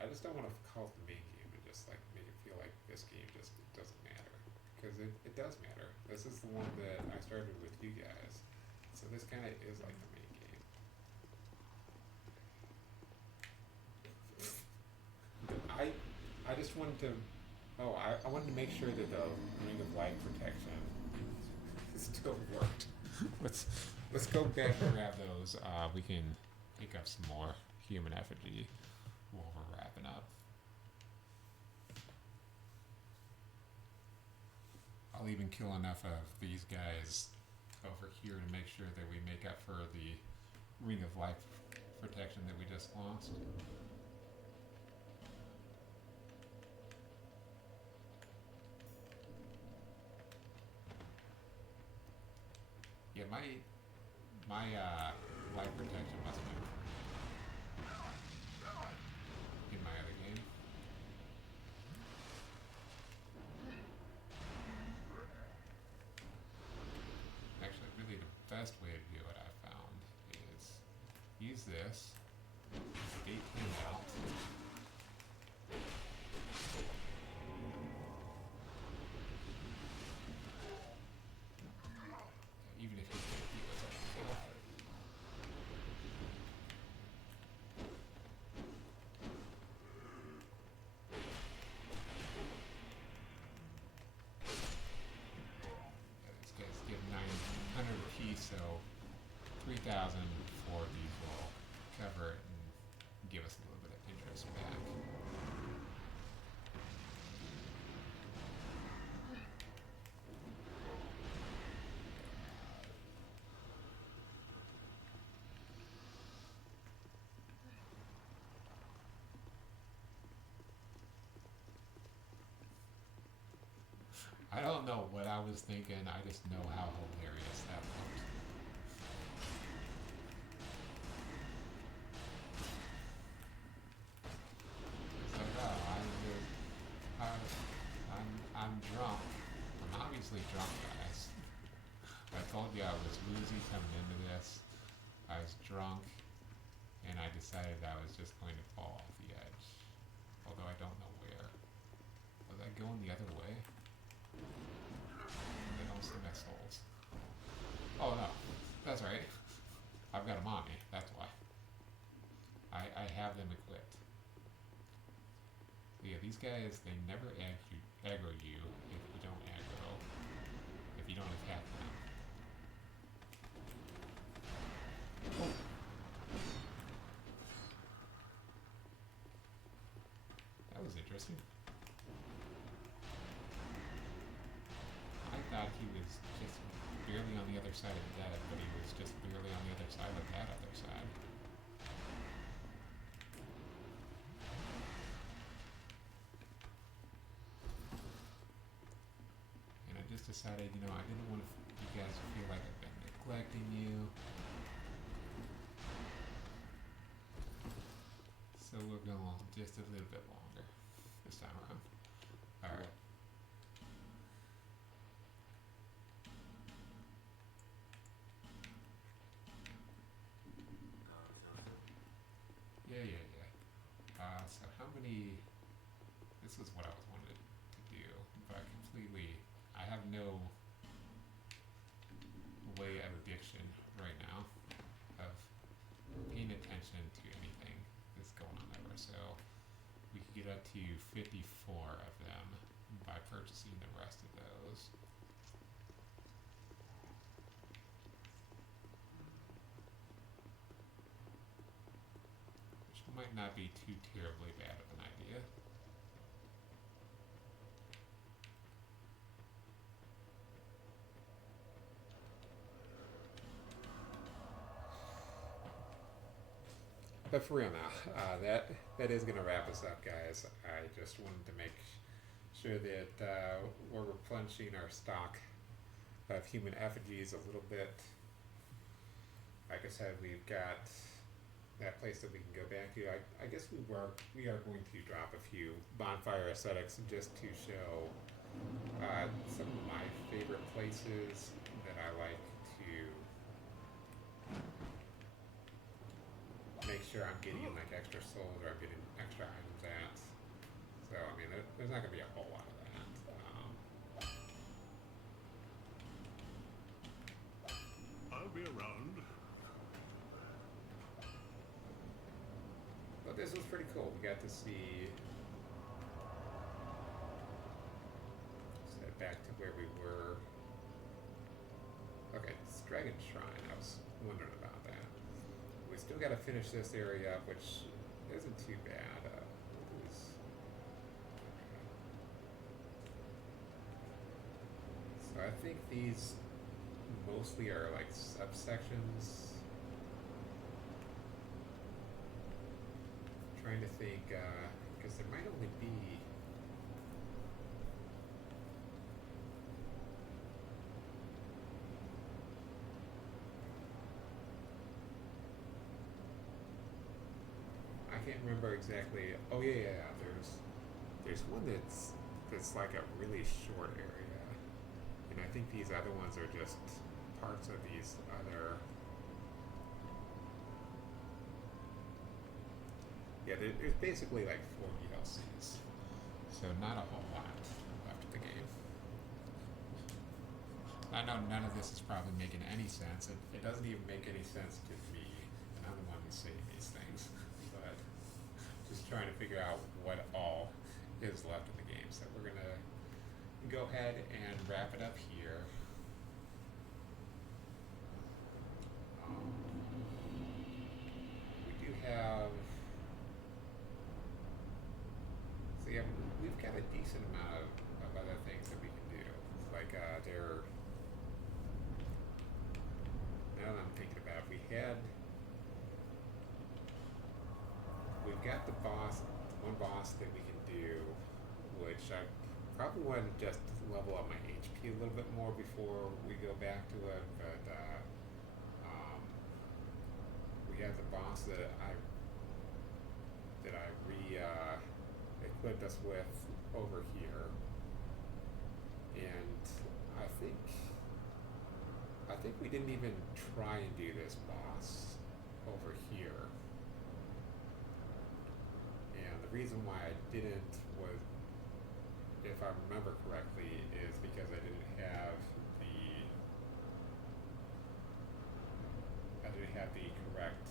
I just don't want to call it the main game and just like make it feel like this game just doesn't matter, because it does matter. This is the one that I started with you guys, so this kind of is like the main game. I just wanted to. Oh, I wanted to make sure that the Ring of Light protection still worked. Let's go back and grab those. We can pick up some more human effigy while we're wrapping up. I'll even kill enough of these guys over here to make sure that we make up for the Ring of Life protection that we just lost. Yeah, my life protection must have been in my other game. Actually, really the best way to do it I found is use this, bait him out. Even if he's gonna beat us up to kill. Yeah, these guys give 900 apiece, so 3,000 for these will cover it and give us a little bit of interest back. I don't know what I was thinking, I just know how hilarious that looked. It's like, oh, I'm drunk. I'm obviously drunk, guys. I told you I was woozy coming into this. I was drunk, and I decided I was just going to fall off the edge. Although I don't know where. Was I going the other way? They don't see my souls. Oh no, that's right. I've got them on me, that's why. I have them equipped. So yeah, these guys, they never aggro you if you don't aggro, if you don't attack them. Oh. That was interesting. I thought he was just barely on the other side of that, but he was just barely on the other side of that other side. And I just decided, you know, I didn't want you guys to feel like I've been neglecting you. So we're going just a little bit longer this time around. Alright. Yeah. So how many? This is what I was wanted to do, but I have no way of addiction right now of paying attention to anything that's going on ever. So we could get up to 54 of them by purchasing the rest of those. Which might not be too terribly bad of an idea. But for real now, that is gonna wrap us up, guys. I just wanted to make sure that we're replenishing our stock of human effigies a little bit. Like I said, we've got that place that we can go back to. I guess we are going to drop a few bonfire aesthetics just to show some of my favorite places that I like to make sure I'm getting like extra souls or I'm getting extra items at. So I mean, there's not gonna be a whole lot of that. I'll be around. But this was pretty cool. We got to see. Let's head back to where we were. Okay, it's Dragon Shrine. I was wondering about that. We still got to finish this area up, which isn't too bad. What is- So I think these mostly are like subsections. Trying to think, because there might only be. I can't remember exactly. Oh yeah. There's one that's like a really short area, and I think these other ones are just parts of these other. Yeah, there's basically like 4 DLCs, so not a whole lot left of the game. I know none of this is probably making any sense. It doesn't even make any sense to me, and I'm the one who's saying these things. But just trying to figure out what all is left in the game. So we're gonna go ahead and wrap it up here. We do have. So yeah, we've got a decent amount of other things that we can do. Like now that I'm thinking about it, we've got the one boss that we can do, which I probably want to just level up my HP a little bit more before we go back to it, but we have the boss that I equipped us with over here, and I think we didn't even try and do this boss over here, and the reason why I didn't was, if I remember correctly, is because I didn't have the correct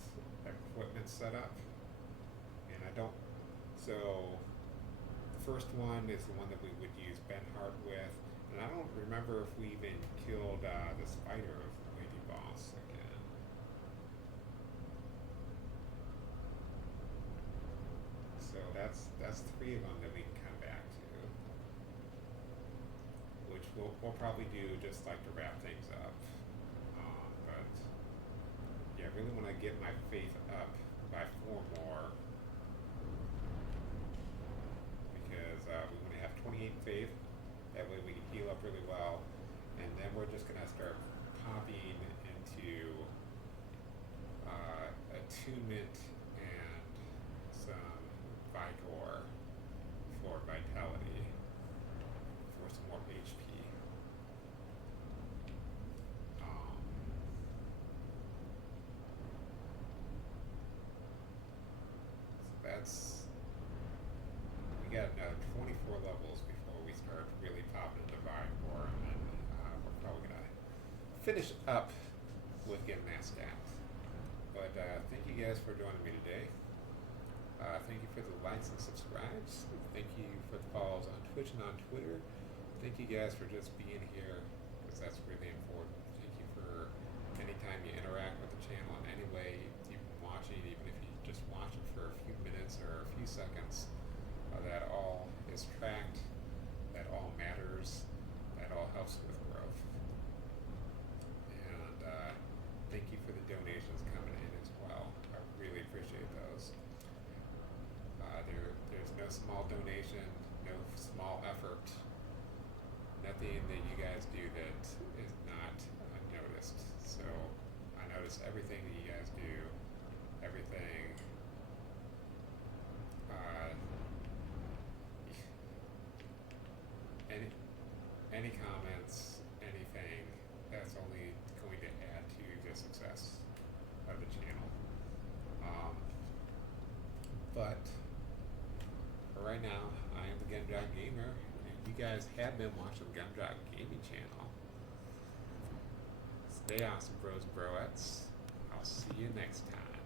equipment set up, and I don't. So the first one is the one that we would use Ben Hart with, and I don't remember if we even killed the spider lady boss again. So that's 3 of them that we can come back to, which we'll probably do just like to wrap things up. But yeah, I really want to get my faith up by 4 more, because we want to have 28 faith. That way we can heal up really well, and then we're just gonna start popping into attunement and some Vigor for vitality for some more HP. So we got another 24 levels before we start really popping into Vigor, and then we're probably gonna finish up with getting that stat. But thank you guys for joining me today. Thank you for the likes and subscribes. Thank you for the follows on Twitch and on Twitter. Thank you guys for just being here, because that's really important. Thank you for anytime you interact with the channel in any way, you've been watching, even if you just watch it for a few minutes or a few seconds. That all is tracked, that all matters, that all helps with growth. And thank you for the donations coming in as well. I really appreciate those. There's no small donation, no small effort, nothing that you guys do that is just everything that you guys do, everything. Any any comments, anything, that's only going to add to the success of the channel. But for right now, I am the Gumdrop Gamer, and you guys have been watching the Gumdrop Gaming channel. Stay awesome, bros and broettes. I'll see you next time.